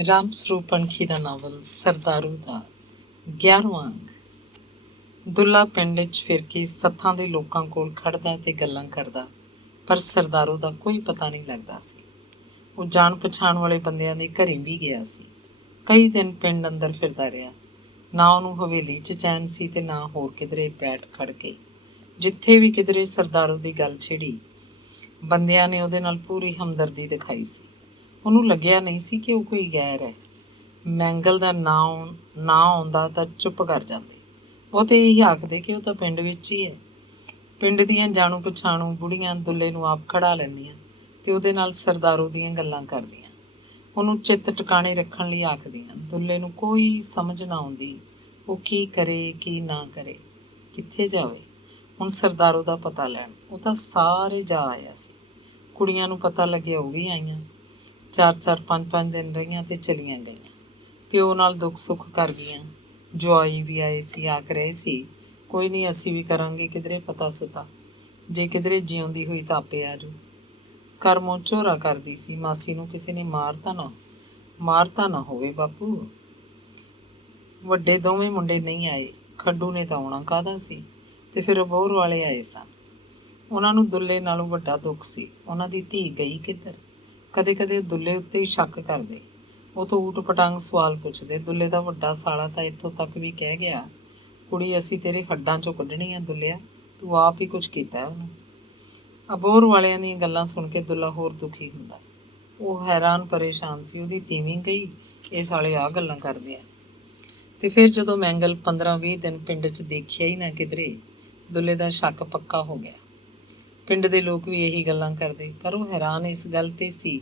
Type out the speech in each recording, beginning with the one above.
ਰਾਮ ਸਰੂਪ ਪਣਖੀ ਦਾ novel ਸਰਦਾਰੂ ਦਾ 11ਵਾਂ ਅੰਗ। ਦੁੱਲਾ ਪਿੰਡ ਵਿੱਚ ਫਿਰ ਕੇ ਸੱਥਾਂ ਦੇ ਲੋਕਾਂ ਕੋਲ ਖੜਦਾ ਤੇ ਗੱਲਾਂ ਕਰਦਾ, ਪਰ ਸਰਦਾਰੂ ਦਾ ਕੋਈ ਪਤਾ ਨਹੀਂ ਲੱਗਦਾ ਸੀ। ਉਹ ਜਾਣ ਪਛਾਣ ਵਾਲੇ ਬੰਦਿਆਂ ਦੇ ਘਰੇ ਵੀ ਗਿਆ ਸੀ। ਕਈ ਦਿਨ ਪਿੰਡ ਅੰਦਰ ਫਿਰਦਾ ਰਿਹਾ। ਨਾ ਉਹਨੂੰ ਹਵੇਲੀ 'ਚ ਚੈਨ ਸੀ ਤੇ ਨਾ ਹੋਰ ਕਿਧਰੇ ਬੈਠ ਖੜ ਕੇ। ਜਿੱਥੇ ਵੀ ਕਿਧਰੇ ਸਰਦਾਰੂ ਦੀ ਗੱਲ ਛਿੜੀ, ਬੰਦਿਆਂ ਨੇ ਉਹਦੇ ਨਾਲ ਪੂਰੀ ਹਮਦਰਦੀ ਦਿਖਾਈ ਸੀ। ਉਹਨੂੰ ਲੱਗਿਆ ਨਹੀਂ ਸੀ ਕਿ ਉਹ ਕੋਈ ਗੈਰ ਹੈ। ਮੈਂਗਲ ਦਾ ਨਾਂ ਆਉਂਦਾ ਤਾਂ ਚੁੱਪ ਕਰ ਜਾਂਦੇ। ਉਹ ਤਾਂ ਇਹੀ ਆਖਦੇ ਕਿ ਉਹ ਤਾਂ ਪਿੰਡ ਵਿੱਚ ਹੀ ਹੈ। ਪਿੰਡ ਦੀਆਂ ਜਾਣੂ ਪਛਾਣੂ ਬੁੜੀਆਂ ਦੁੱਲੇ ਨੂੰ ਆਪ ਖੜਾ ਲੈਂਦੀਆਂ ਤੇ ਉਹਦੇ ਨਾਲ ਸਰਦਾਰੂ ਦੀਆਂ ਗੱਲਾਂ ਕਰਦੀਆਂ, ਉਹਨੂੰ ਚਿੱਤ ਟਿਕਾਣੇ ਰੱਖਣ ਲਈ ਆਖਦੀਆਂ। ਦੁੱਲੇ ਨੂੰ ਕੋਈ ਸਮਝ ਨਾ ਆਉਂਦੀ, ਉਹ ਕੀ ਕਰੇ ਕੀ ਨਾ ਕਰੇ, ਕਿੱਥੇ ਜਾਵੇ। ਹੁਣ ਸਰਦਾਰੂ ਦਾ ਪਤਾ ਲੈਣ ਉਹ ਤਾਂ ਸਾਰੇ ਜਾ ਆਇਆ ਸੀ। ਕੁੜੀਆਂ ਨੂੰ ਪਤਾ ਲੱਗਿਆ ਉਹ ਵੀ ਆਈਆਂ। 4-4 5-5 ਦਿਨ ਰਹੀਆਂ ਤੇ ਚਲੀਆਂ ਗਈਆਂ। ਪਿਓ ਨਾਲ ਦੁੱਖ ਸੁੱਖ ਕਰ ਗਈਆਂ। ਜਵਾਈ ਵੀ ਆਏ ਸੀ, ਆਖ ਰਹੇ ਸੀ ਕੋਈ ਨਹੀਂ ਅਸੀਂ ਵੀ ਕਰਾਂਗੇ ਕਿਧਰੇ ਪਤਾ ਸੁਤਾ, ਜੇ ਕਿਧਰੇ ਜਿਉਂਦੀ ਹੋਈ ਤਾਂ ਆਪੇ ਆ ਜਾਊ। ਕਰਮੋਂ ਝੋਰਾ ਕਰਦੀ ਸੀ, ਮਾਸੀ ਨੂੰ ਕਿਸੇ ਨੇ ਮਾਰ ਤਾਂ ਨਾ ਹੋਵੇ ਬਾਪੂ। ਵੱਡੇ ਦੋਵੇਂ ਮੁੰਡੇ ਨਹੀਂ ਆਏ। ਖੱਡੂ ਨੇ ਤਾਂ ਆਉਣਾ ਕਾਹਦਾ ਸੀ, ਤੇ ਫਿਰ ਅਬੋਹਰ ਵਾਲੇ ਆਏ ਸਨ। ਉਹਨਾਂ ਨੂੰ ਦੁੱਲੇ ਨਾਲੋਂ ਵੱਡਾ ਦੁੱਖ ਸੀ। ਉਹਨਾਂ ਦੀ ਧੀ ਗਈ ਕਿੱਧਰ। ਕਦੇ ਕਦੇ ਦੁੱਲੇ ਉੱਤੇ ਹੀ ਸ਼ੱਕ ਕਰਦੇ। ਉਹ ਤੋਂ ਊਟ ਪਟਾਂਗ ਸਵਾਲ ਪੁੱਛਦੇ। ਦੁੱਲੇ ਦਾ ਵੱਡਾ ਸਾਲਾ ਤਾਂ ਇੱਥੋਂ ਤੱਕ ਵੀ ਕਹਿ ਗਿਆ, ਕੁੜੀ ਅਸੀਂ ਤੇਰੇ ਹੱਡਾਂ 'ਚੋਂ ਕੱਢਣੀ ਆ ਦੁੱਲਿਆ, ਤੂੰ ਆਪ ਹੀ ਕੁਛ ਕੀਤਾ ਉਹਨੂੰ। ਅਬੋਹਰ ਵਾਲਿਆਂ ਦੀਆਂ ਗੱਲਾਂ ਸੁਣ ਕੇ ਦੁੱਲਾ ਹੋਰ ਦੁਖੀ ਹੁੰਦਾ। ਉਹ ਹੈਰਾਨ ਪਰੇਸ਼ਾਨ ਸੀ, ਉਹਦੀ ਤੀਵੀਂ ਗਈ, ਇਹ ਸਾਲੇ ਆਹ ਗੱਲਾਂ ਕਰਦੇ ਆ। ਤੇ ਫਿਰ ਜਦੋਂ ਮੈਂਗਲ 15-20 ਦਿਨ ਪਿੰਡ 'ਚ ਦੇਖਿਆ ਹੀ ਨਾ ਕਿਧਰੇ, ਦੁੱਲੇ ਦਾ ਸ਼ੱਕ ਪੱਕਾ ਹੋ ਗਿਆ। ਪਿੰਡ ਦੇ ਲੋਕ ਵੀ ਇਹੀ ਗੱਲਾਂ ਕਰਦੇ, ਪਰ ਉਹ ਹੈਰਾਨ ਇਸ ਗੱਲ 'ਤੇ ਸੀ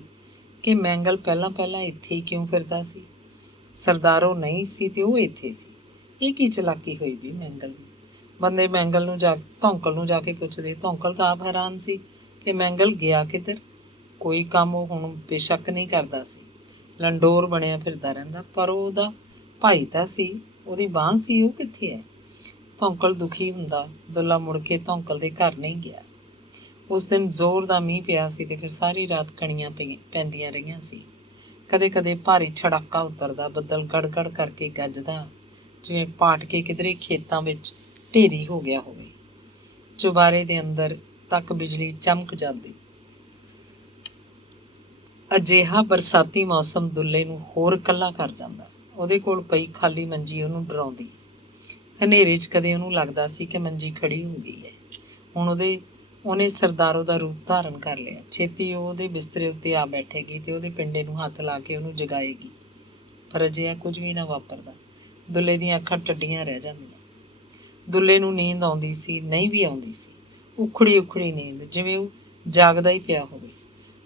ਕਿ ਮੈਂਗਲ ਪਹਿਲਾਂ ਇੱਥੇ ਹੀ ਕਿਉਂ ਫਿਰਦਾ ਸੀ। ਸਰਦਾਰੋ ਨਹੀਂ ਸੀ ਤੇ ਉਹ ਇੱਥੇ ਸੀ। ਇਹ ਕੀ ਚਲਾਕੀ ਹੋਈ ਵੀ ਮੈਂਗਲ ਦੀ। ਬੰਦੇ ਧੌਂਕਲ ਨੂੰ ਜਾ ਕੇ ਪੁੱਛਦੇ। ਧੌਂਕਲ ਤਾਂ ਆਪ ਹੈਰਾਨ ਸੀ ਕਿ ਮੈਂਗਲ ਗਿਆ ਕਿੱਧਰ। ਕੋਈ ਕੰਮ ਉਹ ਹੁਣ ਬੇਸ਼ੱਕ ਨਹੀਂ ਕਰਦਾ ਸੀ, ਲੰਡੋਰ ਬਣਿਆ ਫਿਰਦਾ ਰਹਿੰਦਾ, ਪਰ ਉਹਦਾ ਭਾਈ ਤਾਂ ਸੀ, ਉਹਦੀ ਬਾਂਹ ਸੀ, ਉਹ ਕਿੱਥੇ ਹੈ। ਧੌਂਕਲ ਦੁਖੀ ਹੁੰਦਾ। ਦੁੱਲਾ ਮੁੜ ਕੇ ਧੌਂਕਲ ਦੇ ਘਰ ਨਹੀਂ ਗਿਆ। ਉਸ ਦਿਨ ਜ਼ੋਰ ਦਾ ਮੀਂਹ ਪਿਆ ਸੀ ਤੇ ਫਿਰ ਸਾਰੀ ਰਾਤ ਕਣੀਆਂ ਪੈਂਦੀਆਂ ਰਹੀਆਂ ਸੀ। ਕਦੇ ਕਦੇ ਭਾਰੀ ਛੜਾਕਾ ਉਤਰਦਾ, ਬੱਦਲ ਗੜਗੜ ਕਰਕੇ ਗੱਜਦਾ, ਜਿਵੇਂ ਪਾਟ ਕੇ ਕਿਧਰੇ ਖੇਤਾਂ ਵਿੱਚ ਢੇਰੀ ਹੋ ਗਿਆ ਹੋਵੇ। ਚੁਬਾਰੇ ਦੇ ਅੰਦਰ ਤੱਕ ਬਿਜਲੀ ਚਮਕ ਜਾਂਦੀ। ਅਜਿਹਾ ਬਰਸਾਤੀ ਮੌਸਮ ਦੁੱਲੇ ਨੂੰ ਹੋਰ ਇਕੱਲਾ ਕਰ ਜਾਂਦਾ। ਉਹਦੇ ਕੋਲ ਪਈ ਖਾਲੀ ਮੰਜੀ ਉਹਨੂੰ ਡਰਾਉਂਦੀ। ਹਨੇਰੇ 'ਚ ਕਦੇ ਉਹਨੂੰ ਲੱਗਦਾ ਸੀ ਕਿ ਮੰਜੀ ਖੜੀ ਹੋ ਗਈ ਹੈ। ਹੁਣ ਉਹਨੇ ਸਰਦਾਰੋ ਦਾ ਰੂਪ ਧਾਰਨ ਕਰ ਲਿਆ। ਛੇਤੀ ਉਹ ਉਹਦੇ ਬਿਸਤਰੇ ਉੱਤੇ ਆ ਬੈਠੇਗੀ ਤੇ ਉਹਦੇ ਪਿੰਡੇ ਨੂੰ ਹੱਥ ਲਾ ਕੇ ਉਹਨੂੰ ਜਗਾਏਗੀ। ਪਰ ਅਜਿਹਾ ਕੁਝ ਵੀ ਨਾ ਵਾਪਰਦਾ। ਦੁੱਲੇ ਦੀਆਂ ਅੱਖਾਂ ਟੱਡੀਆਂ ਰਹਿ ਜਾਂਦੀਆਂ। ਦੁੱਲੇ ਨੂੰ ਨੀਂਦ ਆਉਂਦੀ ਸੀ, ਨਹੀਂ ਵੀ ਆਉਂਦੀ ਸੀ, ਉਖੜੀ ਨੀਂਦ, ਜਿਵੇਂ ਉਹ ਜਾਗਦਾ ਹੀ ਪਿਆ ਹੋਵੇ।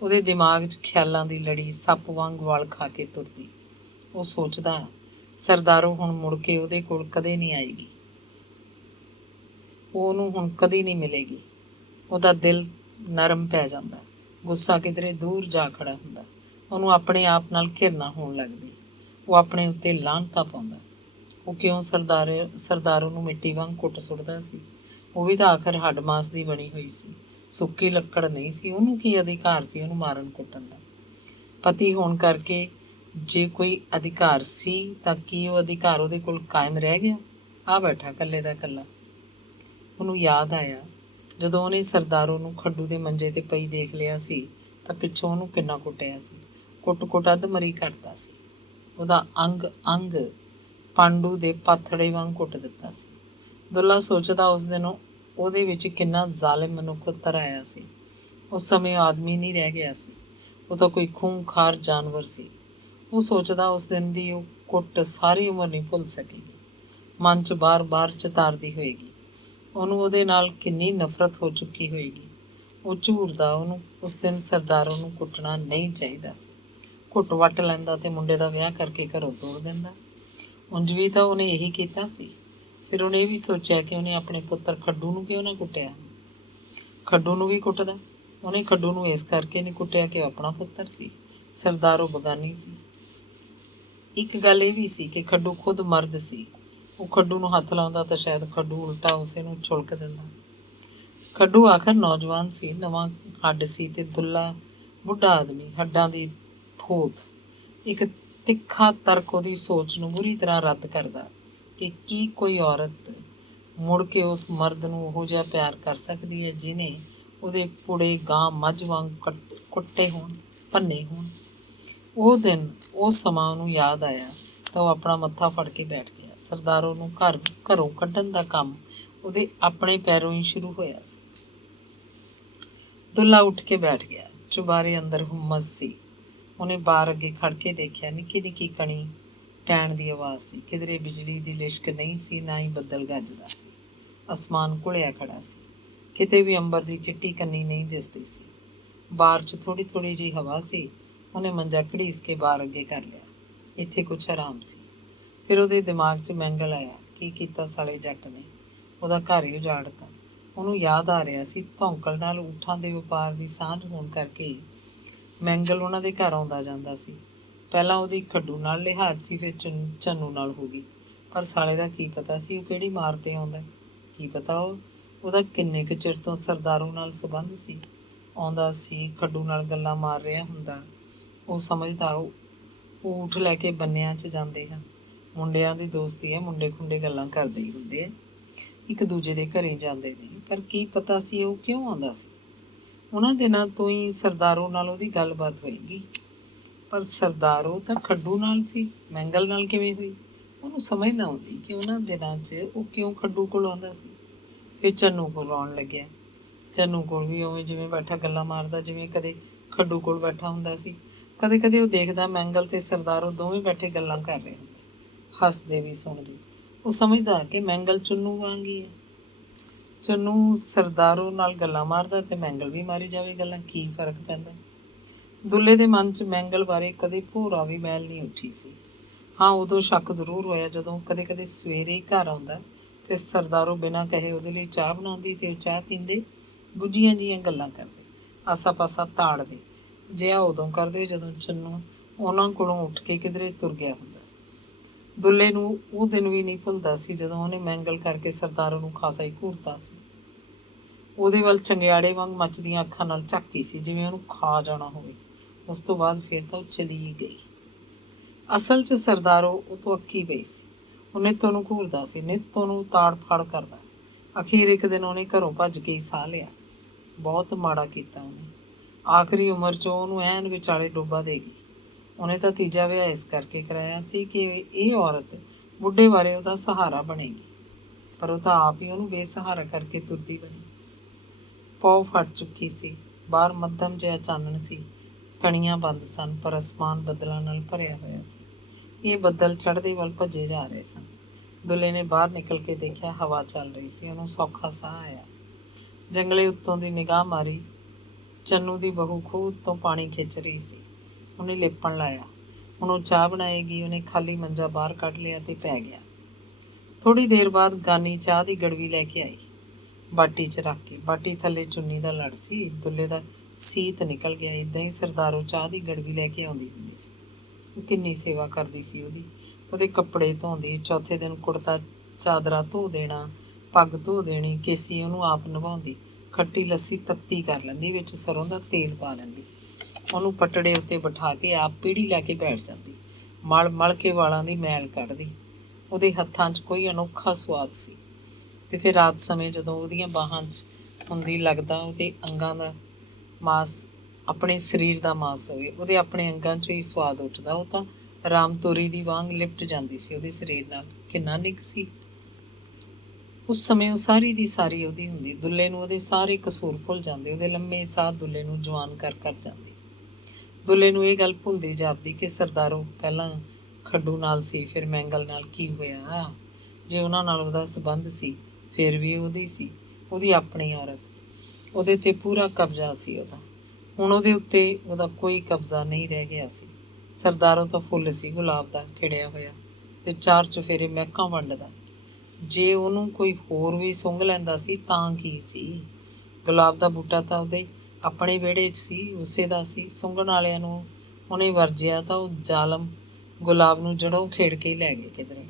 ਉਹਦੇ ਦਿਮਾਗ 'ਚ ਖਿਆਲਾਂ ਦੀ ਲੜੀ ਸੱਪ ਵਾਂਗ ਵਾਲ ਖਾ ਕੇ ਤੁਰਦੀ। ਉਹ ਸੋਚਦਾ, ਸਰਦਾਰੋ ਹੁਣ ਮੁੜ ਕੇ ਉਹਦੇ ਕੋਲ ਕਦੇ ਨਹੀਂ ਆਏਗੀ, ਉਹ ਉਹਨੂੰ ਹੁਣ ਕਦੀ ਨਹੀਂ ਮਿਲੇਗੀ। ਉਹਦਾ ਦਿਲ ਨਰਮ ਪੈ ਜਾਂਦਾ। ਗੁੱਸਾ ਕਿਧਰੇ ਦੂਰ ਜਾ ਖੜਾ ਹੁੰਦਾ। ਉਹਨੂੰ ਆਪਣੇ ਆਪ ਨਾਲ ਘਿਰਨਾ ਹੋਣ ਲੱਗਦੀ। ਉਹ ਆਪਣੇ ਉੱਤੇ ਲਾਹਨਤਾਂ ਪਾਉਂਦਾ। ਉਹ ਕਿਉਂ ਸਰਦਾਰੋ ਨੂੰ ਮਿੱਟੀ ਵਾਂਗ ਕੁੱਟ ਸੁੱਟਦਾ ਸੀ। ਉਹ ਵੀ ਤਾਂ ਆਖਰ ਹੱਡ ਮਾਸ ਦੀ ਬਣੀ ਹੋਈ ਸੀ, ਸੁੱਕੀ ਲੱਕੜ ਨਹੀਂ ਸੀ। ਉਹਨੂੰ ਕੀ ਅਧਿਕਾਰ ਸੀ ਉਹਨੂੰ ਮਾਰਨ ਕੁੱਟਣ ਦਾ। ਪਤੀ ਹੋਣ ਕਰਕੇ ਜੇ ਕੋਈ ਅਧਿਕਾਰ ਸੀ ਤਾਂ ਕੀ ਉਹ ਅਧਿਕਾਰ ਉਹਦੇ ਕੋਲ ਕਾਇਮ ਰਹਿ ਗਿਆ। ਆ ਬੈਠਾ ਇਕੱਲੇ ਦਾ ਇਕੱਲਾ। ਉਹਨੂੰ ਯਾਦ ਆਇਆ ਜਦੋਂ ਉਹਨੇ ਸਰਦਾਰੋ ਨੂੰ ਖੱਡੂ ਦੇ ਮੰਜੇ 'ਤੇ ਪਈ ਦੇਖ ਲਿਆ ਸੀ ਤਾਂ ਪਿੱਛੋਂ ਉਹਨੂੰ ਕਿੰਨਾ ਕੁੱਟਿਆ ਸੀ। ਕੁੱਟ ਅੱਧਮਰੀ ਕਰਤਾ ਸੀ। ਉਹਦਾ ਅੰਗ ਅੰਗ ਪਾਂਡੂ ਦੇ ਪਾਥੜੇ ਵਾਂਗ ਕੁੱਟ ਦਿੱਤਾ ਸੀ। ਦੁੱਲਾ ਸੋਚਦਾ ਉਸ ਦਿਨ ਉਹਦੇ ਵਿੱਚ ਕਿੰਨਾ ਜ਼ਾਲਿਮ ਮਨੁੱਖ ਉਤਰ ਆਇਆ ਸੀ। ਉਸ ਸਮੇਂ ਆਦਮੀ ਨਹੀਂ ਰਹਿ ਗਿਆ ਸੀ, ਉਹ ਤਾਂ ਕੋਈ ਖੂੰਖਾਰ ਜਾਨਵਰ ਸੀ। ਉਹ ਸੋਚਦਾ ਉਸ ਦਿਨ ਦੀ ਉਹ ਕੁੱਟ ਸਾਰੀ ਉਮਰ ਨਹੀਂ ਭੁੱਲ ਸਕੇਗੀ। ਮਨ 'ਚ ਬਾਰ ਚਿਤਾਰਦੀ ਹੋਏਗੀ। ਉਹਨੂੰ ਉਹਦੇ ਨਾਲ ਕਿੰਨੀ ਨਫ਼ਰਤ ਹੋ ਚੁੱਕੀ ਹੋਏਗੀ। ਉਹ ਝੂਰਦਾ, ਉਹਨੂੰ ਉਸ ਦਿਨ ਸਰਦਾਰੋ ਨੂੰ ਕੁੱਟਣਾ ਨਹੀਂ ਚਾਹੀਦਾ ਸੀ। ਘੁੱਟ ਵੱਟ ਲੈਂਦਾ ਤੇ ਮੁੰਡੇ ਦਾ ਵਿਆਹ ਕਰਕੇ ਘਰੋਂ ਤੋਰ ਦਿੰਦਾ। ਉਂਝ ਵੀ ਤਾਂ ਉਹਨੇ ਇਹੀ ਕੀਤਾ ਸੀ। ਫਿਰ ਉਹਨੇ ਇਹ ਵੀ ਸੋਚਿਆ ਕਿ ਉਹਨੇ ਆਪਣੇ ਪੁੱਤਰ ਖੱਡੂ ਨੂੰ ਕਿਉਂ ਨਾ ਕੁੱਟਿਆ। ਖੱਡੂ ਨੂੰ ਵੀ ਕੁੱਟਦਾ। ਉਹਨੇ ਖੱਡੂ ਨੂੰ ਇਸ ਕਰਕੇ ਨਹੀਂ ਕੁੱਟਿਆ ਕਿ ਉਹ ਆਪਣਾ ਪੁੱਤਰ ਸੀ, ਸਰਦਾਰੋ ਬਗਾਨੀ ਸੀ। ਇੱਕ ਗੱਲ ਇਹ ਵੀ ਸੀ ਕਿ ਖੱਡੂ ਖੁਦ ਮਰਦ ਸੀ। ਉਹ ਖੱਡੂ ਨੂੰ ਹੱਥ ਲਾਉਂਦਾ ਤਾਂ ਸ਼ਾਇਦ ਖੱਡੂ ਉਲਟਾ ਉਸੇ ਨੂੰ ਛੁਲਕ ਦਿੰਦਾ। ਖੱਡੂ ਆਖਰ ਨੌਜਵਾਨ ਸੀ, ਨਵਾਂ ਹੱਡ ਸੀ, ਤੇ ਦੁੱਲਾ ਬੁੱਢਾ ਆਦਮੀ, ਹੱਡਾਂ ਦੀ ਥੋਥ। ਇੱਕ ਤਿੱਖਾ ਤਰਕ ਉਹਦੀ ਸੋਚ ਨੂੰ ਬੁਰੀ ਤਰ੍ਹਾਂ ਰੱਦ ਕਰਦਾ ਕਿ ਕੀ ਕੋਈ ਔਰਤ ਮੁੜ ਕੇ ਉਸ ਮਰਦ ਨੂੰ ਉਹੋ ਜਿਹਾ ਪਿਆਰ ਕਰ ਸਕਦੀ ਹੈ ਜਿਹਨੇ ਉਹਦੇ ਪੁੜੇ ਗਾਂ ਮੱਝ ਵਾਂਗ ਕੁੱਟੇ ਹੋਣ, ਭੰਨੇ ਹੋਣ। ਉਹ ਦਿਨ, ਉਹ ਸਮਾਂ ਉਹਨੂੰ ਯਾਦ ਆਇਆ ਤਾਂ ਉਹ ਆਪਣਾ ਮੱਥਾ ਫੜ ਕੇ ਬੈਠ ਗਿਆ। ਸਰਦਾਰੋ ਨੂੰ ਘਰੋਂ ਕੱਢਣ ਦਾ ਕੰਮ ਉਹਦੇ ਆਪਣੇ ਪੈਰੋਂ ਹੀ ਸ਼ੁਰੂ ਹੋਇਆ ਸੀ। ਦੁੱਲਾ ਉੱਠ ਕੇ ਬੈਠ ਗਿਆ। ਚੁਬਾਰੇ ਅੰਦਰ ਹੁਮਸ ਸੀ। ਉਹਨੇ ਬਾਰ ਅੱਗੇ ਖੜ ਕੇ ਦੇਖਿਆ। ਨਿੱਕੀ ਨਿੱਕੀ ਕਣੀ ਟੈਣ ਦੀ ਆਵਾਜ਼ ਸੀ। ਕਿਧਰੇ ਬਿਜਲੀ ਦੀ ਲਿਸ਼ਕ ਨਹੀਂ ਸੀ, ਨਾ ਹੀ ਬੱਦਲ ਗੱਜਦਾ ਸੀ। ਅਸਮਾਨ ਘੁਲਿਆ ਖੜਾ ਸੀ। ਕਿਤੇ ਵੀ ਅੰਬਰ ਦੀ ਚਿੱਟੀ ਕੰਨੀ ਨਹੀਂ ਦਿਸਦੀ ਸੀ। ਬਾਰ 'ਚ ਥੋੜ੍ਹੀ ਥੋੜ੍ਹੀ ਜਿਹੀ ਹਵਾ ਸੀ। ਉਹਨੇ ਮੰਜਾ ਘੜੀਸ ਕੇ ਬਾਰ ਅੱਗੇ ਕਰ ਲਿਆ। ਇੱਥੇ ਕੁਛ ਆਰਾਮ ਸੀ। ਫਿਰ ਉਹਦੇ ਦਿਮਾਗ 'ਚ ਮੈਂਗਲ ਆਇਆ। ਕੀ ਕੀਤਾ ਸਾਲੇ ਜੱਟ ਨੇ? ਉਹਦਾ ਘਰ ਹੀ ਉਜਾੜਤਾ। ਉਹਨੂੰ ਯਾਦ ਆ ਰਿਹਾ ਸੀ ਧੌਂਕਲ ਨਾਲ ਊਠਾਂ ਦੇ ਵਪਾਰ ਦੀ ਸਾਂਝ ਹੋਣ ਕਰਕੇ ਮੈਂਗਲ ਉਹਨਾਂ ਦੇ ਘਰ ਆਉਂਦਾ ਜਾਂਦਾ ਸੀ। ਪਹਿਲਾਂ ਉਹਦੀ ਖੱਡੂ ਨਾਲ ਲਿਹਾਜ਼ ਸੀ, ਫਿਰ ਚੰਨੂ ਨਾਲ ਹੋ ਗਈ। ਪਰ ਸਾਲੇ ਦਾ ਕੀ ਪਤਾ ਸੀ ਉਹ ਕਿਹੜੀ ਮਾਰ 'ਤੇ ਆਉਂਦਾ। ਕੀ ਪਤਾ ਉਹਦਾ ਕਿੰਨੇ ਕੁ ਚਿਰ ਤੋਂ ਸਰਦਾਰੂ ਨਾਲ ਸੰਬੰਧ ਸੀ। ਆਉਂਦਾ ਸੀ, ਖੱਡੂ ਨਾਲ ਗੱਲਾਂ ਮਾਰ ਰਿਹਾ ਹੁੰਦਾ। ਉਹ ਸਮਝਦਾ ਉਹ ਊਠ ਲੈ ਕੇ ਬੰਨਿਆਂ 'ਚ ਜਾਂਦੇ ਹਨ। ਮੁੰਡਿਆਂ ਦੀ ਦੋਸਤੀ ਹੈ, ਮੁੰਡੇ ਖੁੰਡੇ ਗੱਲਾਂ ਕਰਦੇ ਹੀ ਹੁੰਦੇ ਆ, ਇੱਕ ਦੂਜੇ ਦੇ ਘਰੇ ਜਾਂਦੇ ਨੇ। ਪਰ ਕੀ ਪਤਾ ਸੀ ਉਹ ਕਿਉਂ ਆਉਂਦਾ ਸੀ। ਉਹਨਾਂ ਦਿਨਾਂ ਤੋਂ ਹੀ ਸਰਦਾਰੋ ਨਾਲ ਉਹਦੀ ਗੱਲਬਾਤ ਹੋਏਗੀ। ਪਰ ਸਰਦਾਰੋ ਤਾਂ ਖੱਡੂ ਨਾਲ ਸੀ, ਮੈਂਗਲ ਨਾਲ ਕਿਵੇਂ ਹੋਈ? ਉਹਨੂੰ ਸਮਝ ਨਾ ਆਉਂਦੀ ਕਿ ਉਹਨਾਂ ਦਿਨਾਂ 'ਚ ਉਹ ਕਿਉਂ ਖੱਡੂ ਕੋਲ ਆਉਂਦਾ ਸੀ। ਫਿਰ ਚੰਨੂ ਕੋਲ ਆਉਣ ਲੱਗਿਆ। ਚੰਨੂ ਕੋਲ ਵੀ ਉਵੇਂ ਜਿਵੇਂ ਬੈਠਾ ਗੱਲਾਂ ਮਾਰਦਾ, ਜਿਵੇਂ ਕਦੇ ਖੱਡੂ ਕੋਲ ਬੈਠਾ ਹੁੰਦਾ ਸੀ। ਕਦੇ ਕਦੇ ਉਹ ਦੇਖਦਾ ਮੈਂਗਲ ਤੇ ਸਰਦਾਰੋ ਦੋਵੇਂ ਬੈਠੇ ਗੱਲਾਂ ਕਰ ਰਹੇ ਹੁੰਦੇ, ਹੱਸਦੇ ਵੀ ਸੁਣਦੇ। ਉਹ ਸਮਝਦਾ ਕਿ ਮੈਂਗਲ ਚੰਨੂ ਵਾਂਗ ਹੀ ਹੈ। ਚੰਨੂ ਸਰਦਾਰੋ ਨਾਲ ਗੱਲਾਂ ਮਾਰਦਾ ਤੇ ਮੈਂਗਲ ਵੀ ਮਾਰੀ ਜਾਵੇ ਗੱਲਾਂ, ਕੀ ਫਰਕ ਪੈਂਦਾ? ਦੁੱਲੇ ਦੇ ਮਨ 'ਚ ਮੈਂਗਲ ਬਾਰੇ ਕਦੇ ਭੋਰਾ ਵੀ ਮੈਲ ਨਹੀਂ ਉੱਠੀ ਸੀ। ਹਾਂ, ਉਦੋਂ ਸ਼ੱਕ ਜ਼ਰੂਰ ਹੋਇਆ ਜਦੋਂ ਕਦੇ ਕਦੇ ਸਵੇਰੇ ਹੀ ਘਰ ਆਉਂਦਾ ਤੇ ਸਰਦਾਰੋ ਬਿਨਾਂ ਕਹੇ ਉਹਦੇ ਲਈ ਚਾਹ ਬਣਾਉਂਦੀ ਤੇ ਉਹ ਚਾਹ ਪੀਂਦੇ, ਗੁੱਝੀਆਂ ਜਿਹੀਆਂ ਗੱਲਾਂ ਕਰਦੇ, ਆਸਾ ਪਾਸਾ ਤਾੜਦੇ। ਜਿਹਾ ਉਦੋਂ ਕਰਦੇ ਜਦੋਂ ਚੰਨੂ ਉਹਨਾਂ ਕੋਲੋਂ ਉੱਠ ਕੇ ਕਿਧਰੇ ਤੁਰ ਗਿਆ ਹੁੰਦਾ। ਦੁੱਲੇ ਨੂੰ ਉਹ ਦਿਨ ਵੀ ਨਹੀਂ ਭੁੱਲਦਾ ਸੀ ਜਦੋਂ ਉਹਨੇ ਮੈਂਗਲ ਕਰਕੇ ਸਰਦਾਰੋ ਨੂੰ ਖਾਸਾ ਹੀ ਘੂਰਤਾ ਸੀ। ਉਹਦੇ ਵੱਲ ਚੰਗਿਆੜੇ ਵਾਂਗ ਮੱਚਦੀਆਂ ਅੱਖਾਂ ਨਾਲ ਝਾਕੀ ਸੀ, ਜਿਵੇਂ ਉਹਨੂੰ ਖਾ ਜਾਣਾ ਹੋਵੇ। ਉਸ ਤੋਂ ਬਾਅਦ ਫਿਰ ਤਾਂ ਉਹ ਚਲੀ ਗਈ। ਅਸਲ 'ਚ ਸਰਦਾਰੋ ਉਹ ਤੋਂ ਅੱਕੀ ਪਈ ਸੀ। ਉਹ ਨਿੱਤ ਉਹਨੂੰ ਘੂਰਦਾ ਸੀ, ਨਿੱਤ ਉਹਨੂੰ ਤਾੜ ਫਾੜ ਕਰਦਾ। ਅਖੀਰ ਇੱਕ ਦਿਨ ਉਹਨੇ ਘਰੋਂ ਭੱਜ ਕੇ ਹੀ ਸਾਹ ਲਿਆ। ਬਹੁਤ ਮਾੜਾ ਕੀਤਾ ਉਹਨੇ। ਆਖਰੀ ਉਮਰ 'ਚ ਉਹਨੂੰ ਐਨ ਵਿਚਾਲੇ ਡੋਬਾ ਦੇ ਗਈ। ਉਹਨੇ ਤਾਂ ਤੀਜਾ ਵਿਆਹ ਇਸ ਕਰਕੇ ਕਰਾਇਆ ਸੀ ਕਿ ਇਹ ਔਰਤ ਬੁੱਢੇ ਬਾਰੇ ਉਹਦਾ ਸਹਾਰਾ ਬਣੇਗੀ। ਪਰ ਉਹ ਤਾਂ ਆਪ ਹੀ ਉਹਨੂੰ ਬੇਸਹਾਰਾ ਕਰਕੇ ਤੁਰਦੀ ਬਣੀ। ਪੌ ਫਟ ਚੁੱਕੀ ਸੀ। ਬਾਹਰ ਮੱਧਮ ਜਿਹਾ ਚਾਨਣ ਸੀ। ਕਣੀਆਂ ਬੰਦ ਸਨ, ਪਰ ਅਸਮਾਨ ਬੱਦਲਾਂ ਨਾਲ ਭਰਿਆ ਹੋਇਆ ਸੀ। ਇਹ ਬੱਦਲ ਚੜ੍ਹਦੇ ਵੱਲ ਭੱਜੇ ਜਾ ਰਹੇ ਸਨ। ਦੁੱਲੇ ਨੇ ਬਾਹਰ ਨਿਕਲ ਕੇ ਦੇਖਿਆ, ਹਵਾ ਚੱਲ ਰਹੀ ਸੀ। ਉਹਨੂੰ ਸੌਖਾ ਸਾਹ ਆਇਆ। ਜੰਗਲੇ ਉੱਤੋਂ ਦੀ ਨਿਗਾਹ ਮਾਰੀ। ਚੰਨੂ ਦੀ ਬਹੂ ਖੂਹ ਤੋਂ ਪਾਣੀ ਖਿੱਚ ਰਹੀ ਸੀ। ਉਹਨੇ ਲੇਪਣ ਲਾਇਆ। ਹੁਣ ਉਹ ਚਾਹ ਬਣਾਏਗੀ। ਉਹਨੇ ਖਾਲੀ ਮੰਜਾ ਬਾਹਰ ਕੱਢ ਲਿਆ ਤੇ ਪੈ ਗਿਆ। ਥੋੜ੍ਹੀ ਦੇਰ ਬਾਅਦ ਗਾਨੀ ਚਾਹ ਦੀ ਗੜਵੀ ਲੈ ਕੇ ਆਈ, ਬਾਟੀ 'ਚ ਰੱਖ ਕੇ। ਬਾਟੀ ਥੱਲੇ ਚੁੰਨੀ ਦਾ ਲੜ ਸੀ। ਦੁੱਲੇ ਦਾ ਸੀਤ ਨਿਕਲ ਗਿਆ। ਇੱਦਾਂ ਹੀ ਸਰਦਾਰੋ ਚਾਹ ਦੀ ਗੜਵੀ ਲੈ ਕੇ ਆਉਂਦੀ ਹੁੰਦੀ ਸੀ। ਉਹ ਕਿੰਨੀ ਸੇਵਾ ਕਰਦੀ ਸੀ ਉਹਦੀ। ਉਹਦੇ ਕੱਪੜੇ ਧੋਂਦੀ, ਚੌਥੇ ਦਿਨ ਕੁੜਤਾ ਚਾਦਰਾ ਧੋ ਦੇਣਾ, ਪੱਗ ਧੋ ਦੇਣੀ, ਕੇਸੀ ਉਹਨੂੰ ਆਪ ਨਿਭਾਉਂਦੀ, ਖੱਟੀ ਲੱਸੀ ਤੱਤੀ ਕਰ ਲੈਂਦੀ, ਵਿੱਚ ਸਰੋਂ ਦਾ ਤੇਲ ਪਾ ਲੈਂਦੀ, ਉਹਨੂੰ ਪਟੜੇ ਉੱਤੇ ਬਿਠਾ ਕੇ ਆਪ ਪੀੜੀ ਲੈ ਕੇ ਬੈਠ ਜਾਂਦੀ, ਮਲ ਮਲ ਕੇ ਵਾਲਾਂ ਦੀ ਮੈਲ ਕੱਢਦੀ। ਉਹਦੇ ਹੱਥਾਂ 'ਚ ਕੋਈ ਅਨੋਖਾ ਸਵਾਦ ਸੀ। ਤੇ ਫਿਰ ਰਾਤ ਸਮੇਂ ਜਦੋਂ ਉਹਦੀਆਂ ਬਾਹਾਂ 'ਚ ਹੁੰਦੀ, ਲੱਗਦਾ ਉਹਦੇ ਅੰਗਾਂ ਦਾ ਮਾਸ ਆਪਣੇ ਸਰੀਰ ਦਾ ਮਾਸ ਹੋਵੇ। ਉਹਦੇ ਆਪਣੇ ਅੰਗਾਂ 'ਚੋਂ ਹੀ ਸਵਾਦ ਉੱਠਦਾ। ਉਹ ਤਾਂ ਰਾਮ ਤੋਰੀ ਦੀ ਵਾਂਗ ਲਿਪਟ ਜਾਂਦੀ ਸੀ ਉਹਦੇ ਸਰੀਰ ਨਾਲ। ਕਿੰਨਾ ਨਿੱਘ ਸੀ। ਉਸ ਸਮੇਂ ਉਹ ਸਾਰੀ ਦੀ ਸਾਰੀ ਉਹਦੀ ਹੁੰਦੀ। ਦੁੱਲੇ ਨੂੰ ਉਹਦੇ ਸਾਰੇ ਕਸੂਰ ਭੁੱਲ ਜਾਂਦੇ। ਉਹਦੇ ਲੰਮੇ ਸਾਹ ਦੁੱਲੇ ਨੂੰ ਜਵਾਨ ਕਰ ਜਾਂਦੇ। ਦੁੱਲੇ ਨੂੰ ਇਹ ਗੱਲ ਭੁੱਲਦੀ ਜਾਪਦੀ ਕਿ ਸਰਦਾਰੋ ਪਹਿਲਾਂ ਖੱਡੂ ਨਾਲ ਸੀ, ਫਿਰ ਮੈਂਗਲ ਨਾਲ। ਕੀ ਹੋਇਆ? ਜੇ ਉਹਨਾਂ ਨਾਲ ਉਹਦਾ ਸੰਬੰਧ ਸੀ, ਫਿਰ ਵੀ ਉਹਦੀ ਸੀ, ਉਹਦੀ ਆਪਣੀ ਔਰਤ। ਉਹਦੇ 'ਤੇ ਪੂਰਾ ਕਬਜ਼ਾ ਸੀ ਉਹਦਾ। ਹੁਣ ਉਹਦੇ ਉੱਤੇ ਉਹਦਾ ਕੋਈ ਕਬਜ਼ਾ ਨਹੀਂ ਰਹਿ ਗਿਆ ਸੀ। ਸਰਦਾਰੋ ਤਾਂ ਫੁੱਲ ਸੀ ਗੁਲਾਬ ਦਾ ਖਿੜਿਆ ਹੋਇਆ ਤੇ ਚਾਰ ਚੁਫੇਰੇ ਮਹਿਕਾਂ ਵੰਡਦਾ। ਜੇ ਉਹਨੂੰ ਕੋਈ ਹੋਰ ਵੀ ਸੁੰਘ ਲੈਂਦਾ ਸੀ ਤਾਂ ਕੀ ਸੀ? ਗੁਲਾਬ ਦਾ ਬੂਟਾ ਤਾਂ ਉਹਦੇ ਆਪਣੇ ਵਿਹੜੇ 'ਚ ਸੀ, ਉਸੇ ਦਾ ਸੀ। ਸੁੰਘਣ ਵਾਲਿਆਂ ਨੂੰ ਉਹਨੇ ਵਰਜਿਆ ਤਾਂ ਉਹ ਜ਼ਾਲਮ ਗੁਲਾਬ ਨੂੰ ਜੜੋਂ ਖੇੜ ਕੇ ਲੈ ਗਏ ਕਿਧਰੇ।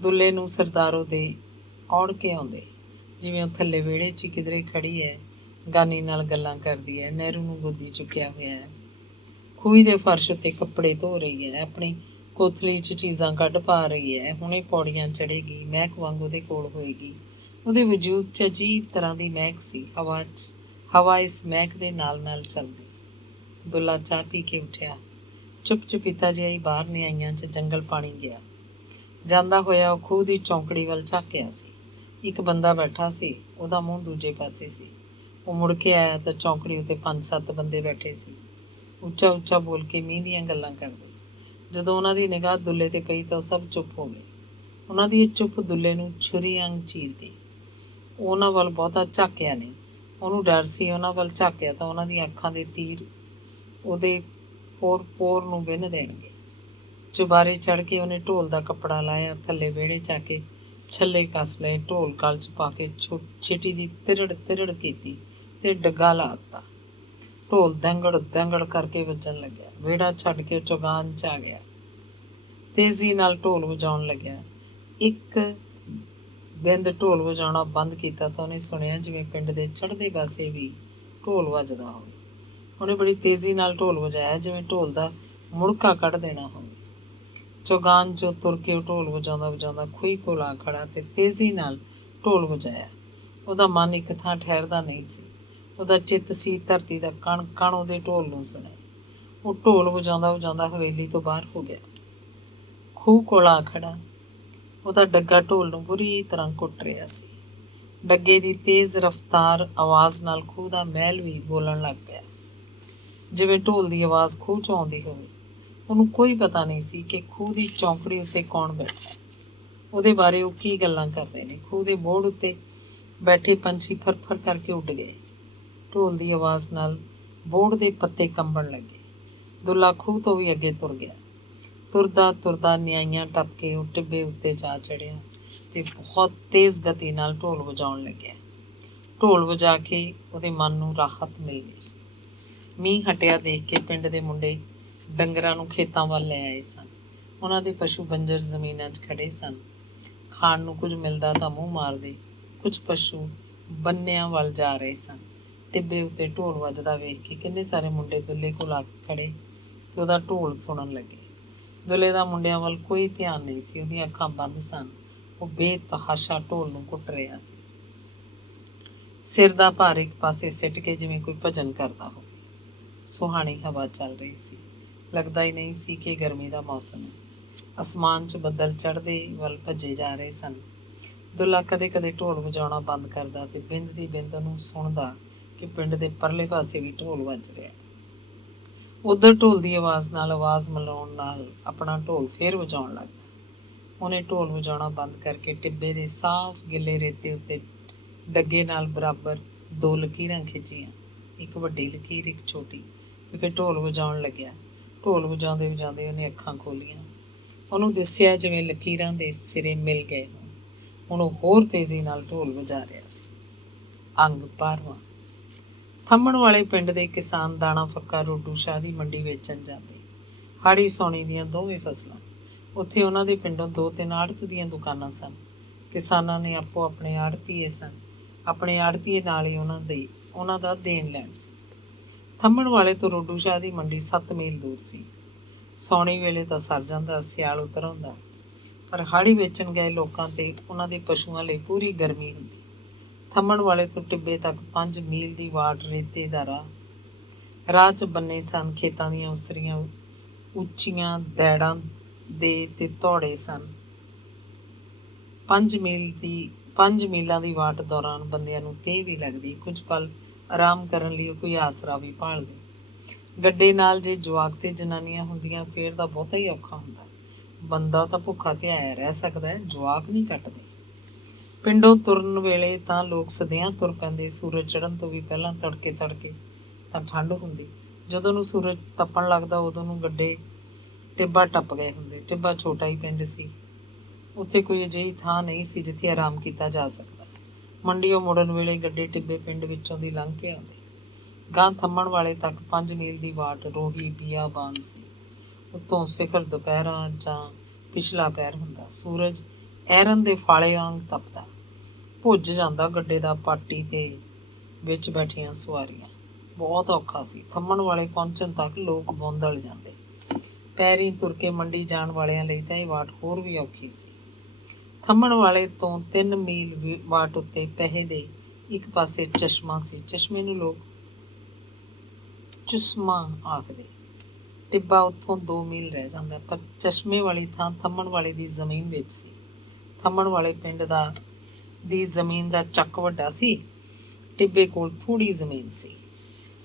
ਦੁੱਲੇ ਨੂੰ ਸਰਦਾਰੋ ਦੇ ਔੜ ਕੇ ਆਉਂਦੇ, ਜਿਵੇਂ ਉਹ ਥੱਲੇ ਵਿਹੜੇ 'ਚ ਕਿਧਰੇ ਖੜੀ ਹੈ, ਗਾਨੀ ਨਾਲ ਗੱਲਾਂ ਕਰਦੀ ਹੈ, ਨਹਿਰੂ ਨੂੰ ਗੋਦੀ ਚੁੱਕਿਆ ਹੋਇਆ ਹੈ। ਖੂਹੀ ਦੇ ਫਰਸ਼ ਉੱਤੇ ਕੱਪੜੇ ਧੋ ਰਹੀ ਹੈ, ਆਪਣੀ ਕੋਥਲੀ 'ਚ ਚੀਜ਼ਾਂ ਕੱਢ ਪਾ ਰਹੀ ਹੈ। ਹੁਣੇ ਪੌੜੀਆਂ ਚੜ੍ਹੇਗੀ, ਮਹਿਕ ਵਾਂਗ ਉਹਦੇ ਕੋਲ ਹੋਏਗੀ। ਉਹਦੇ ਵਜੂਦ 'ਚ ਅਜੀਬ ਤਰ੍ਹਾਂ ਦੀ ਮਹਿਕ ਸੀ। ਹਵਾ ਇਸ ਮਹਿਕ ਦੇ ਨਾਲ ਨਾਲ ਚੱਲਦੀ। ਦੁੱਲਾ ਚਾਹ ਪੀ ਕੇ ਉੱਠਿਆ। ਚੁੱਪ ਚੁਪੀਤਾ ਜਿਹਾ ਹੀ ਬਾਹਰ ਨਿਆਈਆਂ 'ਚ ਜੰਗਲ ਪਾਣੀ ਗਿਆ। ਜਾਂਦਾ ਹੋਇਆ ਉਹ ਖੂਹ ਦੀ ਚੌਂਕੜੀ ਵੱਲ ਝਾਕਿਆ ਸੀ। ਇੱਕ ਬੰਦਾ ਬੈਠਾ ਸੀ, ਉਹਦਾ ਮੂੰਹ ਦੂਜੇ ਪਾਸੇ ਸੀ। ਉਹ ਮੁੜ ਕੇ ਆਇਆ ਤਾਂ ਚੌਂਕੜੀ ਉੱਤੇ 5-7 ਬੰਦੇ ਬੈਠੇ ਸੀ, ਉੱਚਾ ਉੱਚਾ ਬੋਲ ਕੇ ਮੀਂਹ ਦੀਆਂ ਗੱਲਾਂ ਕਰਦੇ। ਜਦੋਂ ਉਹਨਾਂ ਦੀ ਨਿਗਾਹ ਦੁੱਲੇ 'ਤੇ ਪਈ ਤਾਂ ਉਹ ਸਭ ਚੁੱਪ ਹੋ ਗਏ। ਉਹਨਾਂ ਦੀ ਇਹ ਚੁੱਪ ਦੁੱਲੇ ਨੂੰ ਛੁਰੀ ਵਾਂਗ ਚੀਰ ਗਈ। ਉਹ ਉਹਨਾਂ ਵੱਲ ਬਹੁਤਾ ਝਾਕਿਆ ਨਹੀਂ। ਉਹਨੂੰ ਡਰ ਸੀ, ਉਹਨਾਂ ਵੱਲ ਝਾਕਿਆ ਤਾਂ ਉਹਨਾਂ ਦੀਆਂ ਅੱਖਾਂ ਦੇ ਤੀਰ ਉਹਦੇ ਪੋਰ ਨੂੰ ਵਿੰਨ੍ਹ ਦੇਣਗੇ। ਚੁਬਾਰੇ ਚੜ੍ਹ ਕੇ ਉਹਨੇ ਢੋਲ ਦਾ ਕੱਪੜਾ ਲਾਇਆ, ਥੱਲੇ ਵਿਹੜੇ 'ਚ ਆ ਕੇ ਛੱਲੇ ਕੱਸ ਲਏ, ਢੋਲ ਗਲ 'ਚ ਪਾ ਕੇ ਛਿਟੀ ਦੀ ਤਿਰੜ ਕੀਤੀ ਤੇ ਡੱਗਾ ਲਾ ਦਿੱਤਾ। ਢੋਲ ਦੰਗੜ ਕਰਕੇ ਵੱਜਣ ਲੱਗਿਆ। ਵਿਹੜਾ ਛੱਡ ਕੇ ਚੁਗਾਨ 'ਚ ਆ ਗਿਆ। ਤੇਜ਼ੀ ਨਾਲ ਢੋਲ ਵਜਾਉਣ ਲੱਗਿਆ। ਇੱਕ ਬਿੰਦ ਢੋਲ ਵਜਾਉਣਾ ਬੰਦ ਕੀਤਾ ਤਾਂ ਉਹਨੇ ਸੁਣਿਆ ਜਿਵੇਂ ਪਿੰਡ ਦੇ ਚੜ੍ਹਦੇ ਪਾਸੇ ਵੀ ਢੋਲ ਵੱਜਦਾ ਹੋਵੇ। ਉਹਨੇ ਬੜੀ ਤੇਜ਼ੀ ਨਾਲ ਢੋਲ ਵਜਾਇਆ, ਜਿਵੇਂ ਢੋਲ ਦਾ ਮੁੜਕਾ ਕੱਢ ਦੇਣਾ ਹੋਵੇ। ਚੌਗਾਨ 'ਚੋਂ ਤੁਰ ਕੇ ਉਹ ਢੋਲ ਵਜਾਉਂਦਾ ਖੂਹੀ ਕੋਲ ਆ ਖੜਾ ਤੇ ਤੇਜ਼ੀ ਨਾਲ ਢੋਲ ਵਜਾਇਆ। ਉਹਦਾ ਮਨ ਇੱਕ ਥਾਂ ਠਹਿਰਦਾ ਨਹੀਂ ਸੀ। ਉਹਦਾ ਚਿੱਤ ਸੀ ਧਰਤੀ ਦਾ ਕਣ ਉਹਦੇ ਢੋਲ ਨੂੰ ਸੁਣੇ। ਉਹ ਢੋਲ ਵਜਾਉਂਦਾ ਹਵੇਲੀ ਤੋਂ ਬਾਹਰ ਹੋ ਗਿਆ। ਖੂਹ ਕੋਲ ਆ ਖੜਾ। ਉਹਦਾ ਡੱਗਾ ਢੋਲ ਨੂੰ ਬੁਰੀ ਤਰ੍ਹਾਂ ਕੁੱਟ ਰਿਹਾ ਸੀ। ਡੱਗੇ ਦੀ ਤੇਜ਼ ਰਫ਼ਤਾਰ ਆਵਾਜ਼ ਨਾਲ ਖੂਹ ਦਾ ਮਹਿਲ ਵੀ ਬੋਲਣ ਲੱਗ ਪਿਆ, ਜਿਵੇਂ ਢੋਲ ਦੀ ਆਵਾਜ਼ ਖੂਹ 'ਚੋਂ ਆਉਂਦੀ ਹੋਵੇ। ਉਹਨੂੰ ਕੋਈ ਪਤਾ ਨਹੀਂ ਸੀ ਕਿ ਖੂਹ ਦੀ ਚੌਂਕੜੀ ਉੱਤੇ ਕੌਣ ਬੈਠਾ, ਉਹਦੇ ਬਾਰੇ ਉਹ ਕੀ ਗੱਲਾਂ ਕਰਦੇ ਨੇ। ਖੂਹ ਦੇ ਬੋਹੜ ਉੱਤੇ ਬੈਠੇ ਪੰਛੀ ਫਰ ਕਰਕੇ ਉੱਡ ਗਏ। ਢੋਲ ਦੀ ਆਵਾਜ਼ ਨਾਲ ਬੋਹੜ ਦੇ ਪੱਤੇ ਕੰਬਣ ਲੱਗੇ। ਦੁੱਲਾ ਖੂਹ ਤੋਂ ਵੀ ਅੱਗੇ ਤੁਰ ਗਿਆ। ਤੁਰਦਾ ਨਿਆਈਆਂ ਟੱਪ ਕੇ ਉਹ ਟਿੱਬੇ ਉੱਤੇ ਜਾ ਚੜ੍ਹਿਆ ਤੇ ਬਹੁਤ ਤੇਜ਼ ਗਤੀ ਨਾਲ ਢੋਲ ਵਜਾਉਣ ਲੱਗਿਆ। ਢੋਲ ਵਜਾ ਕੇ ਉਹਦੇ ਮਨ ਨੂੰ ਰਾਹਤ ਮਿਲ ਗਈ। ਮੀਂਹ ਹਟਿਆ ਦੇਖ ਕੇ ਪਿੰਡ ਦੇ ਮੁੰਡੇ ਡੰਗਰਾਂ ਨੂੰ ਖੇਤਾਂ ਵੱਲ ਲੈ ਆਏ ਸਨ। ਉਹਨਾਂ ਦੇ ਪਸ਼ੂ ਬੰਜਰ ਜ਼ਮੀਨਾਂ 'ਚ ਖੜੇ ਸਨ। ਖਾਣ ਨੂੰ ਕੁਝ ਮਿਲਦਾ ਤਾਂ ਮੂੰਹ ਮਾਰਦੇ। ਕੁਝ ਪਸ਼ੂ ਬੰਨਿਆਂ ਵੱਲ ਜਾ ਰਹੇ ਸਨ। ਟਿੱਬੇ ਉੱਤੇ ਢੋਲ ਵੱਜਦਾ ਵੇਖ ਕੇ ਕਿੰਨੇ ਸਾਰੇ ਮੁੰਡੇ ਦੁੱਲੇ ਕੋਲ ਆ ਖੜੇ ਤੇ ਉਹਦਾ ਢੋਲ ਸੁਣਨ ਲੱਗੇ। ਦੁੱਲੇ ਦਾ ਮੁੰਡਿਆਂ ਵੱਲ ਕੋਈ ਧਿਆਨ ਨਹੀਂ ਸੀ। ਉਹਦੀਆਂ ਅੱਖਾਂ ਬੰਦ ਸਨ। ਉਹ ਬੇਤਹਾਸ਼ਾ ਢੋਲ ਨੂੰ ਕੁੱਟ ਰਿਹਾ ਸੀ, ਸਿਰ ਦਾ ਭਾਰ ਇੱਕ ਪਾਸੇ ਸਿੱਟ ਕੇ, ਜਿਵੇਂ ਕੋਈ ਭਜਨ ਕਰਦਾ ਹੋਵੇ। ਸੁਹਾਣੀ ਹਵਾ ਚੱਲ ਰਹੀ ਸੀ। ਲੱਗਦਾ ਹੀ ਨਹੀਂ ਸੀ ਕਿ ਗਰਮੀ ਦਾ ਮੌਸਮ ਹੈ। ਅਸਮਾਨ 'ਚ ਬੱਦਲ ਚੜ੍ਹਦੇ ਵੱਲ ਭੱਜੇ ਜਾ ਰਹੇ ਸਨ। ਦੁੱਲਾ ਕਦੇ ਕਦੇ ਢੋਲ ਵਜਾਉਣਾ ਬੰਦ ਕਰਦਾ ਤੇ ਬਿੰਦ ਦੀ ਬਿੰਦ ਉਹਨੂੰ ਸੁਣਦਾ ਕਿ ਪਿੰਡ ਦੇ ਪਰਲੇ ਪਾਸੇ ਵੀ ਢੋਲ ਵੱਜ ਰਿਹਾ। ਉੱਧਰ ਢੋਲ ਦੀ ਆਵਾਜ਼ ਨਾਲ ਆਵਾਜ਼ ਮਿਲਾਉਣ ਨਾਲ ਆਪਣਾ ਢੋਲ ਫੇਰ ਵਜਾਉਣ ਲੱਗ ਪਿਆ। ਉਹਨੇ ਢੋਲ ਵਜਾਉਣਾ ਬੰਦ ਕਰਕੇ ਟਿੱਬੇ ਦੇ ਸਾਫ਼ ਗਿੱਲੇ ਰੇਤੇ ਉੱਤੇ ਡੱਗੇ ਨਾਲ ਬਰਾਬਰ 2 ਲਕੀਰਾਂ ਖਿੱਚੀਆਂ, ਇੱਕ ਵੱਡੀ ਲਕੀਰ, ਇੱਕ ਛੋਟੀ, ਤੇ ਫਿਰ ਢੋਲ ਵਜਾਉਣ ਲੱਗਿਆ। ਢੋਲ ਵਜਾਉਂਦੇ ਉਹਨੇ ਅੱਖਾਂ ਖੋਲ੍ਹੀਆਂ। ਉਹਨੂੰ ਦਿਸਿਆ ਜਿਵੇਂ ਲਕੀਰਾਂ ਦੇ ਸਿਰੇ ਮਿਲ ਗਏ ਹੋਣ। ਹੁਣ ਉਹ ਹੋਰ ਤੇਜ਼ੀ ਨਾਲ ਢੋਲ ਵਜਾ ਰਿਹਾ ਸੀ। ਅੰਗ 12ਵਾਂ। ਥੰਮਣ ਵਾਲੇ ਪਿੰਡ ਦੇ ਕਿਸਾਨ ਦਾਣਾ ਫੱਕਾ ਰੋਡੂ ਸ਼ਾਹ ਦੀ ਮੰਡੀ ਵੇਚਣ ਜਾਂਦੇ। ਹਾੜੀ ਸੌਣੀ ਦੀਆਂ ਦੋਵੇਂ ਫਸਲਾਂ। ਉੱਥੇ ਉਹਨਾਂ ਦੇ ਪਿੰਡੋਂ 2-3 ਆੜਤ ਦੀਆਂ ਦੁਕਾਨਾਂ ਸਨ। ਕਿਸਾਨਾਂ ਨੇ ਆਪੋ ਆਪਣੇ ਆੜਤੀਏ ਸਨ। ਆਪਣੇ ਆੜਤੀਏ ਨਾਲ ਹੀ ਉਹਨਾਂ ਦਾ ਦੇਣ ਲੈਣ ਸੀ। ਥੰਮਣ ਵਾਲੇ ਤੋਂ ਰੋਡੂ ਸ਼ਾਹ ਦੀ ਮੰਡੀ 7 ਮੀਲ ਦੂਰ ਸੀ। ਸੌਣੀ ਵੇਲੇ ਤਾਂ ਸਰ ਜਾਂਦਾ, ਸਿਆਲ ਉਤਰ ਆਉਂਦਾ, ਪਰ ਹਾੜੀ ਵੇਚਣ ਗਏ ਲੋਕਾਂ ਤੇ ਉਹਨਾਂ ਦੇ ਪਸ਼ੂਆਂ ਲਈ ਪੂਰੀ ਗਰਮੀ ਹੁੰਦੀ। ਥੰਮਣ ਵਾਲੇ ਤੋਂ ਟਿੱਬੇ ਤੱਕ 5 ਮੀਲ ਦੀ ਵਾਟ ਰੇਤੇ ਦਾ ਰਾਹ 'ਚ ਬੰਨੇ ਸਨ। ਖੇਤਾਂ ਦੀਆਂ ਉਸਰੀਆਂ ਉੱਚੀਆਂ ਦੈੜਾਂ ਦੇ ਤੇ ਧੌੜੇ ਸਨ। 5 ਮੀਲਾਂ ਦੀ ਵਾਟ ਦੌਰਾਨ ਬੰਦਿਆਂ ਨੂੰ ਤੇਹ ਵੀ ਲੱਗਦੀ। ਕੁਝ ਪਲ ਆਰਾਮ ਕਰਨ ਲਈ ਉਹ ਕੋਈ ਆਸਰਾ ਵੀ ਭਾਲਦੇ। ਗੱਡੇ ਨਾਲ ਜੇ ਜਵਾਕ ਤੇ ਜਨਾਨੀਆਂ ਹੁੰਦੀਆਂ ਫੇਰ ਤਾਂ ਬਹੁਤਾ ਹੀ ਔਖਾ ਹੁੰਦਾ। ਬੰਦਾ ਤਾਂ ਭੁੱਖਾ ਧਿਆਇਆ ਰਹਿ ਸਕਦਾ ਹੈ, ਜਵਾਕ ਨਹੀਂ ਕੱਟਦੇ। ਪਿੰਡੋਂ ਤੁਰਨ ਵੇਲੇ ਤਾਂ ਲੋਕ ਸਦਿਆਂ ਤੁਰ ਪੈਂਦੇ। ਸੂਰਜ ਚੜ੍ਹਨ ਤੋਂ ਵੀ ਪਹਿਲਾਂ ਤੜਕੇ ਤਾਂ ਠੰਡ ਹੁੰਦੀ। ਜਦੋਂ ਨੂੰ ਸੂਰਜ ਤਪਣ ਲੱਗਦਾ ਉਦੋਂ ਨੂੰ ਗੱਡੇ ਟਿੱਬਾ ਟੱਪ ਗਏ ਹੁੰਦੇ। ਟਿੱਬਾ ਛੋਟਾ ਹੀ ਪਿੰਡ ਸੀ। ਉੱਥੇ ਕੋਈ ਅਜਿਹੀ ਥਾਂ ਨਹੀਂ ਸੀ ਜਿੱਥੇ ਆਰਾਮ ਕੀਤਾ ਜਾ ਸਕਦਾ। ਮੰਡੀਓਂ ਮੁੜਨ ਵੇਲੇ ਗੱਡੇ ਟਿੱਬੇ ਪਿੰਡ ਵਿੱਚੋਂ ਦੀ ਲੰਘ ਕੇ ਆਉਂਦੇ। ਗਾਂ ਥੰਮਣ ਵਾਲੇ ਤੱਕ 5 ਮੀਲ ਦੀ ਵਾਟ ਰੋਹੀ ਬਿਆਬਾਨ ਸੀ। ਉੱਤੋਂ ਸਿਖਰ ਦੁਪਹਿਰਾਂ ਜਾਂ ਪਿਛਲਾ ਪਹਿਰ ਹੁੰਦਾ। ਸੂਰਜ ਐਰਨ ਦੇ ਫਾਲੇ ਵਾਂਗ ਤਪਦਾ। ਭੁੱਜ ਜਾਂਦਾ ਗੱਡੇ ਦਾ ਪਾਟੀ ਤੇ ਵਿੱਚ ਬੈਠੀਆਂ ਸਵਾਰੀਆਂ। ਬਹੁਤ ਔਖਾ ਸੀ। ਥੰਮਣ ਵਾਲੇ ਪਹੁੰਚਣ ਤੱਕ ਲੋਕ ਬੌਂਦਲ ਜਾਂਦੇ। ਪੈਰੀਂ ਤੁਰ ਕੇ ਮੰਡੀ ਜਾਣ ਵਾਲਿਆਂ ਲਈ ਤਾਂ ਇਹ ਵਾਟ ਹੋਰ ਵੀ ਔਖੀ ਸੀ। ਥੰਮਣ ਵਾਲੇ ਤੋਂ 3 ਮੀਲ ਵਾਟ ਉੱਤੇ ਪਹੇ ਦੇ ਇੱਕ ਪਾਸੇ ਚਸ਼ਮਾ ਸੀ। ਚਸ਼ਮੇ ਨੂੰ ਲੋਕ ਚੁਸ਼ਮਾ ਆਖਦੇ। ਟਿੱਬਾ ਉੱਥੋਂ 2 ਮੀਲ ਰਹਿ ਜਾਂਦਾ, ਪਰ ਚਸ਼ਮੇ ਵਾਲੀ ਥਾਂ ਥੰਮਣ ਵਾਲੇ ਦੀ ਜ਼ਮੀਨ ਵਿੱਚ ਸੀ। ਥੰਮਣ ਵਾਲੇ ਪਿੰਡ ਦੀ ਜ਼ਮੀਨ ਦਾ ਚੱਕ ਵੱਡਾ ਸੀ। ਟਿੱਬੇ ਕੋਲ ਥੋੜ੍ਹੀ ਜ਼ਮੀਨ ਸੀ।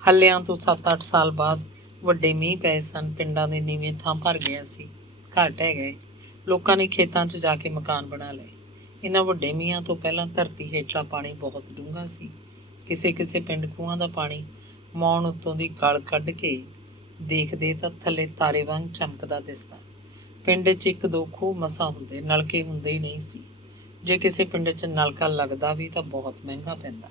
ਹੱਲਿਆਂ ਤੋਂ 7-8 ਸਾਲ ਬਾਅਦ ਵੱਡੇ ਮੀਂਹ ਪਏ ਸਨ। ਪਿੰਡਾਂ ਦੇ ਨੀਵੇਂ ਥਾਂ ਭਰ ਗਿਆ ਸੀ। ਘਰ ਢਹਿ ਗਏ। ਲੋਕਾਂ ਨੇ ਖੇਤਾਂ 'ਚ ਜਾ ਕੇ ਮਕਾਨ ਬਣਾ ਲਏ। ਇਹਨਾਂ ਵੱਡੇ ਮੀਂਹਾਂ ਤੋਂ ਪਹਿਲਾਂ ਧਰਤੀ ਹੇਠਲਾ ਪਾਣੀ ਬਹੁਤ ਡੂੰਘਾ ਸੀ। ਕਿਸੇ ਕਿਸੇ ਪਿੰਡ ਖੂਹਾਂ ਦਾ ਪਾਣੀ ਮੌਣ ਉੱਤੋਂ ਦੀ ਗਲ ਕੱਢ ਕੇ ਦੇਖਦੇ ਤਾਂ ਥੱਲੇ ਤਾਰੇ ਵਾਂਗ ਚਮਕਦਾ ਦਿਸਦਾ। ਪਿੰਡ 'ਚ 1-2 ਖੂਹ ਮਸਾਂ ਹੁੰਦੇ, ਨਲਕੇ ਹੁੰਦੇ ਹੀ ਨਹੀਂ ਸੀ। ਜੇ ਕਿਸੇ ਪਿੰਡ 'ਚ ਨਲਕਾ ਲੱਗਦਾ ਵੀ ਤਾਂ ਬਹੁਤ ਮਹਿੰਗਾ ਪੈਂਦਾ।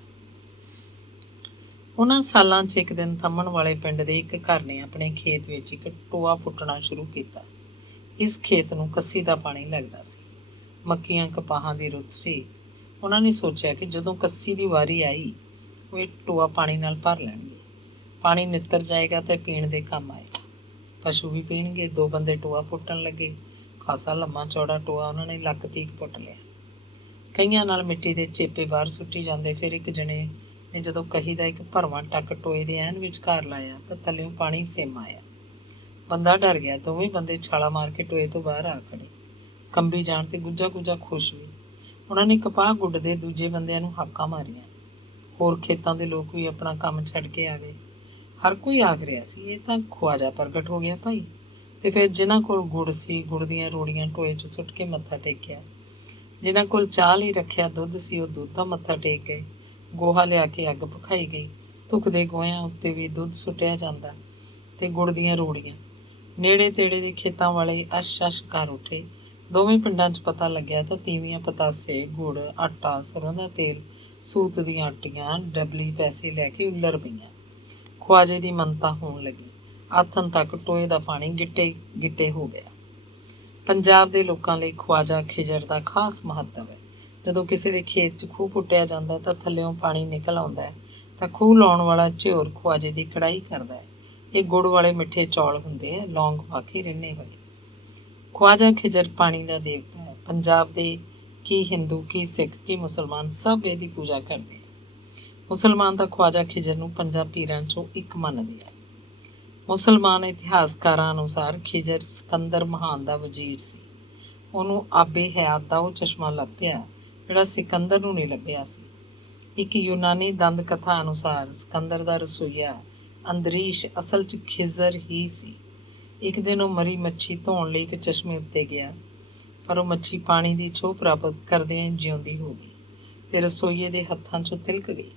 ਉਹਨਾਂ ਸਾਲਾਂ 'ਚ ਇੱਕ ਦਿਨ ਥੰਮਣ ਵਾਲੇ ਪਿੰਡ ਦੇ ਇੱਕ ਘਰ ਨੇ ਆਪਣੇ ਖੇਤ ਵਿੱਚ ਇੱਕ ਟੋਆ ਪੁੱਟਣਾ ਸ਼ੁਰੂ ਕੀਤਾ। ਇਸ ਖੇਤ ਨੂੰ ਕੱਸੀ ਦਾ ਪਾਣੀ ਲੱਗਦਾ ਸੀ। ਮੱਕੀਆਂ ਕਪਾਹਾਂ ਦੀ ਰੁੱਤ ਸੀ। ਉਹਨਾਂ ਨੇ ਸੋਚਿਆ ਕਿ ਜਦੋਂ ਕੱਸੀ ਦੀ ਵਾਰੀ ਆਈ, ਉਹ ਇਹ ਟੋਆ ਪਾਣੀ ਨਾਲ ਭਰ ਲੈਣਗੇ। ਪਾਣੀ ਨਿੱਤਰ ਜਾਏਗਾ ਤੇ ਪੀਣ ਦੇ ਕੰਮ ਆਏਗਾ। ਪਸ਼ੂ ਵੀ ਪੀਣਗੇ। 2 ਬੰਦੇ ਟੋਆ ਪੁੱਟਣ ਲੱਗੇ। ਖਾਸਾ ਲੰਮਾ ਚੌੜਾ ਟੋਆ ਉਹਨਾਂ ਨੇ ਲੱਕ ਤੀਕ ਪੁੱਟ ਲਿਆ। ਕਈਆਂ ਨਾਲ ਮਿੱਟੀ ਦੇ ਚੇਪੇ ਬਾਹਰ ਸੁੱਟੀ ਜਾਂਦੇ। ਫਿਰ ਇੱਕ ਜਣੇ ਨੇ ਜਦੋਂ ਕਹੀ ਦਾ ਇੱਕ ਭਰਵਾਂ ਟੱਕ ਟੋਏ ਦੇ ਐਨ ਵਿਚਕਾਰ ਲਾਇਆ ਤਾਂ ਥੱਲਿਓਂ ਪਾਣੀ ਸਿਮ ਆਇਆ। ਬੰਦਾ ਡਰ ਗਿਆ। ਦੋਵੇਂ ਬੰਦੇ ਛਾਲਾ ਮਾਰ ਕੇ ਟੋਏ ਤੋਂ ਬਾਹਰ ਆ ਖੜੇ। ਕੰਬੀ ਜਾਣ ਤੇ ਗੁੱਜਾ ਖੁਸ਼ ਵੀ। ਉਹਨਾਂ ਨੇ ਕਪਾਹ ਗੁੱਡਦੇ ਦੂਜੇ ਬੰਦਿਆਂ ਨੂੰ ਹਾਕਾਂ ਮਾਰੀਆਂ। ਹੋਰ ਖੇਤਾਂ ਦੇ ਲੋਕ ਵੀ ਆਪਣਾ ਕੰਮ ਛੱਡ ਕੇ ਆ ਗਏ। ਹਰ ਕੋਈ ਆਖ ਰਿਹਾ ਸੀ, ਇਹ ਤਾਂ ਖਵਾਜਾ ਪ੍ਰਗਟ ਹੋ ਗਿਆ ਭਾਈ। ਤੇ ਫਿਰ ਜਿਨ੍ਹਾਂ ਕੋਲ ਗੁੜ ਸੀ, ਗੁੜ ਦੀਆਂ ਰੋੜੀਆਂ ਟੋਏ 'ਚ ਸੁੱਟ ਕੇ ਮੱਥਾ ਟੇਕਿਆ। ਜਿਨ੍ਹਾਂ ਕੋਲ ਚਾਹ ਲਈ ਰੱਖਿਆ ਦੁੱਧ ਸੀ, ਉਹ ਦੁੱਧ ਦਾ ਮੱਥਾ ਟੇਕ ਗਏ। ਗੋਹਾ ਲਿਆ ਕੇ ਅੱਗ ਪਕਾਈ ਗਈ। ਧੁਖਦੇ ਗੋਹਿਆਂ ਉੱਤੇ ਵੀ ਦੁੱਧ ਸੁੱਟਿਆ ਜਾਂਦਾ ਤੇ ਗੁੜ ਦੀਆਂ ਰੋੜੀਆਂ। ਨੇੜੇ ਤੇੜੇ ਦੇ ਖੇਤਾਂ ਵਾਲੇ ਅਸ਼ ਕਰ ਉੱਠੇ। ਦੋਵੇਂ ਪਿੰਡਾਂ 'ਚ ਪਤਾ ਲੱਗਿਆ ਤਾਂ ਤੀਵੀਆਂ ਪਤਾਸੇ, ਗੁੜ, ਆਟਾ, ਸਰੋਂ ਦਾ ਤੇਲ, ਸੂਤ ਦੀਆਂ ਆਟੀਆਂ, ਡਬਲੀ ਪੈਸੇ ਲੈ ਕੇ ਉੱਲਰ ਪਈਆਂ। ਖਵਾਜੇ ਦੀ ਮੰਨਤਾ ਹੋਣ ਲੱਗੀ। ਆਥਣ ਤੱਕ ਟੋਏ ਦਾ ਪਾਣੀ ਗਿੱਟੇ ਗਿੱਟੇ ਹੋ ਗਿਆ। ਪੰਜਾਬ ਦੇ ਲੋਕਾਂ ਲਈ ਖਵਾਜਾ ਖਿਜਰ ਦਾ ਖਾਸ ਮਹੱਤਵ ਹੈ। ਜਦੋਂ ਕਿਸੇ ਦੇ ਖੇਤ 'ਚ ਖੂਹ ਪੁੱਟਿਆ ਜਾਂਦਾ ਤਾਂ ਥੱਲਿਓਂ ਪਾਣੀ ਨਿਕਲ ਆਉਂਦਾ ਹੈ ਤਾਂ ਖੂਹ ਲਾਉਣ ਵਾਲਾ ਝਿਓਰ ਖਵਾਜੇ ਦੀ ਕੜਾਈ ਕਰਦਾ ਹੈ। ਇਹ ਗੁੜ ਵਾਲੇ ਮਿੱਠੇ ਚੌਲ ਹੁੰਦੇ ਆ, ਲੌਂਗ ਪਾ ਕੇ ਰਿੰਨੇ ਹੋਏ। ਖਵਾਜਾ ਖਿਜਰ ਪਾਣੀ ਦਾ ਦੇਵਤਾ ਹੈ। ਪੰਜਾਬ ਦੇ ਕੀ ਹਿੰਦੂ, ਕੀ ਸਿੱਖ, ਕੀ ਮੁਸਲਮਾਨ ਸਭ ਇਹਦੀ ਪੂਜਾ ਕਰਦੇ ਆ। ਮੁਸਲਮਾਨ ਤਾਂ ਖਵਾਜਾ ਖਿਜਰ ਨੂੰ 5 ਪੀਰਾਂ 'ਚੋਂ ਇੱਕ ਮੰਨਦੇ ਆ। ਮੁਸਲਮਾਨ ਇਤਿਹਾਸਕਾਰਾਂ ਅਨੁਸਾਰ ਖਿਜਰ ਸਿਕੰਦਰ ਮਹਾਨ ਦਾ ਵਜ਼ੀਰ ਸੀ। ਉਹਨੂੰ ਆਬੇ ਹਯਾਤ ਦਾ ਉਹ ਚਸ਼ਮਾ ਲੱਭਿਆ ਜਿਹੜਾ ਸਿਕੰਦਰ ਨੂੰ ਨਹੀਂ ਲੱਭਿਆ ਸੀ। ਇੱਕ ਯੂਨਾਨੀ ਦੰਦ ਕਥਾ ਅਨੁਸਾਰ ਸਿਕੰਦਰ ਦਾ ਰਸੋਈਆ ਅੰਦਰੀਸ਼ ਅਸਲ 'ਚ ਖਿਜ਼ਰ ਹੀ ਸੀ। ਇੱਕ ਦਿਨ ਉਹ ਮਰੀ ਮੱਛੀ ਧੋਣ ਲਈ ਇੱਕ ਚਸ਼ਮੇ ਉੱਤੇ ਗਿਆ, ਪਰ ਉਹ ਮੱਛੀ ਪਾਣੀ ਦੀ ਛੋਹ ਪ੍ਰਾਪਤ ਕਰਦਿਆਂ ਜਿਉਂਦੀ ਹੋ ਗਈ ਤੇ ਰਸੋਈਏ ਦੇ ਹੱਥਾਂ 'ਚੋਂ ਤਿਲਕ ਗਈ।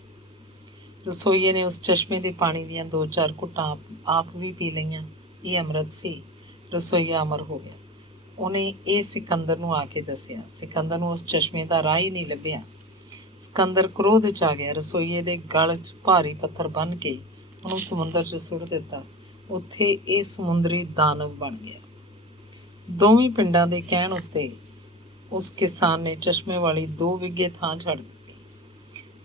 ਰਸੋਈਏ ਨੇ ਉਸ ਚਸ਼ਮੇ ਦੇ ਪਾਣੀ ਦੀਆਂ 2-4 ਘੁੱਟਾਂ ਆਪ ਵੀ ਪੀ ਲਈਆਂ। ਇਹ ਅੰਮ੍ਰਿਤ ਸੀ। ਰਸੋਈਆ ਅਮਰ ਹੋ ਗਿਆ। ਉਹਨੇ ਇਹ ਸਿਕੰਦਰ ਨੂੰ ਆ ਕੇ ਦੱਸਿਆ। ਸਿਕੰਦਰ ਨੂੰ ਉਸ ਚਸ਼ਮੇ ਦਾ ਰਾਹ ਹੀ ਨਹੀਂ ਲੱਭਿਆ। ਸਿਕੰਦਰ ਕ੍ਰੋਧ 'ਚ ਆ ਗਿਆ। ਰਸੋਈਏ ਦੇ ਗਲ 'ਚ ਭਾਰੀ ਪੱਥਰ ਬੰਨ੍ਹ ਕੇ ਉਹਨੂੰ ਸਮੁੰਦਰ 'ਚ ਸੁੱਟ ਦਿੱਤਾ। ਉੱਥੇ ਇਹ ਸਮੁੰਦਰੀ ਦਾਨਵ ਬਣ ਗਿਆ। ਦੋਵੇਂ ਪਿੰਡਾਂ ਦੇ ਕਹਿਣ ਉੱਤੇ ਉਸ ਕਿਸਾਨ ਨੇ ਚਸ਼ਮੇ ਵਾਲੀ 2 ਵਿਗੇ ਥਾਂ ਛੱਡ ਦਿੱਤੀ।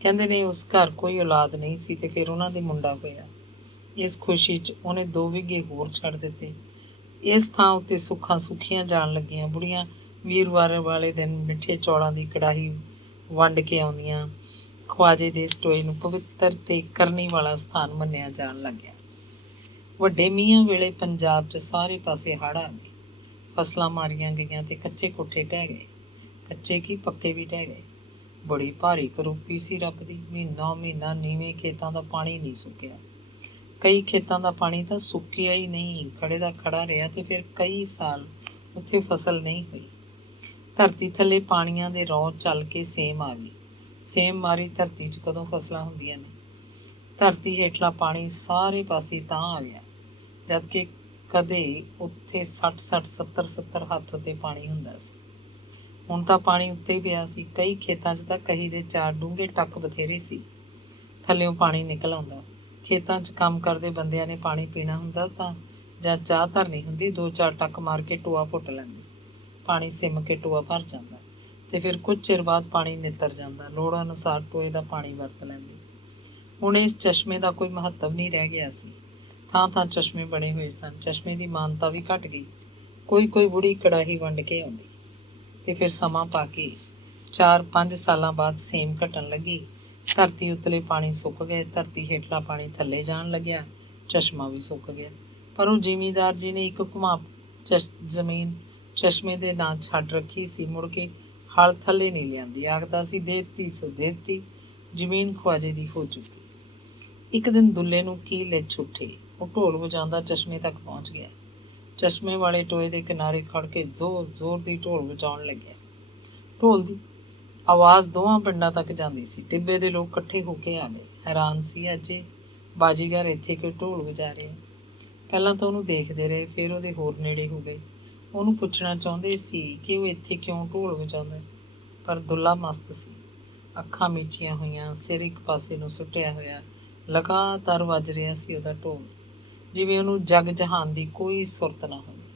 ਕਹਿੰਦੇ ਨੇ ਉਸ ਘਰ ਕੋਈ ਔਲਾਦ ਨਹੀਂ ਸੀ ਤੇ ਫਿਰ ਉਹਨਾਂ ਦੇ ਮੁੰਡਾ ਹੋਇਆ। ਇਸ ਖੁਸ਼ੀ 'ਚ ਉਹਨੇ 2 ਵਿਗੇ ਹੋਰ ਛੱਡ ਦਿੱਤੇ। ਇਸ ਥਾਂ ਉੱਤੇ ਸੁੱਖਾਂ ਸੁੱਖੀਆਂ ਜਾਣ ਲੱਗੀਆਂ। ਬੁੜੀਆਂ ਵੀਰਵਾਰ ਵਾਲੇ ਦਿਨ ਮਿੱਠੇ ਚੌਲਾਂ ਦੀ ਕੜਾਹੀ ਵੰਡ ਕੇ ਆਉਂਦੀਆਂ। ਖਵਾਜੇ ਦੇ ਇਸ ਟੋਏ ਨੂੰ ਪਵਿੱਤਰ ਤੇ ਕਰਨੀ ਵਾਲਾ ਸਥਾਨ ਮੰਨਿਆ ਜਾਣ ਲੱਗਿਆ। ਵੱਡੇ ਮੀਂਹਾਂ ਵੇਲੇ ਪੰਜਾਬ 'ਚ ਸਾਰੇ ਪਾਸੇ ਹੜ੍ਹ ਆ ਗਏ। ਫਸਲਾਂ ਮਾਰੀਆਂ ਗਈਆਂ ਤੇ ਕੱਚੇ ਕੋਠੇ ਢਹਿ ਗਏ। ਕੱਚੇ ਕੀ ਪੱਕੇ ਵੀ ਢਹਿ ਗਏ। ਬੜੀ ਭਾਰੀ ਕਰੂਪੀ ਸੀ ਰੱਬ ਦੀ। ਮਹੀਨਾ ਨੀਵੇਂ ਖੇਤਾਂ ਦਾ ਪਾਣੀ ਨਹੀਂ ਸੁੱਕਿਆ। ਕਈ ਖੇਤਾਂ ਦਾ ਪਾਣੀ ਤਾਂ ਸੁੱਕਿਆ ਹੀ ਨਹੀਂ, ਖੜੇ ਦਾ ਖੜਾ ਰਿਹਾ ਤੇ ਫਿਰ ਕਈ ਸਾਲ ਉੱਥੇ ਫਸਲ ਨਹੀਂ ਹੋਈ। ਧਰਤੀ ਥੱਲੇ ਪਾਣੀਆਂ ਦੇ ਰੌਂ ਚੱਲ ਕੇ ਸੇਮ ਆ ਗਈ। ਸੇਮ ਮਾਰੀ ਧਰਤੀ 'ਚ ਕਦੋਂ ਫਸਲਾਂ ਹੁੰਦੀਆਂ ਨੇ। ਧਰਤੀ ਹੇਠਲਾ ਪਾਣੀ ਸਾਰੇ ਪਾਸੇ ਤਾਂ ਆ ਗਿਆ, ਜਦ ਕਿ ਕਦੇ ਉੱਥੇ 60 70 ਹੱਥ ਉੱਤੇ ਪਾਣੀ ਹੁੰਦਾ ਸੀ। ਹੁਣ ਤਾਂ ਪਾਣੀ ਉੱਤੇ ਹੀ ਪਿਆ ਸੀ। ਕਈ ਖੇਤਾਂ 'ਚ ਤਾਂ ਕਹੀ ਦੇ 4 ਡੂੰਘੇ ਟੱਕ ਬਥੇਰੇ ਸੀ। ਥੱਲਿਓਂ ਪਾਣੀ ਨਿਕਲ ਆਉਂਦਾ। ਖੇਤਾਂ 'ਚ ਕੰਮ ਕਰਦੇ ਬੰਦਿਆਂ ਨੇ ਪਾਣੀ ਪੀਣਾ ਹੁੰਦਾ ਤਾਂ ਜਾਂ ਚਾਹ ਧਰਨੀ ਹੁੰਦੀ, 2-4 ਟੱਕ ਮਾਰ ਕੇ ਟੋਆ ਪੁੱਟ ਲੈਂਦੇ। ਪਾਣੀ ਸਿਮ ਕੇ ਟੋਆ ਭਰ ਜਾਂਦਾ ਤੇ ਫਿਰ ਕੁਝ ਚਿਰ ਬਾਅਦ ਪਾਣੀ ਨਿੱਤਰ ਜਾਂਦਾ। ਲੋੜ ਅਨੁਸਾਰ ਟੋਏ ਦਾ ਪਾਣੀ ਵਰਤ ਲੈਂਦੇ। ਹੁਣ ਇਸ ਚਸ਼ਮੇ ਦਾ ਕੋਈ ਮਹੱਤਵ ਨਹੀਂ ਰਹਿ ਗਿਆ ਸੀ। ਥਾਂ ਥਾਂ ਚਸ਼ਮੇ ਬਣੇ ਹੋਏ ਸਨ। ਚਸ਼ਮੇ ਦੀ ਮਾਨਤਾ ਵੀ ਘਟ ਗਈ। ਕੋਈ ਬੁੜੀ ਕੜਾਹੀ ਵੰਡ ਕੇ ਆਉਂਦੀ ਤੇ ਫਿਰ ਸਮਾਂ ਪਾ ਕੇ 4-5 ਸਾਲਾਂ ਬਾਅਦ ਸੇਮ ਘਟਣ ਲੱਗੀ। ਧਰਤੀ ਉਤਲੇ ਪਾਣੀ ਸੁੱਕ ਗਏ। ਧਰਤੀ ਹੇਠਲਾ ਪਾਣੀ ਥੱਲੇ ਜਾਣ ਲੱਗਿਆ। ਚਸ਼ਮਾ ਵੀ ਸੁੱਕ ਗਿਆ। ਪਰ ਉਹ ਜ਼ਿਮੀਂਦਾਰ ਜੀ ਨੇ ਇੱਕ ਘੁਮਾ ਜ਼ਮੀਨ ਚਸ਼ਮੇ ਦੇ ਨਾਂ ਛੱਡ ਰੱਖੀ ਸੀ, ਮੁੜ ਕੇ ਹਲ ਥੱਲੇ ਨਹੀਂ ਲਿਆਂਦੀ। ਆਖਦਾ ਸੀ, ਦੇ ਦਿੱਤੀ ਸੋ ਦੇ ਦਿੱਤੀ, ਜ਼ਮੀਨ ਖਵਾਜੇ ਦੀ ਹੋ ਚੁੱਕੀ। ਇੱਕ ਦਿਨ ਦੁੱਲੇ ਨੂੰ ਕੀ ਲਿੱਛ ਉੱਠੇ। ਉਹ ਢੋਲ ਵਜਾਉਂਦਾ ਚਸ਼ਮੇ ਤੱਕ ਪਹੁੰਚ ਗਿਆ। ਚਸ਼ਮੇ ਵਾਲੇ ਟੋਏ ਦੇ ਕਿਨਾਰੇ ਖੜ ਕੇ ਜ਼ੋਰ ਦੀ ਢੋਲ ਵਜਾਉਣ ਲੱਗਿਆ। ਢੋਲ ਦੀ ਆਵਾਜ਼ ਦੋਵਾਂ ਪਿੰਡਾਂ ਤੱਕ ਜਾਂਦੀ ਸੀ। ਟਿੱਬੇ ਦੇ ਲੋਕ ਇਕੱਠੇ ਹੋ ਕੇ ਆ ਗਏ। ਹੈਰਾਨ ਸੀ, ਅੱਜ ਇਹ ਬਾਜੀਗਰ ਇੱਥੇ ਕਿਉਂ ਢੋਲ ਵਜਾ ਰਿਹਾ। ਪਹਿਲਾਂ ਤਾਂ ਉਹਨੂੰ ਦੇਖਦੇ ਰਹੇ, ਫਿਰ ਉਹਦੇ ਹੋਰ ਨੇੜੇ ਹੋ ਗਏ। ਉਹਨੂੰ ਪੁੱਛਣਾ ਚਾਹੁੰਦੇ ਸੀ ਕਿ ਉਹ ਇੱਥੇ ਕਿਉਂ ਢੋਲ ਵਜਾਉਂਦਾ, ਪਰ ਦੁੱਲਾ ਮਸਤ ਸੀ। ਅੱਖਾਂ ਮੀਚੀਆਂ ਹੋਈਆਂ, ਸਿਰ ਇੱਕ ਪਾਸੇ ਨੂੰ ਸੁੱਟਿਆ ਹੋਇਆ, ਲਗਾਤਾਰ ਵੱਜ ਰਿਹਾ ਸੀ ਉਹਦਾ ਢੋਲ, ਜਿਵੇਂ ਉਹਨੂੰ ਜਗ ਜਹਾਨ ਦੀ ਕੋਈ ਸੁਰਤ ਨਾ ਹੋਵੇ।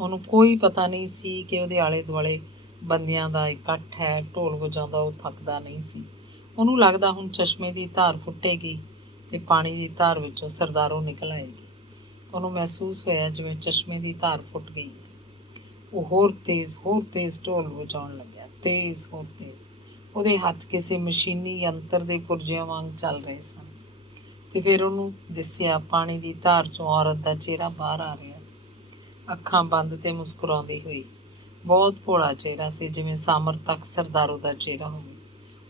ਉਹਨੂੰ ਕੋਈ ਪਤਾ ਨਹੀਂ ਸੀ ਕਿ ਉਹਦੇ ਆਲੇ ਦੁਆਲੇ ਬੰਦਿਆਂ ਦਾ ਇਕੱਠ ਹੈ। ਢੋਲ ਵਜਾਉਂਦਾ ਉਹ ਥੱਕਦਾ ਨਹੀਂ ਸੀ। ਉਹਨੂੰ ਲੱਗਦਾ ਹੁਣ ਚਸ਼ਮੇ ਦੀ ਧਾਰ ਫੁੱਟੇਗੀ ਤੇ ਪਾਣੀ ਦੀ ਧਾਰ ਵਿੱਚੋਂ ਸਰਦਾਰੋਂ ਨਿਕਲ ਆਏਗੀ। ਉਹਨੂੰ ਮਹਿਸੂਸ ਹੋਇਆ ਜਿਵੇਂ ਚਸ਼ਮੇ ਦੀ ਧਾਰ ਫੁੱਟ ਗਈ। ਉਹ ਹੋਰ ਤੇਜ਼ ਢੋਲ ਵਜਾਉਣ ਲੱਗਿਆ, ਹੋਰ ਤੇਜ਼। ਉਹਦੇ ਹੱਥ ਕਿਸੇ ਮਸ਼ੀਨੀ ਯੰਤਰ ਦੇ ਪੁਰਜਿਆਂ ਵਾਂਗ ਚੱਲ ਰਹੇ ਸਨ। ਤੇ ਫਿਰ ਉਹਨੂੰ ਦਿਸਿਆ, ਪਾਣੀ ਦੀ ਧਾਰ ਚੋਂ ਔਰਤ ਦਾ ਚਿਹਰਾ ਬਾਹਰ ਆ ਰਿਹਾ, ਅੱਖਾਂ ਬੰਦ ਤੇ ਮੁਸਕਰਾਉਂਦੀ ਹੋਈ। ਬਹੁਤ ਭੋਲਾ ਚਿਹਰਾ ਸੀ, ਜਿਵੇਂ ਸਾਮਰ ਤੱਕ ਸਰਦਾਰੋ ਦਾ ਚਿਹਰਾ ਹੋਵੇ।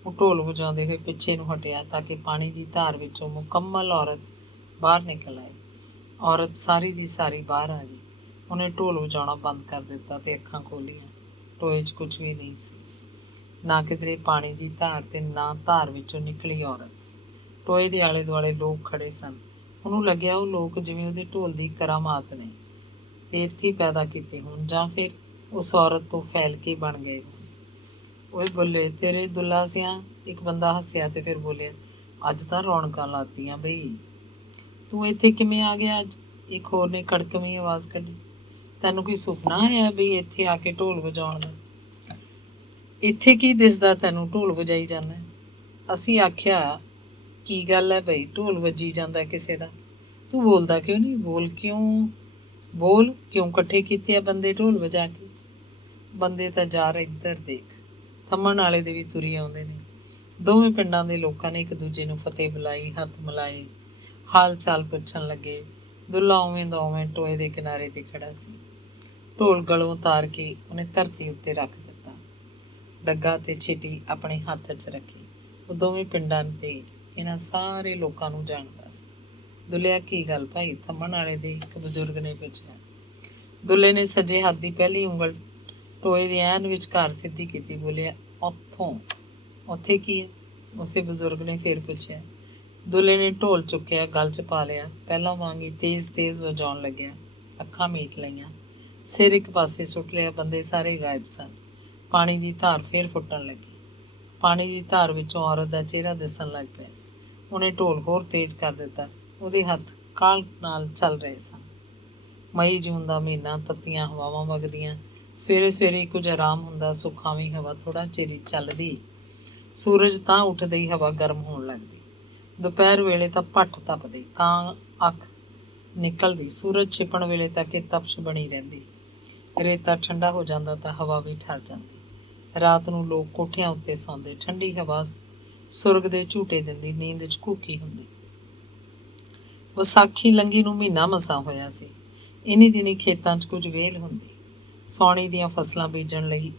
ਉਹ ਢੋਲ ਵਜਾਉਂਦੇ ਹੋਏ ਪਿੱਛੇ ਨੂੰ ਹਟਿਆ ਤਾਂ ਕਿ ਪਾਣੀ ਦੀ ਧਾਰ ਵਿੱਚੋਂ ਮੁਕੰਮਲ ਔਰਤ ਬਾਹਰ ਨਿਕਲ ਆਏ। ਔਰਤ ਸਾਰੀ ਦੀ ਸਾਰੀ ਬਾਹਰ ਆ ਗਈ। ਉਹਨੇ ਢੋਲ ਵਜਾਉਣਾ ਬੰਦ ਕਰ ਦਿੱਤਾ ਤੇ ਅੱਖਾਂ ਖੋਲ੍ਹੀਆਂ। ਟੋਏ 'ਚ ਕੁਝ ਵੀ ਨਹੀਂ ਸੀ, ਨਾ ਕਿਧਰੇ ਪਾਣੀ ਦੀ ਧਾਰ ਤੇ ਨਾ ਧਾਰ ਵਿੱਚੋਂ ਨਿਕਲੀ ਔਰਤ। ਟੋਏ ਦੇ ਆਲੇ ਦੁਆਲੇ ਲੋਕ ਖੜੇ ਸਨ। ਉਹਨੂੰ ਲੱਗਿਆ ਉਹ ਲੋਕ ਜਿਵੇਂ ਉਹਦੇ ਢੋਲ ਦੀ ਕਰਾਮਾਤ ਨੇ ਤੇ ਇੱਥੇ ਪੈਦਾ ਕੀਤੇ ਹੋਣ, ਜਾਂ ਫਿਰ ਉਸ ਔਰਤ ਤੋਂ ਫੈਲ ਕੇ ਬਣ ਗਏ ਹੋਣ। ਓਏ ਬੋਲੇ, ਤੇਰੇ ਦੁੱਲਾ ਸਿਆਂ, ਇੱਕ ਬੰਦਾ ਹੱਸਿਆ ਤੇ ਫਿਰ ਬੋਲਿਆ, ਅੱਜ ਤਾਂ ਰੌਣਕਾਂ ਲਾਤੀਆਂ ਬਈ। ਤੂੰ ਇੱਥੇ ਕਿਵੇਂ ਆ ਗਿਆ ਅੱਜ? ਇੱਕ ਹੋਰ ਨੇ ਕੜਕਵੀਂ ਆਵਾਜ਼ ਕੱਢੀ। ਤੈਨੂੰ ਕੋਈ ਸੁਪਨਾ ਆਇਆ ਬਈ ਇੱਥੇ ਆ ਕੇ ਢੋਲ ਵਜਾਉਣ ਦਾ? ਇੱਥੇ ਕੀ ਦਿਸਦਾ ਤੈਨੂੰ, ਢੋਲ ਵਜਾਈ ਜਾਂਦਾ? ਅਸੀਂ ਆਖਿਆ, ਕੀ ਗੱਲ ਹੈ ਬਈ, ਢੋਲ ਵੱਜੀ ਜਾਂਦਾ ਕਿਸੇ ਦਾ? ਤੂੰ ਬੋਲਦਾ ਕਿਉਂ ਨਹੀਂ? ਬੋਲ ਕਿਉਂ ਇਕੱਠੇ ਕੀਤੇ ਆ ਬੰਦੇ ਢੋਲ ਵਜਾ ਕੇ? ਬੰਦੇ ਤਾਂ ਯਾਰ ਇੱਧਰ ਦੇਖ, ਥੰਮਣ ਵਾਲੇ ਦੇ ਵੀ ਤੁਰੀ ਆਉਂਦੇ ਨੇ। ਦੋਵੇਂ ਪਿੰਡਾਂ ਦੇ ਲੋਕਾਂ ਨੇ ਇੱਕ ਦੂਜੇ ਨੂੰ ਫਤਿਹ ਬੁਲਾਈ, ਹੱਥ ਮਿਲਾਏ, ਹਾਲ ਚਾਲ ਪੁੱਛਣ ਲੱਗੇ। ਦੁੱਲਾ ਉਵੇਂ ਦਾ ਉਵੇਂ ਟੋਏ ਦੇ ਕਿਨਾਰੇ ਤੇ ਖੜਾ ਸੀ। ਢੋਲ ਗਲੋਂ ਉਤਾਰ ਕੇ ਉਹਨੇ ਧਰਤੀ ਉੱਤੇ ਰੱਖ ਦਿੱਤਾ। ਡੱਗਾ ਤੇ ਛਿਟੀ ਆਪਣੇ ਹੱਥ 'ਚ ਰੱਖੀ। ਉਹ ਦੋਵੇਂ ਪਿੰਡਾਂ ਤੇ ਇਹਨਾਂ ਸਾਰੇ ਲੋਕਾਂ ਨੂੰ ਜਾਣਦਾ ਸੀ। ਦੁੱਲਿਆ, ਕੀ ਗੱਲ ਭਾਈ? ਥੰਮਣ ਵਾਲੇ ਦੇ ਇੱਕ ਬਜ਼ੁਰਗ ਨੇ ਪੁੱਛਿਆ। ਦੁੱਲੇ ਨੇ ਸੱਜੇ ਹੱਥ ਦੀ ਪਹਿਲੀ ਉਂਗਲ ਟੋਏ ਦੇ ਐਨ ਵਿਚਕਾਰ ਸਿੱਧੀ ਕੀਤੀ। ਬੋਲਿਆ, ਉੱਥੇ ਕੀ ਹੈ? ਉਸੇ ਬਜ਼ੁਰਗ ਨੇ ਫਿਰ ਪੁੱਛਿਆ। ਦੁੱਲੇ ਨੇ ਢੋਲ ਚੁੱਕਿਆ, ਗਲ 'ਚ ਪਾ ਲਿਆ, ਪਹਿਲਾਂ ਵਾਂਗ ਹੀ ਤੇਜ਼ ਵਜਾਉਣ ਲੱਗਿਆ। ਅੱਖਾਂ ਮੀਟ ਲਈਆਂ, ਸਿਰ ਇੱਕ ਪਾਸੇ ਸੁੱਟ ਲਿਆ। ਬੰਦੇ ਸਾਰੇ ਗਾਇਬ ਸਨ। ਪਾਣੀ ਦੀ ਧਾਰ ਫਿਰ ਫੁੱਟਣ ਲੱਗੀ। ਪਾਣੀ ਦੀ ਧਾਰ ਵਿੱਚੋਂ ਔਰਤ ਦਾ ਚਿਹਰਾ ਦਿਸਣ ਲੱਗ ਪਿਆ। ਉਹਨੇ ਢੋਲ ਹੋਰ ਤੇਜ਼ ਕਰ ਦਿੱਤਾ। ਉਹਦੇ ਹੱਥ ਕਾਹਲ ਨਾਲ ਚੱਲ ਰਹੇ ਸਨ। ਮਈ ਜੂਨ ਦਾ ਮਹੀਨਾ, ਤੱਤੀਆਂ ਹਵਾਵਾਂ ਵਗਦੀਆਂ। ਸਵੇਰੇ ਕੁਝ ਆਰਾਮ ਹੁੰਦਾ। ਸੁਖਾਵੀਂ ਹਵਾ ਥੋੜ੍ਹਾ ਚਿਰ ਹੀ ਚੱਲਦੀ। ਸੂਰਜ ਤਾਂ ਉੱਠਦੇ ਹੀ ਹਵਾ ਗਰਮ ਹੋਣ ਲੱਗਦੀ। ਦੁਪਹਿਰ ਵੇਲੇ ਤਾਂ ਭੱਠ ਤਪਦੇ, ਕਾਂ ਅੱਖ ਨਿਕਲਦੀ। ਸੂਰਜ ਛਿਪਣ ਵੇਲੇ ਤੱਕ ਇਹ ਤਪਸ਼ ਬਣੀ ਰਹਿੰਦੀ। ਰੇਤਾ ਠੰਡਾ ਹੋ ਜਾਂਦਾ ਤਾਂ ਹਵਾ ਵੀ ਠਰ ਜਾਂਦੀ। ਰਾਤ ਨੂੰ ਲੋਕ ਕੋਠਿਆਂ ਉੱਤੇ ਸੌਂਦੇ। ਠੰਡੀ ਹਵਾ ਸੁਰਗ ਦੇ ਝੂਟੇ ਦਿੰਦੀ। ਨੀਂਦ 'ਚ ਘੂਕੀ ਹੁੰਦੀ। ਵਿਸਾਖੀ ਲੰਘੀ ਨੂੰ ਮਹੀਨਾ ਮਸਾਂ ਹੋਇਆ ਸੀ। ਇੰਨੀ ਦਿਨੀ ਖੇਤਾਂ 'ਚ ਕੁਝ ਵਿਹਲ ਹੁੰਦੀ। ਸਾਉਣੀ ਦੀਆਂ ਫਸਲਾਂ ਬੀਜਣ ਲਈ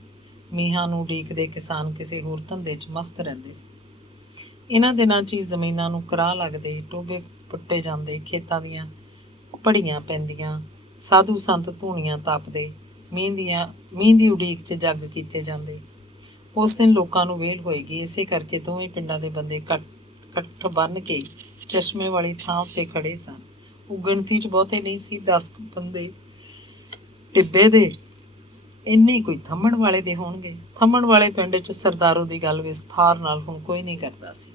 ਮੀਂਹਾਂ ਨੂੰ ਉਡੀਕਦੇ ਕਿਸਾਨ ਕਿਸੇ ਹੋਰ ਧੰਦੇ 'ਚ ਮਸਤ ਰਹਿੰਦੇ ਸੀ। ਇਹਨਾਂ ਦਿਨਾਂ 'ਚ ਹੀ ਜ਼ਮੀਨਾਂ ਨੂੰ ਕਰਾਹ ਲੱਗਦੇ, ਟੋਭੇ ਪੁੱਟੇ ਜਾਂਦੇ, ਖੇਤਾਂ ਦੀਆਂ ਭੜੀਆਂ ਪੈਂਦੀਆਂ, ਸਾਧੂ ਸੰਤ ਧੂਣੀਆਂ ਤਾਪਦੇ, ਮੀਂਹ ਦੀ ਉਡੀਕ 'ਚ ਜੱਗ ਕੀਤੇ ਜਾਂਦੇ। ਉਸ ਦਿਨ ਲੋਕਾਂ ਨੂੰ ਵਿਹਲ ਹੋਏਗੀ। ਇਸੇ ਕਰਕੇ ਦੋਵੇਂ ਪਿੰਡਾਂ ਦੇ ਬੰਦੇ ਇਕੱਠ ਬੰਨ੍ਹ ਕੇ ਚਸ਼ਮੇ ਵਾਲੀ ਥਾਂ ਉੱਤੇ ਖੜੇ ਸਨ। ਉਹ ਗਿਣਤੀ 'ਚ ਬਹੁਤੇ ਨਹੀਂ ਸੀ, 10 ਬੰਦੇ ਟਿੱਬੇ ਦੇ, ਇੰਨੇ ਕੋਈ ਥੰਮਣ ਵਾਲੇ ਦੇ ਹੋਣਗੇ। ਥੰਮਣ ਵਾਲੇ ਪਿੰਡ 'ਚ ਸਰਦਾਰੋ ਦੀ ਗੱਲ ਵਿਸਥਾਰ ਨਾਲ ਹੁਣ ਕੋਈ ਨਹੀਂ ਕਰਦਾ ਸੀ।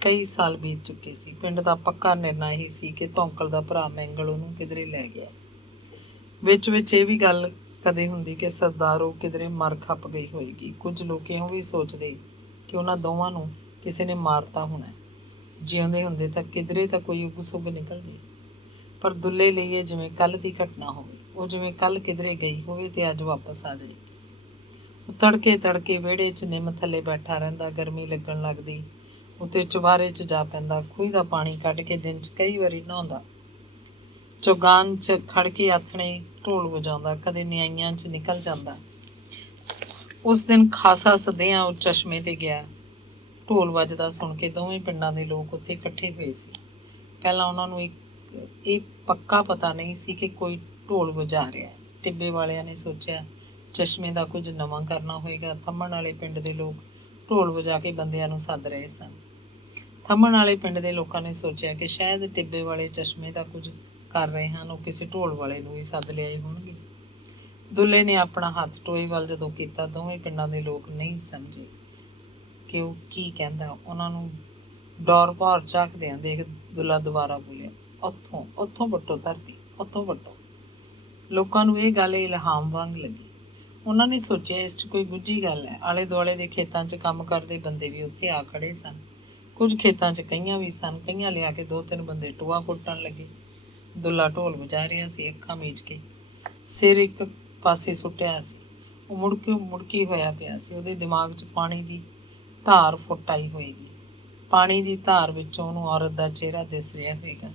ਕਈ ਸਾਲ ਬੀਤ ਚੁੱਕੇ ਸੀ। ਪਿੰਡ ਦਾ ਪੱਕਾ ਨਿਰਣਾ ਇਹੀ ਸੀ ਕਿ ਧੌਂਕਲ ਦਾ ਭਰਾ ਮੈਂਗਲ ਉਹਨੂੰ ਕਿਧਰੇ ਲੈ ਗਿਆ। ਵਿੱਚ ਇਹ ਵੀ ਗੱਲ ਕਦੇ ਹੁੰਦੀ ਕਿ ਸਰਦਾਰੋ ਕਿਧਰੇ ਮਰ ਖੱਪ ਗਈ ਹੋਏਗੀ। ਕੁਝ ਲੋਕ ਇਉਂ ਵੀ ਸੋਚਦੇ ਕਿ ਉਹਨਾਂ ਦੋਵਾਂ ਨੂੰ ਕਿਸੇ ਨੇ ਮਾਰਤਾ ਹੋਣਾ। ਜਿਉਂਦੇ ਹੁੰਦੇ ਤਾਂ ਕਿਧਰੇ ਤਾਂ ਕੋਈ ਉੱਗ ਸੁੱਗ ਨਿਕਲਦੀ, ਪਰ ਦੁੱਲੇ ਲਈ ਇਹ ਜਿਵੇਂ ਕੱਲ੍ਹ ਦੀ ਘਟਨਾ ਹੋਵੇ। ਉਹ ਜਿਵੇਂ ਕੱਲ੍ਹ ਕਿਧਰੇ ਗਈ ਹੋਵੇ ਤੇ ਅੱਜ ਵਾਪਸ ਆ ਜਾਏ। ਉਹ ਤੜਕੇ ਤੜਕੇ ਵਿਹੜੇ 'ਚ ਨਿੰਮ ਥੱਲੇ ਬੈਠਾ ਰਹਿੰਦਾ। ਗਰਮੀ ਲੱਗਣ ਲੱਗਦੀ ਉੱਤੇ ਚੁਬਾਰੇ 'ਚ ਜਾ ਪੈਂਦਾ। ਖੂਹ ਦਾ ਪਾਣੀ ਕੱਢ ਕੇ ਦਿਨ 'ਚ ਕਈ ਵਾਰੀ ਨਹਾਉਂਦਾ। ਚੌਗਾਨ 'ਚ ਖੜ ਕੇ ਆਥਣੇ ਢੋਲ ਵਜਾਉਂਦਾ। ਕਦੇ ਨਿਆਈਆਂ 'ਚ ਨਿਕਲ ਜਾਂਦਾ। ਉਸ ਦਿਨ ਖਾਸਾ ਸਦਿਆਂ ਉਹ ਚਸ਼ਮੇ 'ਤੇ ਗਿਆ। ਢੋਲ ਵੱਜਦਾ ਸੁਣ ਕੇ ਦੋਵੇਂ ਪਿੰਡਾਂ ਦੇ ਲੋਕ ਉੱਥੇ ਇਕੱਠੇ ਹੋਏ ਸੀ। ਪਹਿਲਾਂ ਉਹਨਾਂ ਨੂੰ ਇਹ ਪੱਕਾ ਪਤਾ ਨਹੀਂ ਸੀ ਕਿ ਕੋਈ ਢੋਲ ਵਜਾ ਰਿਹਾ। ਟਿੱਬੇ ਵਾਲਿਆਂ ਨੇ ਸੋਚਿਆ ਚਸ਼ਮੇ ਦਾ ਕੁਝ ਨਵਾਂ ਕਰਨਾ ਹੋਏਗਾ। ਥੰਮਣ ਵਾਲੇ ਪਿੰਡ ਦੇ ਲੋਕ ਢੋਲ ਵਜਾ ਕੇ ਬੰਦਿਆਂ ਨੂੰ ਸੱਦ ਰਹੇ ਸਨ। ਥੰਮਣ ਵਾਲੇ ਪਿੰਡ ਦੇ ਲੋਕਾਂ ਨੇ ਸੋਚਿਆ ਕਿ ਸ਼ਾਇਦ ਟਿੱਬੇ ਵਾਲੇ ਚਸ਼ਮੇ ਦਾ ਕੁਝ ਕਰ ਰਹੇ ਹਨ। ਉਹ ਕਿਸੇ ਢੋਲ ਵਾਲੇ ਨੂੰ ਵੀ ਸੱਦ ਲਿਆਏ ਹੋਣਗੇ। ਦੁੱਲੇ ਨੇ ਆਪਣਾ ਹੱਥ ਟੋਏ ਵੱਲ ਜਦੋਂ ਕੀਤਾ, ਦੋਵੇਂ ਪਿੰਡਾਂ ਦੇ ਲੋਕ ਨਹੀਂ ਸਮਝੇ ਕਿ ਉਹ ਕੀ ਕਹਿੰਦਾ। ਉਹਨਾਂ ਨੂੰ ਡੌਰ ਭੌਰ ਝਾਕਦਿਆਂ ਦੇਖ ਦੁੱਲਾ ਦੁਬਾਰਾ ਬੋਲਿਆ, ਉੱਥੋਂ ਉੱਥੋਂ ਵੱਟੋ ਧਰਤੀ, ਉੱਥੋਂ ਵੱਟੋ। ਲੋਕਾਂ ਨੂੰ ਇਹ ਗੱਲ ਇਲਹਾਮ ਵਾਂਗ ਲੱਗੀ। ਉਹਨਾਂ ਨੇ ਸੋਚਿਆ ਇਸ 'ਚ ਕੋਈ ਗੁੱਝੀ ਗੱਲ ਹੈ। ਆਲੇ ਦੁਆਲੇ ਦੇ ਖੇਤਾਂ 'ਚ ਕੰਮ ਕਰਦੇ ਬੰਦੇ ਵੀ ਉੱਥੇ ਆ ਖੜੇ ਸਨ। ਕੁਝ ਖੇਤਾਂ 'ਚ ਕਈਆਂ ਵੀ ਸਨ। ਕਈਆਂ ਲਿਆ ਕੇ 2-3 ਬੰਦੇ ਟੋਆ ਪੁੱਟਣ ਲੱਗੇ। ਦੁੱਲਾ ਢੋਲ ਵਜਾ ਰਿਹਾ ਸੀ, ਅੱਖਾਂ ਮੀਚ ਕੇ, ਸਿਰ ਇੱਕ ਪਾਸੇ ਸੁੱਟਿਆ ਸੀ। ਉਹ ਮੁੜਕੀ ਹੋਇਆ ਪਿਆ ਸੀ। ਉਹਦੇ ਦਿਮਾਗ 'ਚ ਪਾਣੀ ਦੀ ਧਾਰ ਫੁੱਟ ਆਈ ਹੋਏਗੀ। ਪਾਣੀ ਦੀ ਧਾਰ ਵਿੱਚੋਂ ਉਹਨੂੰ ਔਰਤ ਦਾ ਚਿਹਰਾ ਦਿਸ ਰਿਹਾ ਹੋਏਗਾ।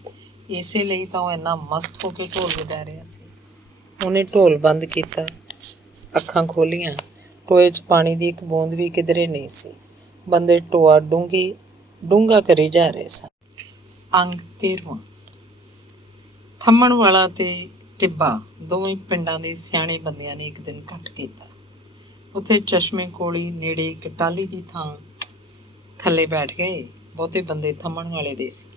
ਇਸੇ ਲਈ ਤਾਂ ਉਹ ਇੰਨਾ ਮਸਤ ਹੋ ਕੇ ਢੋਲ ਵਜਾ ਰਿਹਾ ਸੀ। ਉਹਨੇ ਢੋਲ ਬੰਦ ਕੀਤਾ, ਅੱਖਾਂ ਖੋਲ੍ਹੀਆਂ। ਟੋਏ 'ਚ ਪਾਣੀ ਦੀ ਇੱਕ ਬੂੰਦ ਵੀ ਕਿਧਰੇ ਨਹੀਂ ਸੀ। ਬੰਦੇ ਟੋਆ ਡੂੰਘਾ ਕਰੀ ਜਾ ਰਹੇ ਸਨ। ਅੰਗ 13ਵਾਂ। ਥੰਮਣ ਵਾਲਾ ਤੇ ਟਿੱਬਾ ਦੋਵੇਂ ਪਿੰਡਾਂ ਦੇ ਸਿਆਣੇ ਬੰਦਿਆਂ ਨੇ ਇੱਕ ਦਿਨ ਇਕੱਠ ਕੀਤਾ। ਉੱਥੇ ਚਸ਼ਮੇ ਕੋਲ ਨੇੜੇ ਇੱਕ ਟਾਹਲੀ ਦੀ ਥਾਂ ਥੱਲੇ ਬੈਠ ਗਏ। ਬਹੁਤੇ ਬੰਦੇ ਥੰਮਣ ਵਾਲੇ ਦੇ ਸੀ।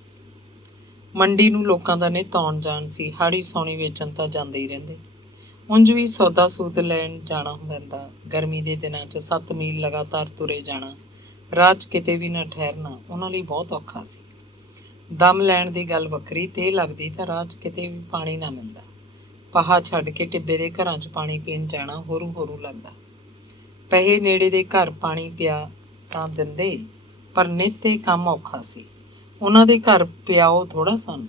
ਮੰਡੀ ਨੂੰ ਲੋਕਾਂ ਦਾ ਨਿੱਤ ਆਉਣ ਜਾਣ ਸੀ। ਹਾੜੀ ਸੌਣੀ ਵੇਚਣ ਤਾਂ ਜਾਂਦੇ ਹੀ ਰਹਿੰਦੇ। ਉਂਝ ਵੀ ਸੌਦਾ ਸੂਤ ਲੈਣ ਜਾਣਾ ਪੈਂਦਾ। ਗਰਮੀ ਦੇ ਦਿਨਾਂ 'ਚ 7 ਮੀਲ ਲਗਾਤਾਰ ਤੁਰੇ ਜਾਣਾ, ਰਾਹ 'ਚ ਕਿਤੇ ਵੀ ਨਾ ਠਹਿਰਨਾ ਉਹਨਾਂ ਲਈ ਬਹੁਤ ਔਖਾ ਸੀ। ਦਮ ਲੈਣ ਦੀ ਗੱਲ ਵੱਖਰੀ, ਤੇ ਲੱਗਦੀ ਤਾਂ ਰਾਹ 'ਚ ਕਿਤੇ ਵੀ ਪਾਣੀ ਨਾ ਮਿਲਦਾ। ਪਾਹਾ ਛੱਡ ਕੇ ਟਿੱਬੇ ਦੇ ਘਰਾਂ 'ਚ ਪਾਣੀ ਪੀਣ ਜਾਣਾ ਹੋਰੂ ਲੱਗਦਾ। ਪਹੇ ਨੇੜੇ ਦੇ ਘਰ ਪਾਣੀ ਪਿਆ ਤਾਂ ਦਿੰਦੇ, ਪਰ ਨਿੱਤ ਇਹ ਕੰਮ ਔਖਾ ਸੀ। ਉਹਨਾਂ ਦੇ ਘਰ ਪਿਆਓ ਥੋੜ੍ਹਾ ਸਨ।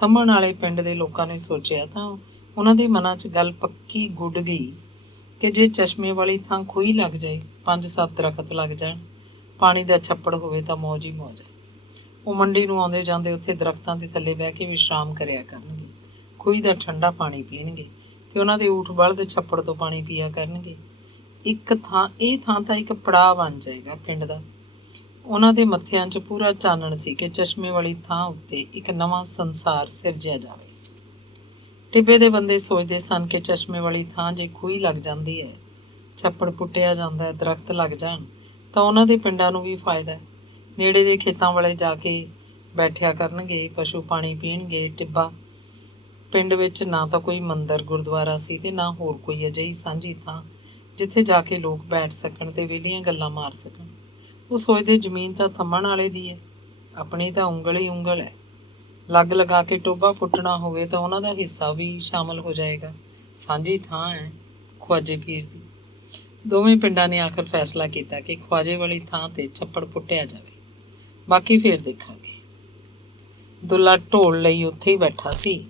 ਥੰਮਣ ਵਾਲੇ ਪਿੰਡ ਦੇ ਲੋਕਾਂ ਨੇ ਸੋਚਿਆ ਤਾਂ ਉਹਨਾਂ ਦੇ ਮਨਾਂ 'ਚ ਗੱਲ ਪੱਕੀ ਗੁੱਡ ਗਈ ਕਿ ਜੇ ਚਸ਼ਮੇ ਵਾਲੀ ਥਾਂ ਖੂਹੀ ਲੱਗ ਜਾਏ, 5-7 ਦਰਖਤ ਲੱਗ ਜਾਣ, ਪਾਣੀ ਦਾ ਛੱਪੜ ਹੋਵੇ ਤਾਂ ਮੌਜ ਹੀ ਮੌਜ ਹੈ। ਉਹ ਮੰਡੀ ਨੂੰ ਆਉਂਦੇ ਜਾਂਦੇ ਉੱਥੇ ਦਰਖਤਾਂ ਦੇ ਥੱਲੇ ਬਹਿ ਕੇ ਵਿਸ਼ਰਾਮ ਕਰਿਆ ਕਰਨਗੇ। ਖੂਹੀ ਦਾ ਠੰਡਾ ਪਾਣੀ ਪੀਣਗੇ ਤੇ ਉਹਨਾਂ ਦੇ ਊਠ ਬਲਦ ਛੱਪੜ ਤੋਂ ਪਾਣੀ ਪੀਆ ਕਰਨਗੇ। ਇਹ ਥਾਂ ਤਾਂ ਇੱਕ ਪੜਾਅ ਬਣ ਜਾਏਗਾ ਪਿੰਡ ਦਾ। ਉਹਨਾਂ ਦੇ ਮੱਥਿਆਂ 'ਚ ਪੂਰਾ ਚਾਨਣ ਸੀ ਕਿ ਚਸ਼ਮੇ ਵਾਲੀ ਥਾਂ ਉੱਤੇ ਇੱਕ ਨਵਾਂ ਸੰਸਾਰ ਸਿਰਜਿਆ ਜਾਵੇ। ਟਿੱਬੇ ਦੇ ਬੰਦੇ ਸੋਚਦੇ ਸਨ ਕਿ ਚਸ਼ਮੇ ਵਾਲੀ ਥਾਂ ਜੇ ਖੂਹੀ ਲੱਗ ਜਾਂਦੀ ਹੈ, ਛੱਪੜ ਪੁੱਟਿਆ ਜਾਂਦਾ, ਦਰਖਤ ਲੱਗ ਜਾਣ ਤਾਂ ਉਹਨਾਂ ਦੇ ਪਿੰਡਾਂ ਨੂੰ ਵੀ ਫਾਇਦਾ। ਨੇੜੇ ਦੇ ਖੇਤਾਂ ਵਾਲੇ ਜਾ ਕੇ ਬੈਠਿਆ ਕਰਨਗੇ, ਪਸ਼ੂ ਪਾਣੀ ਪੀਣਗੇ। ਟਿੱਬਾ ਪਿੰਡ ਵਿੱਚ ਨਾ ਤਾਂ ਕੋਈ ਮੰਦਰ ਗੁਰਦੁਆਰਾ ਸੀ ਤੇ ਨਾ ਹੋਰ ਕੋਈ ਅਜਿਹੀ ਸਾਂਝੀ ਥਾਂ ਜਿੱਥੇ ਜਾ ਕੇ ਲੋਕ ਬੈਠ ਸਕਣ ਤੇ ਵਿਹਲੀਆਂ ਗੱਲਾਂ ਮਾਰ ਸਕਣ। ਉਹ ਸੋਚਦੇ ਜ਼ਮੀਨ ਤਾਂ ਥੰਮਣ ਵਾਲੇ ਦੀ ਹੈ, ਆਪਣੀ ਤਾਂ ਉਂਗਲ ਹੀ ਉਂਗਲ ਹੈ। ਲੱਗ ਲਗਾ ਕੇ ਟੋਭਾ ਪੁੱਟਣਾ ਹੋਵੇ ਤਾਂ ਉਹਨਾਂ ਦਾ ਹਿੱਸਾ ਵੀ ਸ਼ਾਮਲ ਹੋ ਜਾਏਗਾ। ਸਾਂਝੀ ਥਾਂ ਹੈ ਖਵਾਜੇ ਪੀਰ ਦੀ। ਦੋਵੇਂ ਪਿੰਡਾਂ ਨੇ ਆਖਰ ਫੈਸਲਾ ਕੀਤਾ ਕਿ ਖਵਾਜੇ ਵਾਲੀ ਥਾਂ 'ਤੇ ਛੱਪੜ ਪੁੱਟਿਆ ਜਾਵੇ, ਬਾਕੀ ਫੇਰ ਦੇਖਾਂਗੇ। ਦੁੱਲਾ ਢੋਲ ਲਈ ਉੱਥੇ ਹੀ ਬੈਠਾ ਸੀ।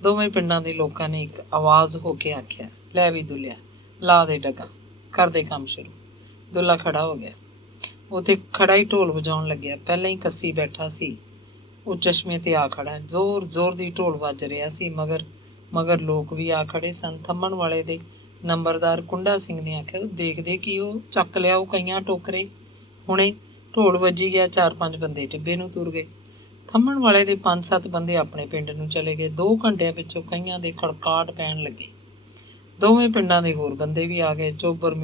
ਦੋਵੇਂ ਪਿੰਡਾਂ ਦੇ ਲੋਕਾਂ ਨੇ ਇੱਕ ਆਵਾਜ਼ ਹੋ ਕੇ ਆਖਿਆ, ਲੈ ਵੀ ਦੁੱਲਿਆ, ਲਾ ਦੇ ਡਗਾ, ਕਰਦੇ ਕੰਮ ਸ਼ੁਰੂ। ਦੁੱਲਾ ਖੜਾ ਹੋ ਗਿਆ। ਉੱਥੇ ਖੜਾ ਹੀ ਢੋਲ ਵਜਾਉਣ ਲੱਗਿਆ। ਪਹਿਲਾਂ ਹੀ ਕੱਸੀ ਬੈਠਾ ਸੀ। ਉਹ ਚਸ਼ਮੇ 'ਤੇ ਆ ਖੜਾ। ਜ਼ੋਰ ਦੀ ਢੋਲ ਵੱਜ ਰਿਹਾ ਸੀ। ਮਗਰ ਲੋਕ ਵੀ ਆ ਖੜੇ ਸਨ। ਥੰਮਣ ਵਾਲੇ ਦੇ ਨੰਬਰਦਾਰ ਕੁੰਡਾ ਸਿੰਘ ਨੇ ਆਖਿਆ, ਦੇਖਦੇ ਕਿ ਉਹ ਚੱਕ ਲਿਆ ਉਹ ਕਈਆਂ ਟੋਕਰੇ। ਹੁਣੇ ਢੋਲ ਵੱਜੀ ਗਿਆ, 4-5 ਬੰਦੇ ਟਿੱਬੇ ਨੂੰ ਤੁਰ ਗਏ। ਥੰਮਣ ਵਾਲੇ ਦੇ 5-7 ਬੰਦੇ ਆਪਣੇ ਪਿੰਡ ਨੂੰ ਚਲੇ ਗਏ। 2 ਘੰਟਿਆਂ ਪਿੱਛੋਂ ਕਈਆਂ ਦੇ ਖੜਕਾਟ ਪੈਣ ਲੱਗੇ। ਦੋਵੇਂ ਪਿੰਡਾਂ ਦੇ ਹੋਰ ਬੰਦੇ ਵੀ ਆ ਗਏ। ਚੋਬਰ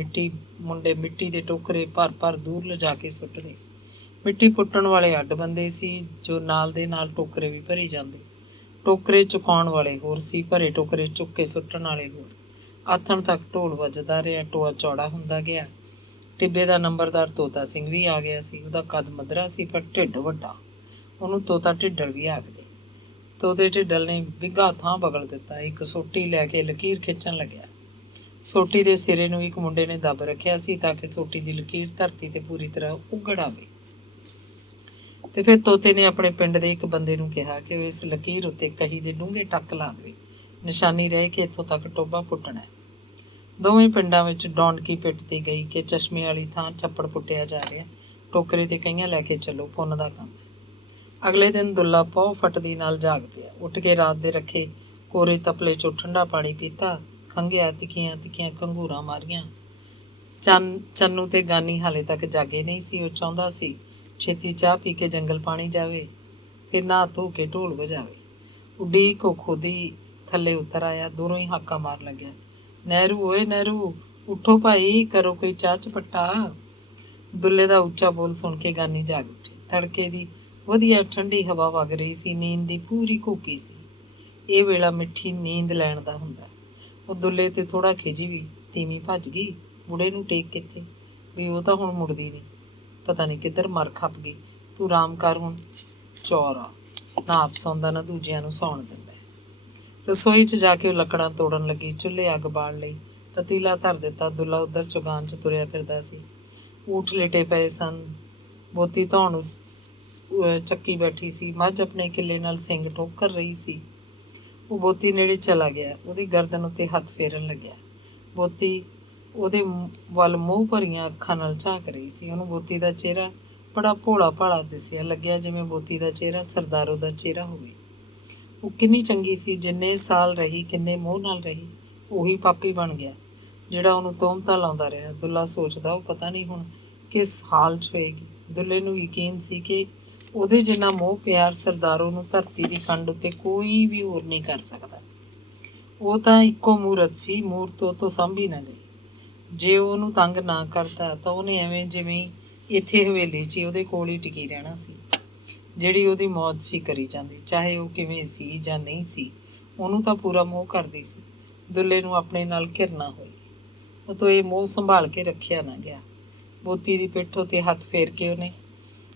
ਮੁੰਡੇ ਮਿੱਟੀ ਦੇ ਟੋਕਰੇ ਭਰ ਦੂਰ ਲਿਜਾ ਕੇ ਸੁੱਟਦੇ। ਮਿੱਟੀ ਪੁੱਟਣ ਵਾਲੇ ਅੱਡ ਬੰਦੇ ਸੀ ਜੋ ਨਾਲ ਦੇ ਨਾਲ ਟੋਕਰੇ ਵੀ ਭਰੀ ਜਾਂਦੇ। ਟੋਕਰੇ ਚੁਕਾਉਣ ਵਾਲੇ ਹੋਰ ਸੀ, ਭਰੇ ਟੋਕਰੇ ਚੁੱਕ ਕੇ ਸੁੱਟਣ ਵਾਲੇ ਹੋਰ। ਆਥਣ ਤੱਕ ਢੋਲ ਵੱਜਦਾ ਰਿਹਾ। ਟੋਆ ਚੌੜਾ ਹੁੰਦਾ ਗਿਆ। ਟਿੱਬੇ ਦਾ ਨੰਬਰਦਾਰ ਤੋਤਾ ਸਿੰਘ ਵੀ ਆ ਗਿਆ ਸੀ। ਉਹਦਾ ਕੱਦ ਮੱਧਰਾ ਸੀ ਪਰ ਢਿੱਡ ਵੱਡਾ। ਉਹਨੂੰ ਤੋਤਾ ਢਿੱਡਲ ਵੀ ਆਖਦੇ। ਤੋਤੇ ਢਿੱਡਲ ਨੇ ਬਿੱਘਾ ਥਾਂ ਬਗਲ ਦਿੱਤਾ। ਇੱਕ ਸੋਟੀ ਲੈ ਕੇ ਲਕੀਰ ਖਿੱਚਣ ਲੱਗਿਆ। ਸੋਟੀ ਦੇ ਸਿਰੇ ਨੂੰ ਇੱਕ ਮੁੰਡੇ ਨੇ ਦੱਬ ਰੱਖਿਆ ਸੀ ਤਾਂ ਕਿ ਸੋਟੀ ਦੀ ਲਕੀਰ ਧਰਤੀ 'ਤੇ ਪੂਰੀ ਤਰ੍ਹਾਂ ਉਘੜ ਆਵੇ। ਤੇ ਫਿਰ ਤੋਤੇ ਨੇ ਆਪਣੇ ਪਿੰਡ ਦੇ ਇੱਕ ਬੰਦੇ ਨੂੰ ਕਿਹਾ ਕਿ ਉਹ ਇਸ ਲਕੀਰ ਉੱਤੇ ਕਹੀ ਦੇ ਡੂੰਘੇ ਟੱਕ ਲਾ ਦੇਵੇ, ਨਿਸ਼ਾਨੀ ਰਹੇ ਕਿ ਇੱਥੋਂ ਤੱਕ ਟੋਭਾ ਪੁੱਟਣਾ ਹੈ। ਦੋਵੇਂ ਪਿੰਡਾਂ ਵਿੱਚ ਡੌਂਡਕੀ ਪਿੱਟਦੀ ਗਈ ਕਿ ਚਸ਼ਮੇ ਵਾਲੀ ਥਾਂ ਛੱਪੜ ਪੁੱਟਿਆ ਜਾ ਰਿਹਾ, ਟੋਕਰੇ ਤੇ ਕਹੀਆਂ ਲੈ ਕੇ ਚੱਲੋ, ਪੁੰਨ ਦਾ ਕੰਮ। ਅਗਲੇ ਦਿਨ ਦੁੱਲਾ ਪਹੁ ਫਟਦੀ ਨਾਲ ਜਾਗ ਪਿਆ। ਉੱਠ ਕੇ ਰਾਤ ਦੇ ਰੱਖੇ ਕੋਰੇ ਤਪਲੇ 'ਚੋਂ ਠੰਡਾ ਪਾਣੀ ਪੀਤਾ, ਖੰਘਿਆ, ਤਿੱਖੀਆਂ ਤਿੱਖੀਆਂ ਘੰਗੂਰਾਂ ਮਾਰੀਆਂ। ਚੰਨੂ ਤੇ ਗਾਨੀ ਹਾਲੇ ਤੱਕ ਜਾਗੇ ਨਹੀਂ ਸੀ। ਉਹ ਚਾਹੁੰਦਾ ਸੀ ਛੇਤੀ ਚਾਹ ਪੀ ਕੇ ਜੰਗਲ ਪਾਣੀ ਜਾਵੇ, ਫਿਰ ਨਹਾ ਧੋ ਕੇ ਢੋਲ ਵਜਾਵੇ। ਉਡੀਕ ਉਹ ਖੁਦ ਹੀ ਥੱਲੇ ਉਤਰ ਆਇਆ, ਦੂਰੋਂ ਹੀ ਹਾਕਾ ਮਾਰ ਲੱਗਿਆ, ਨਹਿਰੂ ਓਏ ਨਹਿਰੂ, ਉੱਠੋ ਭਾਈ, ਕਰੋ ਕੋਈ ਚਾਹ ਚਪੱਟਾ। ਦੁੱਲੇ ਦਾ ਉੱਚਾ ਬੋਲ ਸੁਣ ਕੇ ਗਾਨੀ ਜਾਗ ਉੱਠੀ। ਤੜਕੇ ਦੀ ਵਧੀਆ ਠੰਡੀ ਹਵਾ ਵਗ ਰਹੀ ਸੀ, ਨੀਂਦ ਦੀ ਪੂਰੀ ਘੋਕੀ ਸੀ। ਇਹ ਵੇਲਾ ਮਿੱਠੀ ਨੀਂਦ ਲੈਣ ਦਾ ਹੁੰਦਾ। ਉਹ ਦੁੱਲੇ ਤੇ ਥੋੜ੍ਹਾ ਖਿਜੀ ਵੀ, ਤੀਵੀਂ ਭੱਜ ਗਈ, ਬੁੜੇ ਨੂੰ ਟੇਕ ਕਿੱਥੇ, ਵੀ ਉਹ ਤਾਂ ਹੁਣ ਮੁੜਦੀ ਨਹੀਂ, ਪਤਾ ਨਹੀਂ ਕਿੱਧਰ ਮਰ ਖੱਪ ਗਈ। ਤੂੰ ਆਰਾਮ ਕਰ ਹੁਣ, ਚੌਰ ਆ, ਨਾ ਆਪ ਸੌਂਦਾ ਨਾ ਦੂਜਿਆਂ ਨੂੰ ਸੌਣ ਦਿੰਦਾ। ਰਸੋਈ 'ਚ ਜਾ ਕੇ ਉਹ ਲੱਕੜਾਂ ਤੋੜਨ ਲੱਗੀ, ਚੁੱਲ੍ਹੇ ਅੱਗ ਬਾਲ ਲਈ, ਪਤੀਲਾ ਧਰ ਦਿੱਤਾ। ਦੁੱਲਾ ਉੱਧਰ ਚੁਗਾਨ 'ਚ ਤੁਰਿਆ ਫਿਰਦਾ ਸੀ। ਊਠ ਲਿਟੇ ਪਏ ਸਨ, ਬੋਤੀ ਧੌਣ ਚੱਕੀ ਬੈਠੀ ਸੀ, ਮੱਝ ਆਪਣੇ ਕਿੱਲੇ ਨਾਲ ਸਿੰਗ ਠੋਕਰ ਰਹੀ ਸੀ। ਉਹ ਬੋਤੀ ਨੇੜੇ ਚਲਾ ਗਿਆ, ਉਹਦੀ ਗਰਦਨ ਉੱਤੇ ਹੱਥ ਫੇਰਨ ਲੱਗਿਆ। ਬੋਤੀ ਉਹਦੇ ਵੱਲ ਮੋਹ ਭਰੀਆਂ ਅੱਖਾਂ ਨਾਲ ਝਾਕ ਰਹੀ ਸੀ। ਉਹਨੂੰ ਬੋਤੀ ਦਾ ਚਿਹਰਾ ਬੜਾ ਭੋਲਾ ਭਾਲਾ ਦਿਸਿਆ, ਲੱਗਿਆ ਜਿਵੇਂ ਬੋਤੀ ਦਾ ਚਿਹਰਾ ਸਰਦਾਰੋ ਦਾ ਚਿਹਰਾ ਹੋਵੇ। ਉਹ ਕਿੰਨੀ ਚੰਗੀ ਸੀ, ਜਿੰਨੇ ਸਾਲ ਰਹੀ, ਕਿੰਨੇ ਮੋਹ ਨਾਲ ਰਹੀ। ਉਹੀ ਪਾਪੀ ਬਣ ਗਿਆ ਜਿਹੜਾ ਉਹਨੂੰ ਤੋਹਮਤਾਂ ਲਾਉਂਦਾ ਰਿਹਾ। ਦੁੱਲਾ ਸੋਚਦਾ, ਉਹ ਪਤਾ ਨਹੀਂ ਹੁਣ ਕਿਸ ਹਾਲ 'ਚ ਹੋਏਗੀ। ਦੁੱਲੇ ਨੂੰ ਯਕੀਨ ਸੀ ਕਿ ਉਹਦੇ ਜਿੰਨਾ ਮੋਹ ਪਿਆਰ ਸਰਦਾਰੋ ਨੂੰ ਧਰਤੀ ਦੀ ਖੰਡ ਉੱਤੇ ਕੋਈ ਵੀ ਹੋਰ ਨਹੀਂ ਕਰ ਸਕਦਾ। ਉਹ ਤਾਂ ਇੱਕੋ ਮੂਰਤ ਸੀ, ਮੂਰਤ ਉਹ ਤੋਂ ਸਾਂਭੀ ਨਾ ਗਈ। ਜੇ ਉਹਨੂੰ ਤੰਗ ਨਾ ਕਰਦਾ ਤਾਂ ਉਹਨੇ ਐਵੇਂ ਜਿਵੇਂ ਇੱਥੇ ਹਵੇਲੀ 'ਚ ਉਹਦੇ ਕੋਲ ਹੀ ਟਿਕੀ ਰਹਿਣਾ ਸੀ। ਜਿਹੜੀ ਉਹਦੀ ਮੌਤ ਸੀ ਕਰੀ ਜਾਂਦੀ, ਚਾਹੇ ਉਹ ਕਿਵੇਂ ਸੀ ਜਾਂ ਨਹੀਂ ਸੀ, ਉਹਨੂੰ ਤਾਂ ਪੂਰਾ ਮੋਹ ਕਰਦੀ ਸੀ। ਦੁੱਲੇ ਨੂੰ ਆਪਣੇ ਨਾਲ ਘਿਰਨਾ ਹੋਈ, ਉਹ ਤੋਂ ਇਹ ਮੋਹ ਸੰਭਾਲ ਕੇ ਰੱਖਿਆ ਨਾ ਗਿਆ। ਬੋਤੀ ਦੀ ਪਿੱਠ ਉੱਤੇ ਹੱਥ ਫੇਰ ਕੇ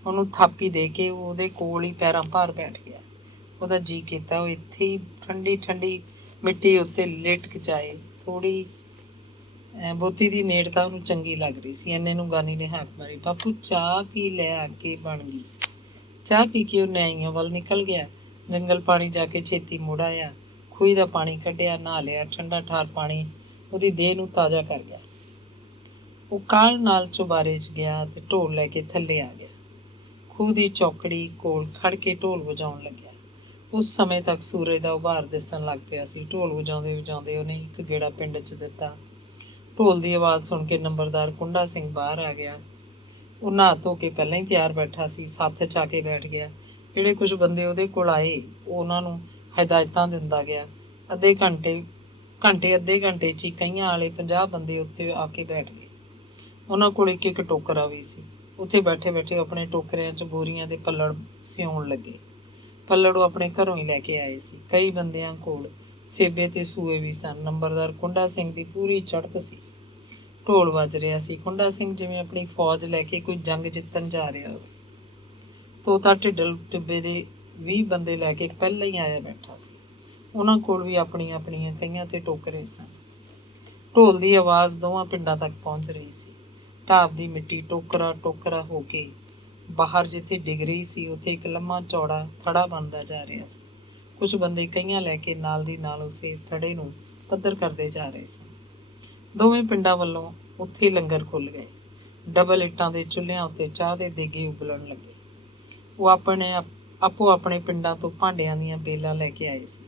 ਉਹਨੂੰ ਥਾਪੀ ਦੇ ਕੇ ਉਹ ਉਹਦੇ ਕੋਲ ਹੀ ਪੈਰਾਂ ਭਾਰ ਬੈਠ ਗਿਆ। ਉਹਦਾ ਜੀਅ ਕੀਤਾ ਉਹ ਇੱਥੇ ਹੀ ਠੰਡੀ ਠੰਡੀ ਮਿੱਟੀ ਉੱਤੇ ਲਿਟਕ ਜਾਏ। ਥੋੜ੍ਹੀ ਬੋਤੀ ਦੀ ਨੇੜਤਾ ਉਹਨੂੰ ਚੰਗੀ ਲੱਗ ਰਹੀ ਸੀ। ਇੰਨੇ ਨੂੰ ਗਾਨੀ ਨੇ ਹਾਕ ਮਾਰੀ, ਬਾਪੂ ਚਾਹ ਪੀ ਲੈ, ਆ ਕੇ ਬਣ ਗਈ। ਚਾਹ ਪੀ ਕੇ ਉਹ ਨਿਆਈਆਂ ਵੱਲ ਨਿਕਲ ਗਿਆ। ਜੰਗਲ ਪਾਣੀ ਜਾ ਕੇ ਛੇਤੀ ਮੁੜ ਆਇਆ, ਖੂਹੀ ਦਾ ਪਾਣੀ ਕੱਢਿਆ, ਨਹਾ ਲਿਆ। ਠੰਡਾ ਠਾਰ ਪਾਣੀ ਉਹਦੀ ਦੇਹ ਨੂੰ ਤਾਜ਼ਾ ਕਰ ਗਿਆ। ਉਹ ਕਾਹਲ ਨਾਲ ਚੁਬਾਰੇ 'ਚ ਗਿਆ ਤੇ ਢੋਲ ਲੈ ਕੇ ਥੱਲੇ ਆ ਗਿਆ। ਖੂਹ ਦੀ ਚੌਕੜੀ ਕੋਲ ਖੜ ਕੇ ਢੋਲ ਵਜਾਉਣ ਲੱਗਿਆ। ਉਸ ਸਮੇਂ ਤੱਕ ਸੂਰਜ ਦਾ ਉਭਾਰ ਦਿਸਣ ਲੱਗ ਪਿਆ ਸੀ। ਢੋਲ ਵਜਾਉਂਦੇ ਵਜਾਉਂਦੇ ਉਹਨੇ ਇੱਕ ਗੇੜਾ ਪਿੰਡ 'ਚ ਦਿੱਤਾ। ਢੋਲ ਦੀ ਆਵਾਜ਼ ਸੁਣ ਕੇ ਨੰਬਰਦਾਰ ਕੁੰਡਾ ਸਿੰਘ ਬਾਹਰ ਆ ਗਿਆ। ਉਹ ਨਹਾ ਧੋ ਕੇ ਪਹਿਲਾਂ ਹੀ ਤਿਆਰ ਬੈਠਾ ਸੀ, ਸੱਥ 'ਚ ਆ ਕੇ ਬੈਠ ਗਿਆ। ਜਿਹੜੇ ਕੁਝ ਬੰਦੇ ਉਹਦੇ ਕੋਲ ਆਏ, ਉਹ ਉਹਨਾਂ ਨੂੰ ਹਦਾਇਤਾਂ ਦਿੰਦਾ ਗਿਆ। ਅੱਧੇ ਘੰਟੇ 'ਚ ਹੀ ਕਈਆਂ ਵਾਲੇ 50 ਬੰਦੇ ਉੱਤੇ ਆ ਕੇ ਬੈਠ ਗਏ। ਉਹਨਾਂ ਕੋਲ ਇੱਕ ਇੱਕ ਟੋਕਰਾ ਵੀ ਸੀ। ਉੱਥੇ ਬੈਠੇ ਬੈਠੇ ਆਪਣੇ ਟੋਕਰਿਆਂ 'ਚ ਬੋਰੀਆਂ ਦੇ ਪੱਲੜ ਸਿਉਣ ਲੱਗੇ। ਪੱਲੜ ਉਹ ਆਪਣੇ ਘਰੋਂ ਹੀ ਲੈ ਕੇ ਆਏ ਸੀ। ਕਈ ਬੰਦਿਆਂ ਕੋਲ ਸੇਬੇ ਤੇ ਸੂਏ ਵੀ ਸਨ। ਨੰਬਰਦਾਰ ਕੁੰਡਾ ਸਿੰਘ ਦੀ ਪੂਰੀ ਚੜ੍ਹਤ ਸੀ। ਢੋਲ ਵੱਜ ਰਿਹਾ ਸੀ। ਕੁੰਡਾ ਸਿੰਘ ਜਿਵੇਂ ਆਪਣੀ ਫੌਜ ਲੈ ਕੇ ਕੋਈ ਜੰਗ ਜਿੱਤਣ ਜਾ ਰਿਹਾ ਹੋਵੇ। ਤੋਤਾ ਢਿੱਡਲ ਟਿੱਬੇ ਦੇ 20 ਬੰਦੇ ਲੈ ਕੇ ਪਹਿਲਾਂ ਹੀ ਆਇਆ ਬੈਠਾ ਸੀ। ਉਹਨਾਂ ਕੋਲ ਵੀ ਆਪਣੀਆਂ ਆਪਣੀਆਂ ਕਈਆਂ ਤੇ ਟੋਕਰੇ ਸਨ। ਢੋਲ ਦੀ ਆਵਾਜ਼ ਦੋਵਾਂ ਪਿੰਡਾਂ ਤੱਕ ਪਹੁੰਚ ਰਹੀ ਸੀ। ਢਾਬ ਦੀ ਮਿੱਟੀ ਟੋਕਰਾ ਟੋਕਰਾ ਹੋ ਕੇ ਬਾਹਰ ਜਿੱਥੇ ਡਿੱਗ ਰਹੀ ਸੀ, ਉੱਥੇ ਇੱਕ ਲੰਮਾ ਚੌੜਾ ਥੜਾ ਬਣਦਾ ਜਾ ਰਿਹਾ ਸੀ। ਕੁਝ ਬੰਦੇ ਕਈਆਂ ਲੈ ਕੇ ਨਾਲ ਦੀ ਨਾਲ ਉਸੇ ਥੜੇ ਨੂੰ ਪੱਧਰ ਕਰਦੇ ਜਾ ਰਹੇ ਸਨ। ਦੋਵੇਂ ਪਿੰਡਾਂ ਵੱਲੋਂ ਉੱਥੇ ਲੰਗਰ ਖੁੱਲ੍ਹ ਗਏ। ਡਬਲ ਇੱਟਾਂ ਦੇ ਚੁੱਲ੍ਹਿਆਂ ਉੱਤੇ ਚਾਹ ਦੇ ਦੇਗੇ ਉਬਲਣ ਲੱਗੇ। ਉਹ ਆਪੋ ਆਪਣੇ ਪਿੰਡਾਂ ਤੋਂ ਭਾਂਡਿਆਂ ਦੀਆਂ ਬੇਲਾਂ ਲੈ ਕੇ ਆਏ ਸੀ।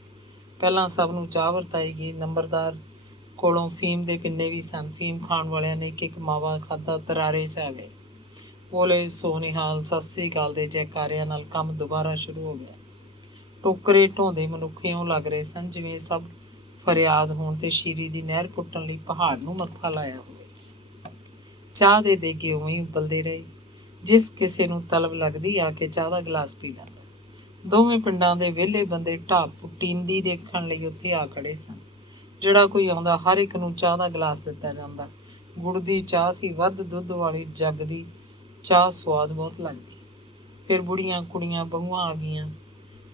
ਪਹਿਲਾਂ ਸਭ ਨੂੰ ਚਾਹ ਵਰਤਾਈ ਗਈ। ਨੰਬਰਦਾਰ ਕੋਲੋਂ ਫੀਮ ਦੇ ਪਿੰਨੇ ਵੀ ਸਨ। ਫੀਮ ਖਾਣ ਵਾਲਿਆਂ ਨੇ ਇੱਕ ਇੱਕ ਮਾਵਾ ਖਾਧਾ, ਤਰਾਰੇ 'ਚ ਆ ਗਏ। ਬੋਲੇ ਸੋ ਨਿਹਾਲ, ਸਤਿ ਸ੍ਰੀ ਅਕਾਲ ਦੇ ਜੈਕਾਰਿਆਂ ਨਾਲ ਕੰਮ ਦੁਬਾਰਾ ਸ਼ੁਰੂ ਹੋ ਗਿਆ। ਟੋਕਰੇ ਢੋਂਦੇ ਮਨੁੱਖ ਇਉਂ ਲੱਗ ਰਹੇ ਸਨ ਜਿਵੇਂ ਸਭ ਫਰਿਆਦ ਹੋਣ ਤੇ ਸ਼ੀਰੀ ਦੀ ਨਹਿਰ ਪੁੱਟਣ ਲਈ ਪਹਾੜ ਨੂੰ ਮੱਥਾ ਲਾਇਆ ਹੋਵੇ। ਚਾਹ ਦੇ ਦੇਗੇ ਉਵੇਂ ਹੀ ਉਬਲਦੇ ਰਹੇ। ਜਿਸ ਕਿਸੇ ਨੂੰ ਤਲਬ ਲੱਗਦੀ ਆ ਕੇ ਚਾਹ ਦਾ ਗਲਾਸ ਪੀ ਲੈਂਦਾ। ਦੋਵੇਂ ਪਿੰਡਾਂ ਦੇ ਵਿਹਲੇ ਬੰਦੇ ਢਾਬ ਪੁਟੀਂਦੀ ਦੇਖਣ ਲਈ ਉੱਥੇ ਆ ਖੜੇ ਸਨ। ਜਿਹੜਾ ਕੋਈ ਆਉਂਦਾ ਹਰ ਇੱਕ ਨੂੰ ਚਾਹ ਦਾ ਗਲਾਸ ਦਿੱਤਾ ਜਾਂਦਾ। ਗੁੜ ਦੀ ਚਾਹ ਸੀ, ਵੱਧ ਦੁੱਧ ਵਾਲੀ ਜੱਗ ਦੀ ਚਾਹ ਸਵਾਦ ਬਹੁਤ ਲੱਗਦੀ। ਫਿਰ ਬੁੜੀਆਂ ਕੁੜੀਆਂ ਬਹੂਆਂ ਆ ਗਈਆਂ।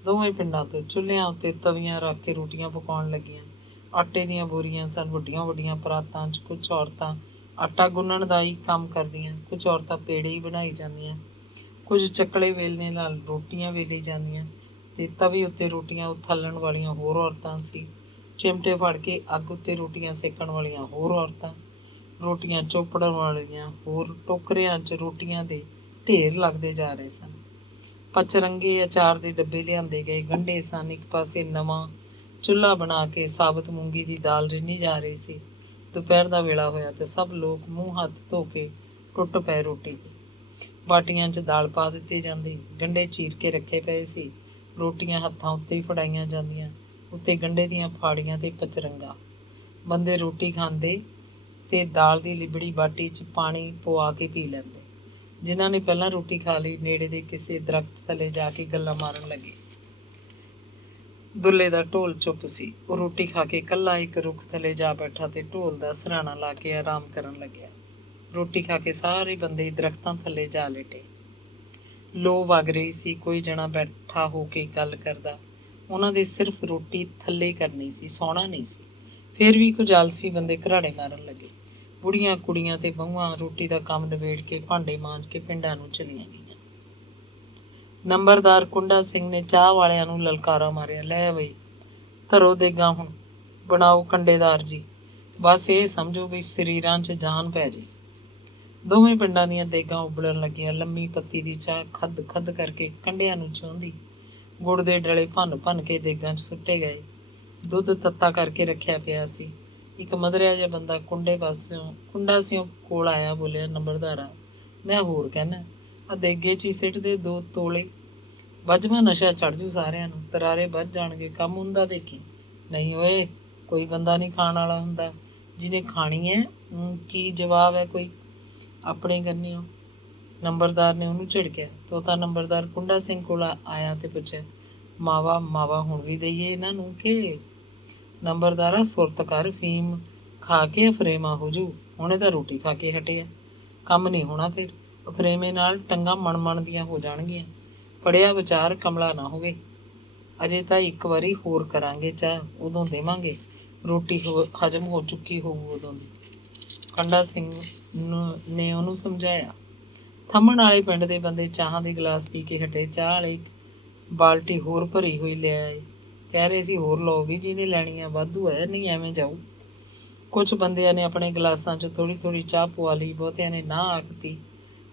ਦੋਵੇਂ ਪਿੰਡਾਂ ਤੋਂ ਚੁੱਲ੍ਹਿਆਂ ਉੱਤੇ ਤਵੀਆਂ ਰੱਖ ਕੇ ਰੋਟੀਆਂ ਪਕਾਉਣ ਲੱਗੀਆਂ। ਆਟੇ ਦੀਆਂ ਬੋਰੀਆਂ ਸਨ, ਵੱਡੀਆਂ ਵੱਡੀਆਂ ਪਰਾਤਾਂ 'ਚ। ਕੁਝ ਔਰਤਾਂ ਆਟਾ ਗੁੰਨਣ ਦਾ ਹੀ ਕੰਮ ਕਰਦੀਆਂ, ਕੁਝ ਔਰਤਾਂ ਪੇੜੇ ਹੀ ਬਣਾਈ ਜਾਂਦੀਆਂ, ਕੁਝ ਚੱਕਲੇ ਵੇਲਣੇ ਨਾਲ ਰੋਟੀਆਂ ਵੇਲੀ ਜਾਂਦੀਆਂ ਤੇ ਤਵੇ ਉੱਤੇ ਰੋਟੀਆਂ ਉਥਾਲਣ ਵਾਲੀਆਂ ਹੋਰ ਔਰਤਾਂ ਸੀ। ਚਿਮਟੇ ਫੜ ਕੇ ਅੱਗ ਉੱਤੇ ਰੋਟੀਆਂ ਸੇਕਣ ਵਾਲੀਆਂ ਹੋਰ ਔਰਤਾਂ, ਰੋਟੀਆਂ ਚੋਪੜਨ ਵਾਲੀਆਂ ਹੋਰ, ਟੋਕਰਿਆਂ 'ਚ ਰੋਟੀਆਂ ਦੇ ਢੇਰ ਲੱਗਦੇ ਜਾ ਰਹੇ ਸਨ। ਪਚਰੰਗੇ ਅਚਾਰ ਦੇ ਡੱਬੇ ਲਿਆਂਦੇ ਗਏ, ਗੰਢੇ ਸਨ। ਇੱਕ ਪਾਸੇ ਨਵਾਂ ਚੁੱਲ੍ਹਾ ਬਣਾ ਕੇ ਸਾਬਤ ਮੂੰਗੀ ਦੀ ਦਾਲ ਰਿੰਨੀ ਜਾ ਰਹੀ ਸੀ। ਦੁਪਹਿਰ ਦਾ ਵੇਲਾ ਹੋਇਆ ਤੇ ਸਭ ਲੋਕ ਮੂੰਹ ਹੱਥ ਧੋ ਕੇ ਟੁੱਟ ਪਏ ਰੋਟੀ 'ਤੇ। ਬਾਟੀਆਂ 'ਚ ਦਾਲ ਪਾ ਦਿੱਤੀ ਜਾਂਦੀ, ਗੰਢੇ ਚੀਰ ਕੇ ਰੱਖੇ ਪਏ ਸੀ। ਰੋਟੀਆਂ ਹੱਥਾਂ ਉੱਤੇ ਹੀ ਫੜਾਈਆਂ ਜਾਂਦੀਆਂ, ਉੱਤੇ ਗੰਢੇ ਦੀਆਂ ਫਾੜੀਆਂ ਤੇ ਪਚਰੰਗਾ। ਬੰਦੇ ਰੋਟੀ ਖਾਂਦੇ ਤੇ ਦਾਲ ਦੀ ਲਿਬੜੀ ਬਾਟੀ 'ਚ ਪਾਣੀ ਪਵਾ ਕੇ ਪੀ ਲੈਂਦੇ। ਜਿਨ੍ਹਾਂ ਨੇ ਪਹਿਲਾਂ ਰੋਟੀ ਖਾ ਲਈ, ਨੇੜੇ ਦੇ ਕਿਸੇ ਦਰਖਤ ਥੱਲੇ ਜਾ ਕੇ ਗੱਲਾਂ ਮਾਰਨ ਲੱਗੇ। ਦੁੱਲੇ ਦਾ ਢੋਲ ਚੁੱਪ ਸੀ। ਉਹ ਰੋਟੀ ਖਾ ਕੇ ਇਕੱਲਾ ਇੱਕ ਰੁੱਖ ਥੱਲੇ ਜਾ ਬੈਠਾ ਤੇ ਢੋਲ ਦਾ ਸਿਰਹਾਣਾ ਲਾ ਕੇ ਆਰਾਮ ਕਰਨ ਲੱਗਿਆ। ਰੋਟੀ ਖਾ ਕੇ ਸਾਰੇ ਬੰਦੇ ਦਰਖਤਾਂ ਥੱਲੇ ਜਾ ਲੇਟੇ। ਲੋ ਵਗ ਰਹੀ ਸੀ। ਕੋਈ ਜਣਾ ਬੈਠਾ ਹੋ ਕੇ ਗੱਲ ਕਰਦਾ। ਉਹਨਾਂ ਦੇ ਸਿਰਫ ਰੋਟੀ ਥੱਲੇ ਕਰਨੀ ਸੀ, ਸੌਣਾ ਨਹੀਂ ਸੀ। ਫਿਰ ਵੀ ਕੁਝ ਆਲਸੀ ਬੰਦੇ ਘਰਾੜੇ ਮਾਰਨ ਲੱਗੇ। ਬੁੜੀਆਂ, ਕੁੜੀਆਂ ਤੇ ਬਹੂਆਂ ਰੋਟੀ ਦਾ ਕੰਮ ਨਿਬੇੜ ਕੇ ਭਾਂਡੇ ਮਾਂਜ ਕੇ ਪਿੰਡਾਂ ਨੂੰ ਚਲੀਆਂ ਗਈਆਂ। ਨੰਬਰਦਾਰ ਕੁੰਡਾ ਸਿੰਘ ਨੇ ਚਾਹ ਵਾਲਿਆਂ ਨੂੰ ਲਲਕਾਰਾ ਮਾਰਿਆ, ਲੈ ਬਈ ਧਰੋ ਦੇਗਾਂ, ਹੁਣ ਬਣਾਓ ਕੰਡੇਦਾਰ ਜੀ। ਬਸ ਇਹ ਸਮਝੋ ਵੀ ਸਰੀਰਾਂ 'ਚ ਜਾਨ ਪੈ ਜੇ। ਦੋਵੇਂ ਪਿੰਡਾਂ ਦੀਆਂ ਦੇਗਾਂ ਉਬਲਣ ਲੱਗੀਆਂ। ਲੰਮੀ ਪੱਤੀ ਦੀ ਚਾਹ ਖੱਦ ਖੱਦ ਕਰਕੇ ਕੰਢਿਆਂ ਨੂੰ ਚੋਂਦੀ। ਗੁੜ ਦੇ ਡਲੇ ਭੰਨ ਭੰਨ ਕੇ ਦੇਗਾਂ 'ਚ ਸੁੱਟੇ ਗਏ। ਦੁੱਧ ਤੱਤਾ ਕਰਕੇ ਰੱਖਿਆ ਪਿਆ ਸੀ। ਇੱਕ ਮਧਰਿਆ ਜਿਹਾ ਬੰਦਾ ਕੁੰਡਾ ਸਿਉਂ ਕੋਲ ਆਇਆ, ਬੋਲਿਆ, ਨੰਬਰਦਾਰਾ, ਮੈਂ ਹੋਰ ਕਹਿਣਾ, ਆ ਦੇਗੇ 'ਚ ਹੀ ਸਿੱਟ ਦੇ 2 ਤੋਲੇ। ਵੱਜਵਾਂ ਨਸ਼ਾ ਚੜ੍ਹ ਜੂ ਸਾਰਿਆਂ ਨੂੰ, ਤਰਾਰੇ ਵੱਜ ਜਾਣਗੇ। ਕੰਮ ਹੁੰਦਾ ਦੇਖੀ। ਨਹੀਂ ਓਏ, ਕੋਈ ਬੰਦਾ ਨਹੀਂ ਖਾਣ ਵਾਲਾ ਹੁੰਦਾ। ਜਿਹਨੇ ਖਾਣੀ ਹੈ ਕੀ ਜਵਾਬ ਹੈ ਕੋਈ ਆਪਣੇ ਕੰਨਿਓ? ਨੰਬਰਦਾਰ ਨੇ ਉਹਨੂੰ ਝਿੜਕਿਆ। ਤੋਤਾ ਨੰਬਰਦਾਰ ਕੁੰਡਾ ਸਿੰਘ ਕੋਲ ਆਇਆ ਤੇ ਪੁੱਛਿਆ, ਮਾਵਾ ਹੁਣ ਵੀ ਦਈਏ ਇਹਨਾਂ ਨੂੰ ਕਿ? ਨੰਬਰਦਾਰਾ, ਸੁਰਤ ਕਰ, ਫੀਮ ਖਾ ਕੇ ਅਫਰੇਮਾ ਹੋ ਜੂ। ਹੁਣੇ ਤਾਂ ਰੋਟੀ ਖਾ ਕੇ ਹਟਿਆ, ਕੰਮ ਨਹੀਂ ਹੋਣਾ ਫਿਰ। ਅਫਰੇਮੇ ਨਾਲ ਟੰਗਾਂ ਮਣ ਦੀਆਂ ਹੋ ਜਾਣਗੀਆਂ। ਪੜਿਆ ਵਿਚਾਰ, ਕਮਲਾ ਨਾ ਹੋਵੇ। ਅਜੇ ਤਾਂ ਇੱਕ ਵਾਰੀ ਹੋਰ ਕਰਾਂਗੇ ਚਾਹ, ਉਦੋਂ ਦੇਵਾਂਗੇ। ਰੋਟੀ ਹਜਮ ਹੋ ਚੁੱਕੀ ਹੋਊ ਉਦੋਂ ਦੀ। ਕੰਡਾ ਸਿੰਘ ਨੇ ਉਹਨੂੰ ਸਮਝਾਇਆ। ਥੰਮਣ ਵਾਲੇ ਪਿੰਡ ਦੇ ਬੰਦੇ ਚਾਹਾਂ ਦੇ ਗਲਾਸ ਪੀ ਕੇ ਹਟੇ। ਚਾਹ ਵਾਲੇ ਇੱਕ ਬਾਲਟੀ ਹੋਰ ਭਰੀ ਹੋਈ ਲੈ ਆਏ। ਕਹਿ ਰਹੇ ਸੀ, ਹੋਰ ਲਓ ਵੀ, ਜਿਹਨੇ ਲੈਣੀ ਆ, ਵਾਧੂ ਹੈ, ਨਹੀਂ ਐਵੇਂ ਜਾਊ। ਕੁਝ ਬੰਦਿਆਂ ਨੇ ਆਪਣੇ ਗਲਾਸਾਂ 'ਚ ਥੋੜ੍ਹੀ ਥੋੜ੍ਹੀ ਚਾਹ ਪਵਾ ਲਈ। ਬਹੁਤਿਆਂ ਨੇ ਨਾਂਹ ਆਖਤੀ।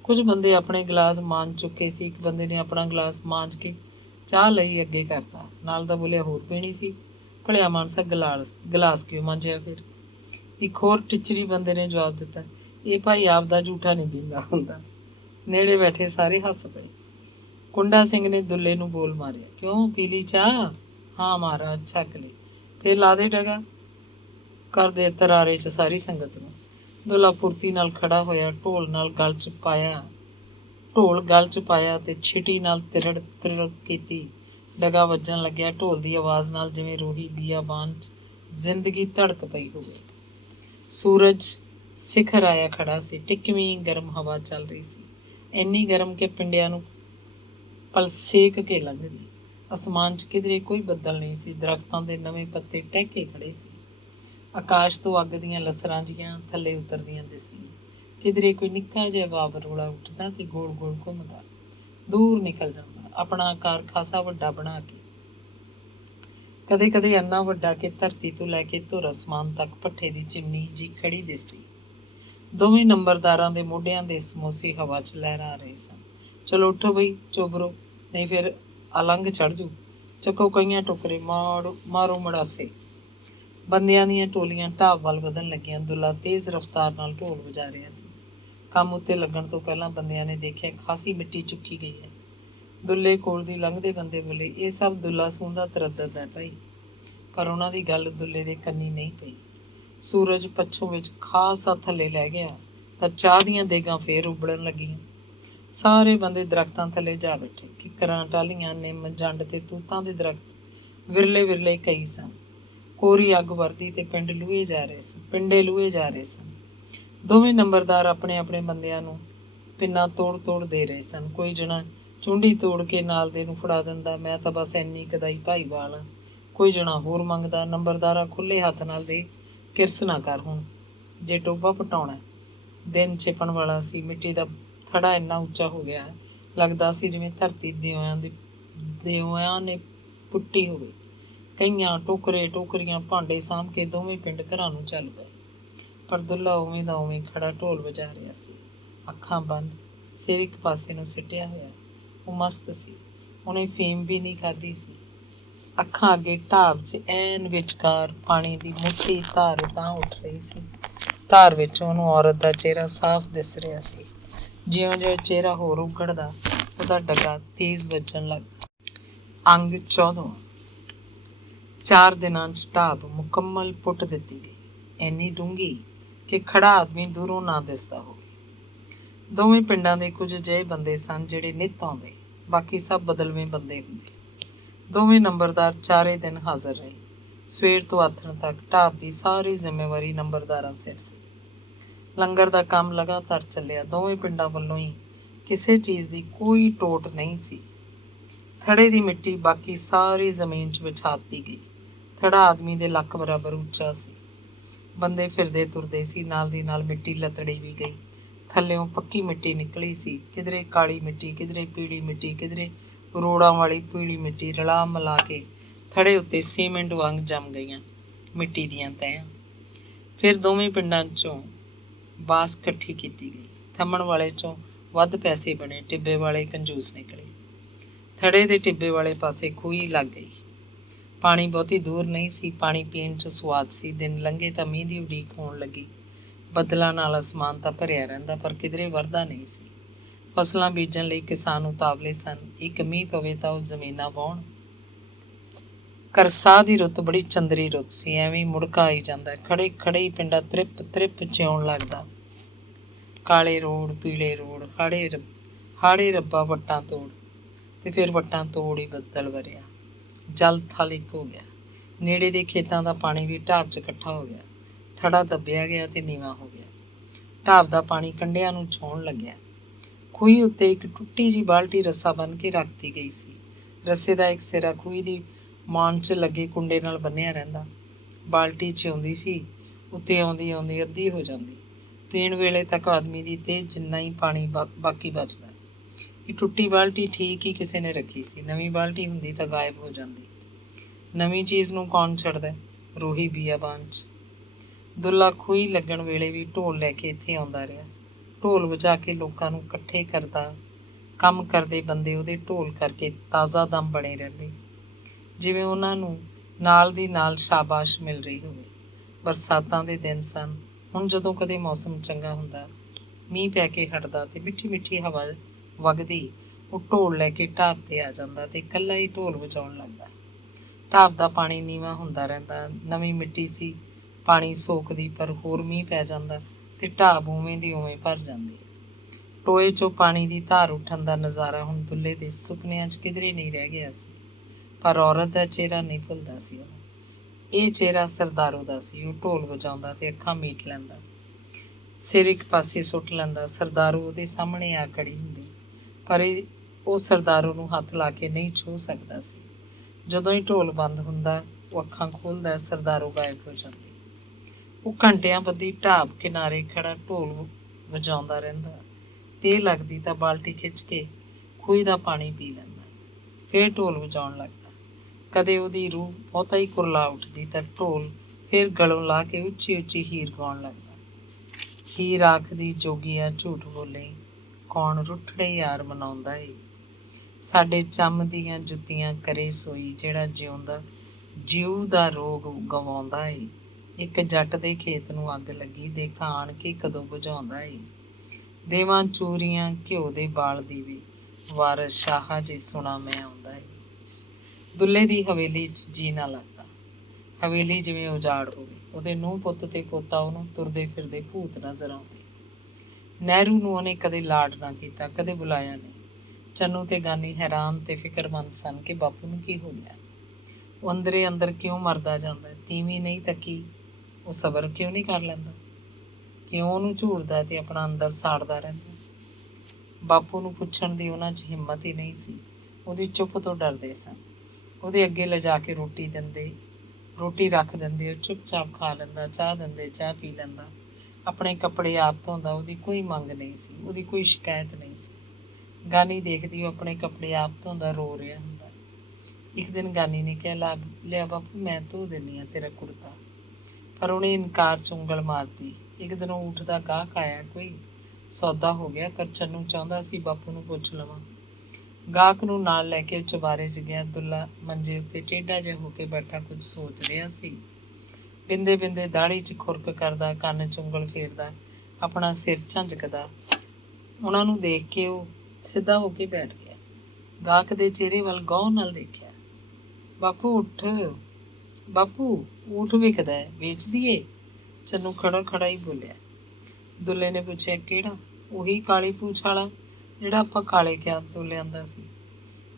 ਕੁਝ ਬੰਦੇ ਆਪਣੇ ਗਲਾਸ ਮਾਂਜ ਚੁੱਕੇ ਸੀ। ਇੱਕ ਬੰਦੇ ਨੇ ਆਪਣਾ ਗਲਾਸ ਮਾਂਜ ਕੇ ਚਾਹ ਲਈ ਅੱਗੇ ਕਰਤਾ। ਨਾਲ ਦਾ ਬੋਲਿਆ, ਹੋਰ ਪੀਣੀ ਸੀ? ਭਲਿਆ ਮਾਨਸਾ, ਗਲਾਸ ਕਿਉਂ ਮਾਂਜਿਆ ਫਿਰ? ਇੱਕ ਹੋਰ ਟਿਚਰੀ ਬੰਦੇ ਨੇ ਜਵਾਬ ਦਿੱਤਾ, ਇਹ ਭਾਈ ਆਪਦਾ ਝੂਠਾ ਨਹੀਂ ਪੀਂਦਾ ਹੁੰਦਾ। ਨੇੜੇ ਬੈਠੇ ਸਾਰੇ ਹੱਸ ਪਏ। ਕੁੰਡਾ ਸਿੰਘ ਨੇ ਦੁੱਲੇ ਨੂੰ ਬੋਲ ਮਾਰਿਆ, ਕਿਉਂ, ਪੀ ਲਈ ਚਾਹ? ਹਾਂ ਮਹਾਰਾਜ, ਛਕ ਲਈ। ਫਿਰ ਲਾ ਦੇ ਡਗਾ, ਕਰ ਦੇ ਤਰਾਰੇ 'ਚ ਸਾਰੀ ਸੰਗਤ ਨੂੰ। ਦੁੱਲਾ ਫੁਰਤੀ ਨਾਲ ਖੜਾ ਹੋਇਆ, ਢੋਲ ਗਲ 'ਚ ਪਾਇਆ ਤੇ ਛਿਟੀ ਨਾਲ ਤਿਰੜ ਕੀਤੀ। ਡਗਾ ਵੱਜਣ ਲੱਗਿਆ। ਢੋਲ ਦੀ ਆਵਾਜ਼ ਨਾਲ ਜਿਵੇਂ ਰੂਹੀ ਬੀਆਬਾਨ 'ਚ ਜ਼ਿੰਦਗੀ ਧੜਕ ਪਈ ਹੋਵੇ। ਸੂਰਜ ਸਿਖਰ ਆਇਆ ਖੜਾ ਸੀ। ਟਿਕਵੀਂ ਗਰਮ ਹਵਾ ਚੱਲ ਰਹੀ ਸੀ, ਇੰਨੀ ਗਰਮ ਕਿ ਪਿੰਡਿਆਂ ਨੂੰ ਪਲਸੇਕ ਕੇ ਲੰਘਦੀ। ਅਸਮਾਨ 'ਚ ਕਿਧਰੇ ਕੋਈ ਬੱਦਲ ਨਹੀਂ ਸੀ। ਦਰਖਤਾਂ ਦੇ ਨਵੇਂ ਪੱਤੇ ਟਹਿਕੇ ਖੜੇ ਸੀ। ਆਕਾਸ਼ ਤੋਂ ਅੱਗ ਦੀਆਂ ਲਸਰਾਂ ਜਿਹੀਆਂ ਥੱਲੇ ਉਤਰਦੀਆਂ ਦਿਸਦੀਆਂ। ਕਿਧਰੇ ਕੋਈ ਨਿੱਕਾ ਜਿਹਾ ਵਾਵਰੋਲਾ ਉੱਠਦਾ ਤੇ ਗੋਲ ਗੋਲ ਘੁੰਮਦਾ, ਦੂਰ ਨਿਕਲ ਜਾਂਦਾ, ਆਪਣਾ ਆਕਾਰ ਖਾਸਾ ਵੱਡਾ ਬਣਾ ਕੇ। ਕਦੇ ਕਦੇ ਇੰਨਾ ਵੱਡਾ ਕਿ ਧਰਤੀ ਤੋਂ ਲੈ ਕੇ ਧੁਰ ਅਸਮਾਨ ਤੱਕ ਭੱਠੇ ਦੀ ਚਿਮਨੀ ਜੀ ਖੜੀ ਦਿਸਦੀ। ਦੋਵੇਂ ਨੰਬਰਦਾਰਾਂ ਦੇ ਮੋਢਿਆਂ ਦੇ ਸਮੋਸੇ ਹਵਾ 'ਚ ਲਹਿਰਾ ਰਹੇ ਸਨ। ਚਲੋ ਉੱਠੋ ਬਈ, ਚੋਬਰੋ, ਨਹੀਂ ਫਿਰ ਅਲੰਘ ਚੜ੍ਹ ਜੂ। ਚੱਕੋ ਕਈਆਂ ਟੋਕਰੇ, ਮਾਰੋ ਮੜਾਸੇ। ਬੰਦਿਆਂ ਦੀਆਂ ਟੋਲੀਆਂ ਢਾਬ ਵੱਲ ਵਧਣ ਲੱਗੀਆਂ। ਦੁੱਲਾ ਤੇਜ਼ ਰਫ਼ਤਾਰ ਨਾਲ ਢੋਲ ਵਜਾ ਰਿਹਾ ਸੀ। ਕੰਮ ਉੱਤੇ ਲੱਗਣ ਤੋਂ ਪਹਿਲਾਂ ਬੰਦਿਆਂ ਨੇ ਦੇਖਿਆ, ਖਾਸੀ ਮਿੱਟੀ ਚੁੱਕੀ ਗਈ ਹੈ। ਦੁੱਲੇ ਕੋਲ ਦੀ ਲੰਘਦੇ ਬੰਦੇ ਬੋਲੇ, ਇਹ ਸਭ ਦੁੱਲਾ ਸੂੰਹ ਦਾ ਤਰੱਦਦ ਹੈ ਭਾਈ। ਪਰ ਉਹਨਾਂ ਦੀ ਗੱਲ ਦੁੱਲੇ ਦੇ ਕੰਨੀ ਨਹੀਂ ਪਈ। ਸੂਰਜ ਪੱਛੋਂ ਵਿੱਚ ਖਾਸਾ ਥੱਲੇ ਲੈ ਗਿਆ ਤਾਂ ਚਾਹ ਦੀਆਂ ਦੇਗਾਂ ਫੇਰ ਉਬਲਣ ਲੱਗੀਆਂ। ਸਾਰੇ ਬੰਦੇ ਦਰਖਤਾਂ ਥੱਲੇ ਜਾ ਬੈਠੇ। ਕਿੱਕਰਾਂ, ਟਾਹਲੀਆਂ, ਨਿੰਮ, ਜੰਡ ਤੇ ਤੂਤਾਂ ਦੇ ਦਰਖਤ ਵਿਰਲੇ ਵਿਰਲੇ ਕਈ ਸਨ। ਕੋਰੀ ਅੱਗ ਵਰਦੀ ਤੇ ਪਿੰਡੇ ਲੂਹੇ ਜਾ ਰਹੇ ਸਨ। ਦੋਵੇਂ ਨੰਬਰਦਾਰ ਆਪਣੇ ਆਪਣੇ ਬੰਦਿਆਂ ਨੂੰ ਪਿੰਨਾਂ ਤੋੜ ਦੇ ਰਹੇ ਸਨ। ਕੋਈ ਜਣਾ ਚੁੰਡੀ ਤੋੜ ਕੇ ਨਾਲ ਦੇ ਨੂੰ ਫੜਾ ਦਿੰਦਾ, ਮੈਂ ਤਾਂ ਬਸ ਇੰਨੀ ਕਦਾਈ ਭਾਈਵਾਲ ਹਾਂ। ਕੋਈ ਜਣਾ ਹੋਰ ਮੰਗਦਾ, ਨੰਬਰਦਾਰਾ ਖੁੱਲ੍ਹੇ ਹੱਥ ਨਾਲ ਦੇ, ਕਿਰਸ ਨਾ ਕਰ ਹੁਣ, ਜੇ ਟੋਭਾ ਪਟਾਉਣਾ। ਦਿਨ ਛਿਪਣ ਵਾਲਾ ਸੀ। ਮਿੱਟੀ ਦਾ ਥੜਾ ਇੰਨਾ ਉੱਚਾ ਹੋ ਗਿਆ ਲੱਗਦਾ ਸੀ ਜਿਵੇਂ ਧਰਤੀ ਦਿਓਆਂ ਨੇ ਪੁੱਟੀ ਹੋਵੇ। ਕਈਆਂ ਟੋਕਰੇ ਟੋਕਰੀਆਂ ਭਾਂਡੇ ਸਾਂਭ ਕੇ ਦੋਵੇਂ ਪਿੰਡ ਘਰਾਂ ਨੂੰ ਚੱਲ ਪਏ। ਪਰ ਦੁੱਲਾ ਉਵੇਂ ਦਾ ਉਵੇਂ ਖੜਾ ਢੋਲ ਵਜਾ ਰਿਹਾ ਸੀ, ਅੱਖਾਂ ਬੰਦ, ਸਿਰ ਇੱਕ ਪਾਸੇ ਨੂੰ ਸਿੱਟਿਆ ਹੋਇਆ। ਉਹ ਮਸਤ ਸੀ। ਉਹਨੇ ਫੀਮ ਵੀ ਨਹੀਂ ਖਾਧੀ ਸੀ। ਅੱਖਾਂ ਅੱਗੇ ਢਾਬ 'ਚ ਐਨ ਵਿਚਕਾਰ ਪਾਣੀ ਦੀ ਮੋਟੀ ਧਾਰ ਤਾਂ ਉੱਠ ਰਹੀ ਸੀ। ਧਾਰ ਵਿੱਚ ਉਹਨੂੰ ਔਰਤ ਦਾ ਚਿਹਰਾ ਸਾਫ਼ ਦਿਸ ਰਿਹਾ ਸੀ। ਜਿਉਂ-ਜਿਉਂ ਚਿਹਰਾ ਹੋਰ ਉਘੜਦਾ, ਉਹਦਾ ਡਗਾ ਤੇਜ਼ ਵੱਜਣ ਲੱਗਦਾ। ਅੰਗ 14। 4 ਦਿਨਾਂ 'ਚ ਢਾਬ ਮੁਕੰਮਲ ਪੁੱਟ ਦਿੱਤੀ ਗਈ, ਇੰਨੀ ਡੂੰਘੀ ਕਿ ਖੜਾ ਆਦਮੀ ਦੂਰੋਂ ਨਾ ਦਿਸਦਾ ਹੋਵੇ। ਦੋਵੇਂ ਪਿੰਡਾਂ ਦੇ ਕੁਝ ਅਜਿਹੇ ਬੰਦੇ ਸਨ ਜਿਹੜੇ ਨਿੱਤ ਆਉਂਦੇ, ਬਾਕੀ ਸਭ ਬਦਲਵੇਂ ਬੰਦੇ ਹੁੰਦੇ। ਦੋਵੇਂ ਨੰਬਰਦਾਰ 4 ਦਿਨ ਹਾਜ਼ਰ ਰਹੇ। ਸਵੇਰ ਤੋਂ ਆਥਣ ਤੱਕ ਢਾਬ ਦੀ ਸਾਰੀ ਜ਼ਿੰਮੇਵਾਰੀ ਨੰਬਰਦਾਰਾਂ ਸਿਰ ਸੀ। ਲੰਗਰ ਦਾ ਕੰਮ ਲਗਾਤਾਰ ਚੱਲਿਆ। ਦੋਵੇਂ ਪਿੰਡਾਂ ਵੱਲੋਂ ਹੀ ਕਿਸੇ ਚੀਜ਼ ਦੀ ਕੋਈ ਟੋਟ ਨਹੀਂ ਸੀ। ਥੜੇ ਦੀ ਮਿੱਟੀ ਬਾਕੀ ਸਾਰੀ ਜ਼ਮੀਨ 'ਚ ਵਿਛਾ ਦਿੱਤੀ ਗਈ। ਥੜਾ ਆਦਮੀ ਦੇ ਲੱਕ ਬਰਾਬਰ ਉੱਚਾ ਸੀ। ਬੰਦੇ ਫਿਰਦੇ ਤੁਰਦੇ ਸੀ। ਨਾਲ ਦੀ ਨਾਲ ਮਿੱਟੀ ਲਤੜੀ ਵੀ ਗਈ। ਥੱਲਿਓਂ ਪੱਕੀ ਮਿੱਟੀ ਨਿਕਲੀ ਸੀ। ਕਿਧਰੇ ਕਾਲੀ ਮਿੱਟੀ, ਕਿਧਰੇ ਪੀਲੀ ਮਿੱਟੀ, ਕਿਧਰੇ ਰੋੜਾਂ ਵਾਲੀ ਪੀਲੀ ਮਿੱਟੀ ਰਲਾ ਮਿਲਾ ਕੇ ਥੜੇ ਉੱਤੇ ਸੀਮੈਂਟ ਵਾਂਗ ਜੰਮ ਗਈਆਂ ਮਿੱਟੀ ਦੀਆਂ ਤਹਿਆਂ। ਫਿਰ ਦੋਵੇਂ ਪਿੰਡਾਂ 'ਚੋਂ ਬਾਸ ਇਕੱਠੀ ਕੀਤੀ ਗਈ। ਥੰਮਣ ਵਾਲੇ 'ਚੋਂ ਵੱਧ ਪੈਸੇ ਬਣੇ, ਟਿੱਬੇ ਵਾਲੇ ਕੰਜੂਸ ਨਿਕਲੇ। ਥੜੇ ਦੇ ਟਿੱਬੇ ਵਾਲੇ ਪਾਸੇ ਖੂਹੀ ਲੱਗ ਗਈ। ਪਾਣੀ ਬਹੁਤੀ ਦੂਰ ਨਹੀਂ ਸੀ। ਪਾਣੀ ਪੀਣ 'ਚ ਸੁਆਦ ਸੀ। ਦਿਨ ਲੰਘੇ ਤਾਂ ਮੀਂਹ ਦੀ ਉਡੀਕ ਹੋਣ ਲੱਗੀ। ਬੱਦਲਾਂ ਨਾਲ ਅਸਮਾਨ ਤਾਂ ਭਰਿਆ ਰਹਿੰਦਾ, ਪਰ ਕਿਧਰੇ ਵਰਦਾ ਨਹੀਂ ਸੀ। ਫਸਲਾਂ ਬੀਜਣ ਲਈ ਕਿਸਾਨ ਉਤਾਵਲੇ ਸਨ। ਇੱਕ ਮੀਂਹ ਪਵੇ ਤਾਂ ਉਹ ਜ਼ਮੀਨਾਂ ਵਾਹੁਣ। ਕਰਸਾਹ ਦੀ ਰੁੱਤ ਬੜੀ ਚੰਦਰੀ ਰੁੱਤ ਸੀ। ਐਵੇਂ ਮੁੜਕਾ ਆਈ ਜਾਂਦਾ। ਖੜੇ ਖੜੇ ਹੀ ਪਿੰਡਾ ਤ੍ਰਿਪ ਤ੍ਰਿਪ ਜਿਉਣ ਲੱਗਦਾ। ਕਾਲੇ ਰੋੜ, ਪੀਲੇ ਰੋੜ, ਹਾੜੇ ਰੱਬਾ ਵੱਟਾਂ ਤੋੜ, ਤੇ ਫਿਰ ਵੱਟਾਂ ਤੋੜ ਹੀ ਬੱਦਲ ਵਰਿਆ। ਜਲ ਥਲ ਇੱਕ ਹੋ ਗਿਆ। ਨੇੜੇ ਦੇ ਖੇਤਾਂ ਦਾ ਪਾਣੀ ਵੀ ਢਾਬ 'ਚ ਇਕੱਠਾ ਹੋ ਗਿਆ। ਥੜਾ ਦੱਬਿਆ ਗਿਆ ਤੇ ਨੀਵਾਂ ਹੋ ਗਿਆ। ਢਾਬ ਦਾ ਪਾਣੀ ਕੰਢਿਆਂ ਨੂੰ ਛੋਹਣ ਲੱਗਿਆ। ਖੂਹੀ ਉੱਤੇ ਇੱਕ ਟੁੱਟੀ ਜਿਹੀ ਬਾਲਟੀ ਰੱਸਾ ਬੰਨ੍ਹ ਕੇ ਰੱਖਤੀ ਗਈ ਸੀ। ਰੱਸੇ ਦਾ ਇੱਕ ਸਿਰਾ ਖੂਹੀ ਦੀ ਮਾਣ 'ਚ ਲੱਗੇ ਕੁੰਡੇ ਨਾਲ ਬੰਨ੍ਹਿਆ ਰਹਿੰਦਾ। ਬਾਲਟੀ 'ਚ ਆਉਂਦੀ ਸੀ, ਉੱਤੇ ਆਉਂਦੀ ਆਉਂਦੀ ਅੱਧੀ ਹੋ ਜਾਂਦੀ। ਪੀਣ ਵੇਲੇ ਤੱਕ ਆਦਮੀ ਦੀ ਤੇ ਜਿੰਨਾ ਹੀ ਪਾਣੀ ਬਾਕੀ ਬਚਦਾ। ਇਹ ਟੁੱਟੀ ਬਾਲਟੀ ਠੀਕ ਹੀ ਕਿਸੇ ਨੇ ਰੱਖੀ ਸੀ। ਨਵੀਂ ਬਾਲਟੀ ਹੁੰਦੀ ਤਾਂ ਗਾਇਬ ਹੋ ਜਾਂਦੀ। ਨਵੀਂ ਚੀਜ਼ ਨੂੰ ਕੌਣ ਛੱਡਦਾ? ਰੂਹੀ ਬੀਆਬਾਨ 'ਚ। ਦੁੱਲਾ ਖੂਹੀ ਲੱਗਣ ਵੇਲੇ ਵੀ ਢੋਲ ਲੈ ਕੇ ਇੱਥੇ ਆਉਂਦਾ ਰਿਹਾ। ਢੋਲ ਵਜਾ ਕੇ ਲੋਕਾਂ ਨੂੰ ਇਕੱਠੇ ਕਰਦਾ। ਕੰਮ ਕਰਦੇ ਬੰਦੇ ਉਹਦੇ ਢੋਲ ਕਰਕੇ ਤਾਜ਼ਾ ਦਮ ਬਣੇ ਰਹਿੰਦੇ, ਜਿਵੇਂ ਉਹਨਾਂ ਨੂੰ ਨਾਲ ਦੀ ਨਾਲ ਸ਼ਾਬਾਸ਼ ਮਿਲ ਰਹੀ ਹੋਵੇ। ਬਰਸਾਤਾਂ ਦੇ ਦਿਨ ਸਨ। ਹੁਣ ਜਦੋਂ ਕਦੇ ਮੌਸਮ ਚੰਗਾ ਹੁੰਦਾ, ਮੀਂਹ ਪੈ ਕੇ ਹਟਦਾ ਤੇ ਮਿੱਠੀ ਮਿੱਠੀ ਹਵਾ ਵਗਦੀ, ਉਹ ਢੋਲ ਲੈ ਕੇ ਢਾਬ 'ਤੇ ਆ ਜਾਂਦਾ ਤੇ ਇਕੱਲਾ ਹੀ ਢੋਲ ਵਜਾਉਣ ਲੱਗਦਾ। ਢਾਬ ਦਾ ਪਾਣੀ ਨੀਵਾਂ ਹੁੰਦਾ ਰਹਿੰਦਾ। ਨਵੀਂ ਮਿੱਟੀ ਸੀ, ਪਾਣੀ ਸੋਕਦੀ, ਪਰ ਹੋਰ ਮੀਂਹ ਪੈ ਜਾਂਦਾ ਤੇ ਢਾਬ ਉਵੇਂ ਦੀ ਉਵੇਂ ਭਰ ਜਾਂਦੀ। ਟੋਏ 'ਚੋਂ ਪਾਣੀ ਦੀ ਧਾਰ ਉੱਠਣ ਦਾ ਨਜ਼ਾਰਾ ਹੁਣ ਦੁੱਲੇ ਦੇ ਸੁਪਨਿਆਂ 'ਚ ਕਿਧਰੇ ਨਹੀਂ ਰਹਿ ਗਿਆ ਸੀ। ਪਰ ਔਰਤ ਦਾ ਚਿਹਰਾ ਨਹੀਂ ਭੁੱਲਦਾ ਸੀ ਉਹਨੂੰ। ਇਹ ਚਿਹਰਾ ਸਰਦਾਰੂ ਦਾ ਸੀ। ਉਹ ਢੋਲ ਵਜਾਉਂਦਾ ਤੇ ਅੱਖਾਂ ਮੀਟ ਲੈਂਦਾ, ਸਿਰ ਇੱਕ ਪਾਸੇ ਸੁੱਟ ਲੈਂਦਾ। ਸਰਦਾਰੂ ਉਹਦੇ ਸਾਹਮਣੇ ਆ ਖੜੀ ਹੁੰਦੀ, ਪਰ ਉਹ ਸਰਦਾਰੂ ਨੂੰ ਹੱਥ ਲਾ ਕੇ ਨਹੀਂ ਛੂਹ ਸਕਦਾ ਸੀ। ਜਦੋਂ ਹੀ ਢੋਲ ਬੰਦ ਹੁੰਦਾ, ਉਹ ਅੱਖਾਂ ਖੋਲ੍ਹਦਾ, ਸਰਦਾਰੂ ਗਾਇਬ ਹੋ ਜਾਂਦੀ। ਉਹ ਘੰਟਿਆਂ ਬੱਧੀ ਢਾਬ ਕਿਨਾਰੇ ਖੜਾ ਢੋਲ ਵਜਾਉਂਦਾ ਰਹਿੰਦਾ। ਤੇਹ ਲੱਗਦੀ ਤਾਂ ਬਾਲਟੀ ਖਿੱਚ ਕੇ ਖੂਹੀ ਦਾ ਪਾਣੀ ਪੀ ਲੈਂਦਾ, ਫਿਰ ਢੋਲ ਵਜਾਉਣ ਲੱਗਦਾ। ਕਦੇ ਉਹਦੀ ਰੂਹ ਬਹੁਤਾ ਹੀ ਕੁਰਲਾ ਉੱਠਦੀ ਤਾਂ ਢੋਲ ਫਿਰ ਗਲੋਂ ਲਾ ਕੇ ਉੱਚੀ ਉੱਚੀ ਹੀਰ ਗਾਉਣ ਲੱਗਦਾ। ਹੀਰ ਆਖਦੀ, ਜੋਗੀਆ ਝੂਠ ਬੋਲੇ, ਕੌਣ ਰੁੱਠੜੇ ਯਾਰ ਮਨਾਉਂਦਾ ਏ। ਸਾਡੇ ਚੰਮ ਦੀਆਂ ਜੁੱਤੀਆਂ ਕਰੇ ਸੋਈ, ਜਿਹੜਾ ਜਿਉਂਦਾ ਜਿਉ ਦਾ ਰੋਗ ਗਵਾਉਂਦਾ ਏ। ਇੱਕ ਜੱਟ ਦੇ ਖੇਤ ਨੂੰ ਅੱਗ ਲੱਗੀ, ਦੇਖਾਂ ਆਣ ਕੇ ਕਦੋਂ ਬੁਝਾਉਂਦਾ ਏ। ਦੇਵਾਂ ਚੂਰੀਆਂ ਘਿਓ ਦੇ ਬਾਲ ਦੀਵੇ, ਵਾਰਸ ਸ਼ਾਹ ਜੇ ਸੁਣਾ ਮੈਂ ਆਉਂਦਾ ਏ। ਦੁੱਲੇ ਦੀ ਹਵੇਲੀ 'ਚ ਜੀ ਨਾ ਲੱਗਦਾ। ਹਵੇਲੀ ਜਿਵੇਂ ਉਜਾੜ ਹੋਵੇ। ਉਹਦੇ ਨੂੰਹ ਪੁੱਤ ਤੇ ਪੋਤਾ ਉਹਨੂੰ ਤੁਰਦੇ ਫਿਰਦੇ ਭੂਤ ਨਜ਼ਰ ਆਉਂਦੇ। ਨਹਿਰੂ ਨੂੰ ਉਹਨੇ ਕਦੇ ਲਾਡ ਨਾ ਕੀਤਾ, ਕਦੇ ਬੁਲਾਇਆ ਨਹੀਂ। ਚੰਨੂ ਤੇ ਗਾਨੀ ਹੈਰਾਨ ਤੇ ਫਿਕਰਮੰਦ ਸਨ ਕਿ ਬਾਪੂ ਨੂੰ ਕੀ ਹੋ ਗਿਆ। ਉਹ ਅੰਦਰੇ ਅੰਦਰ ਕਿਉਂ ਮਰਦਾ ਜਾਂਦਾ? ਤੀਵੀਂ ਨਹੀਂ ਤਾਂ ਕੀ, ਉਹ ਸਬਰ ਕਿਉਂ ਨਹੀਂ ਕਰ ਲੈਂਦਾ? ਕਿਉਂ ਉਹਨੂੰ ਝੂਰਦਾ ਤੇ ਆਪਣਾ ਅੰਦਰ ਸਾੜਦਾ ਰਹਿੰਦਾ? ਬਾਪੂ ਨੂੰ ਪੁੱਛਣ ਦੀ ਉਹਨਾਂ 'ਚ ਹਿੰਮਤ ਹੀ ਨਹੀਂ ਸੀ। ਉਹਦੀ ਚੁੱਪ ਤੋਂ ਡਰਦੇ ਸਨ। ਉਹਦੇ ਅੱਗੇ ਲਿਜਾ ਕੇ ਰੋਟੀ ਰੱਖ ਦਿੰਦੇ, ਉਹ ਚੁੱਪਚਾਪ ਖਾ ਲੈਂਦਾ। ਚਾਹ ਦਿੰਦੇ, ਚਾਹ ਪੀ ਲੈਂਦਾ। ਆਪਣੇ ਕੱਪੜੇ ਆਪ ਧੋਂਦਾ। ਉਹਦੀ ਕੋਈ ਮੰਗ ਨਹੀਂ ਸੀ, ਉਹਦੀ ਕੋਈ ਸ਼ਿਕਾਇਤ ਨਹੀਂ ਸੀ। ਗਾਨੀ ਦੇਖਦੀ ਉਹ ਆਪਣੇ ਕੱਪੜੇ ਆਪ ਧੋਂਦਾ ਰੋ ਰਿਹਾ ਹੁੰਦਾ। ਇੱਕ ਦਿਨ ਗਾਨੀ ਨੇ ਕਿਹਾ, ਲਿਆ ਬਾਪੂ ਮੈਂ ਧੋ ਦਿੰਦੀ ਹਾਂ ਤੇਰਾ ਕੁੜਤਾ, ਪਰ ਉਹਨੇ ਇਨਕਾਰ 'ਚ ਉਂਗਲ ਮਾਰਤੀ। ਇੱਕ ਦਿਨ ਉਹ ਊਠ ਦਾ ਗਾਹਕ ਆਇਆ, ਕੋਈ ਸੌਦਾ ਹੋ ਗਿਆ, ਪਰ ਚੰਨੂ ਚਾਹੁੰਦਾ ਸੀ ਬਾਪੂ ਨੂੰ ਪੁੱਛ ਲਵਾਂ। ਗਾਹਕ ਨੂੰ ਨਾਲ ਲੈ ਕੇ ਚੁਬਾਰੇ 'ਚ ਗਿਆ। ਦੁੱਲਾ ਮੰਜੇ ਉੱਤੇ ਟੇਢਾ ਜਿਹਾ ਹੋ ਕੇ ਬੈਠਾ ਕੁਝ ਸੋਚ ਰਿਹਾ ਸੀ। ਬਿੰਦੇ ਬਿੰਦੇ ਦਾੜੀ 'ਚ ਖੁਰਕ ਕਰਦਾ, ਕੰਨ 'ਚ ਉਂਗਲ ਫੇਰਦਾ, ਆਪਣਾ ਸਿਰ ਝੰਜਕਦਾ। ਉਹਨਾਂ ਨੂੰ ਦੇਖ ਕੇ ਉਹ ਸਿੱਧਾ ਹੋ ਕੇ ਬੈਠ ਗਿਆ। ਗਾਹਕ ਦੇ ਚਿਹਰੇ ਵੱਲ ਗੌਰ ਨਾਲ ਦੇਖਿਆ। ਬਾਪੂ ਉੱਠ, ਬਾਪੂ ਊਠ ਵਿਕਦਾ ਹੈ, ਵੇਚ ਦੀਏ? ਚੰਨੂ ਖੜਾ ਖੜਾ ਹੀ ਬੋਲਿਆ। ਦੁੱਲੇ ਨੇ ਪੁੱਛਿਆ, ਕਿਹੜਾ? ਉਹੀ ਕਾਲੀ ਪੂਛ ਵਾਲਾ ਜਿਹੜਾ ਆਪਾਂ ਕਾਲੇ ਕਿਆਤ ਤੋਂ ਲਿਆਂਦਾ ਸੀ।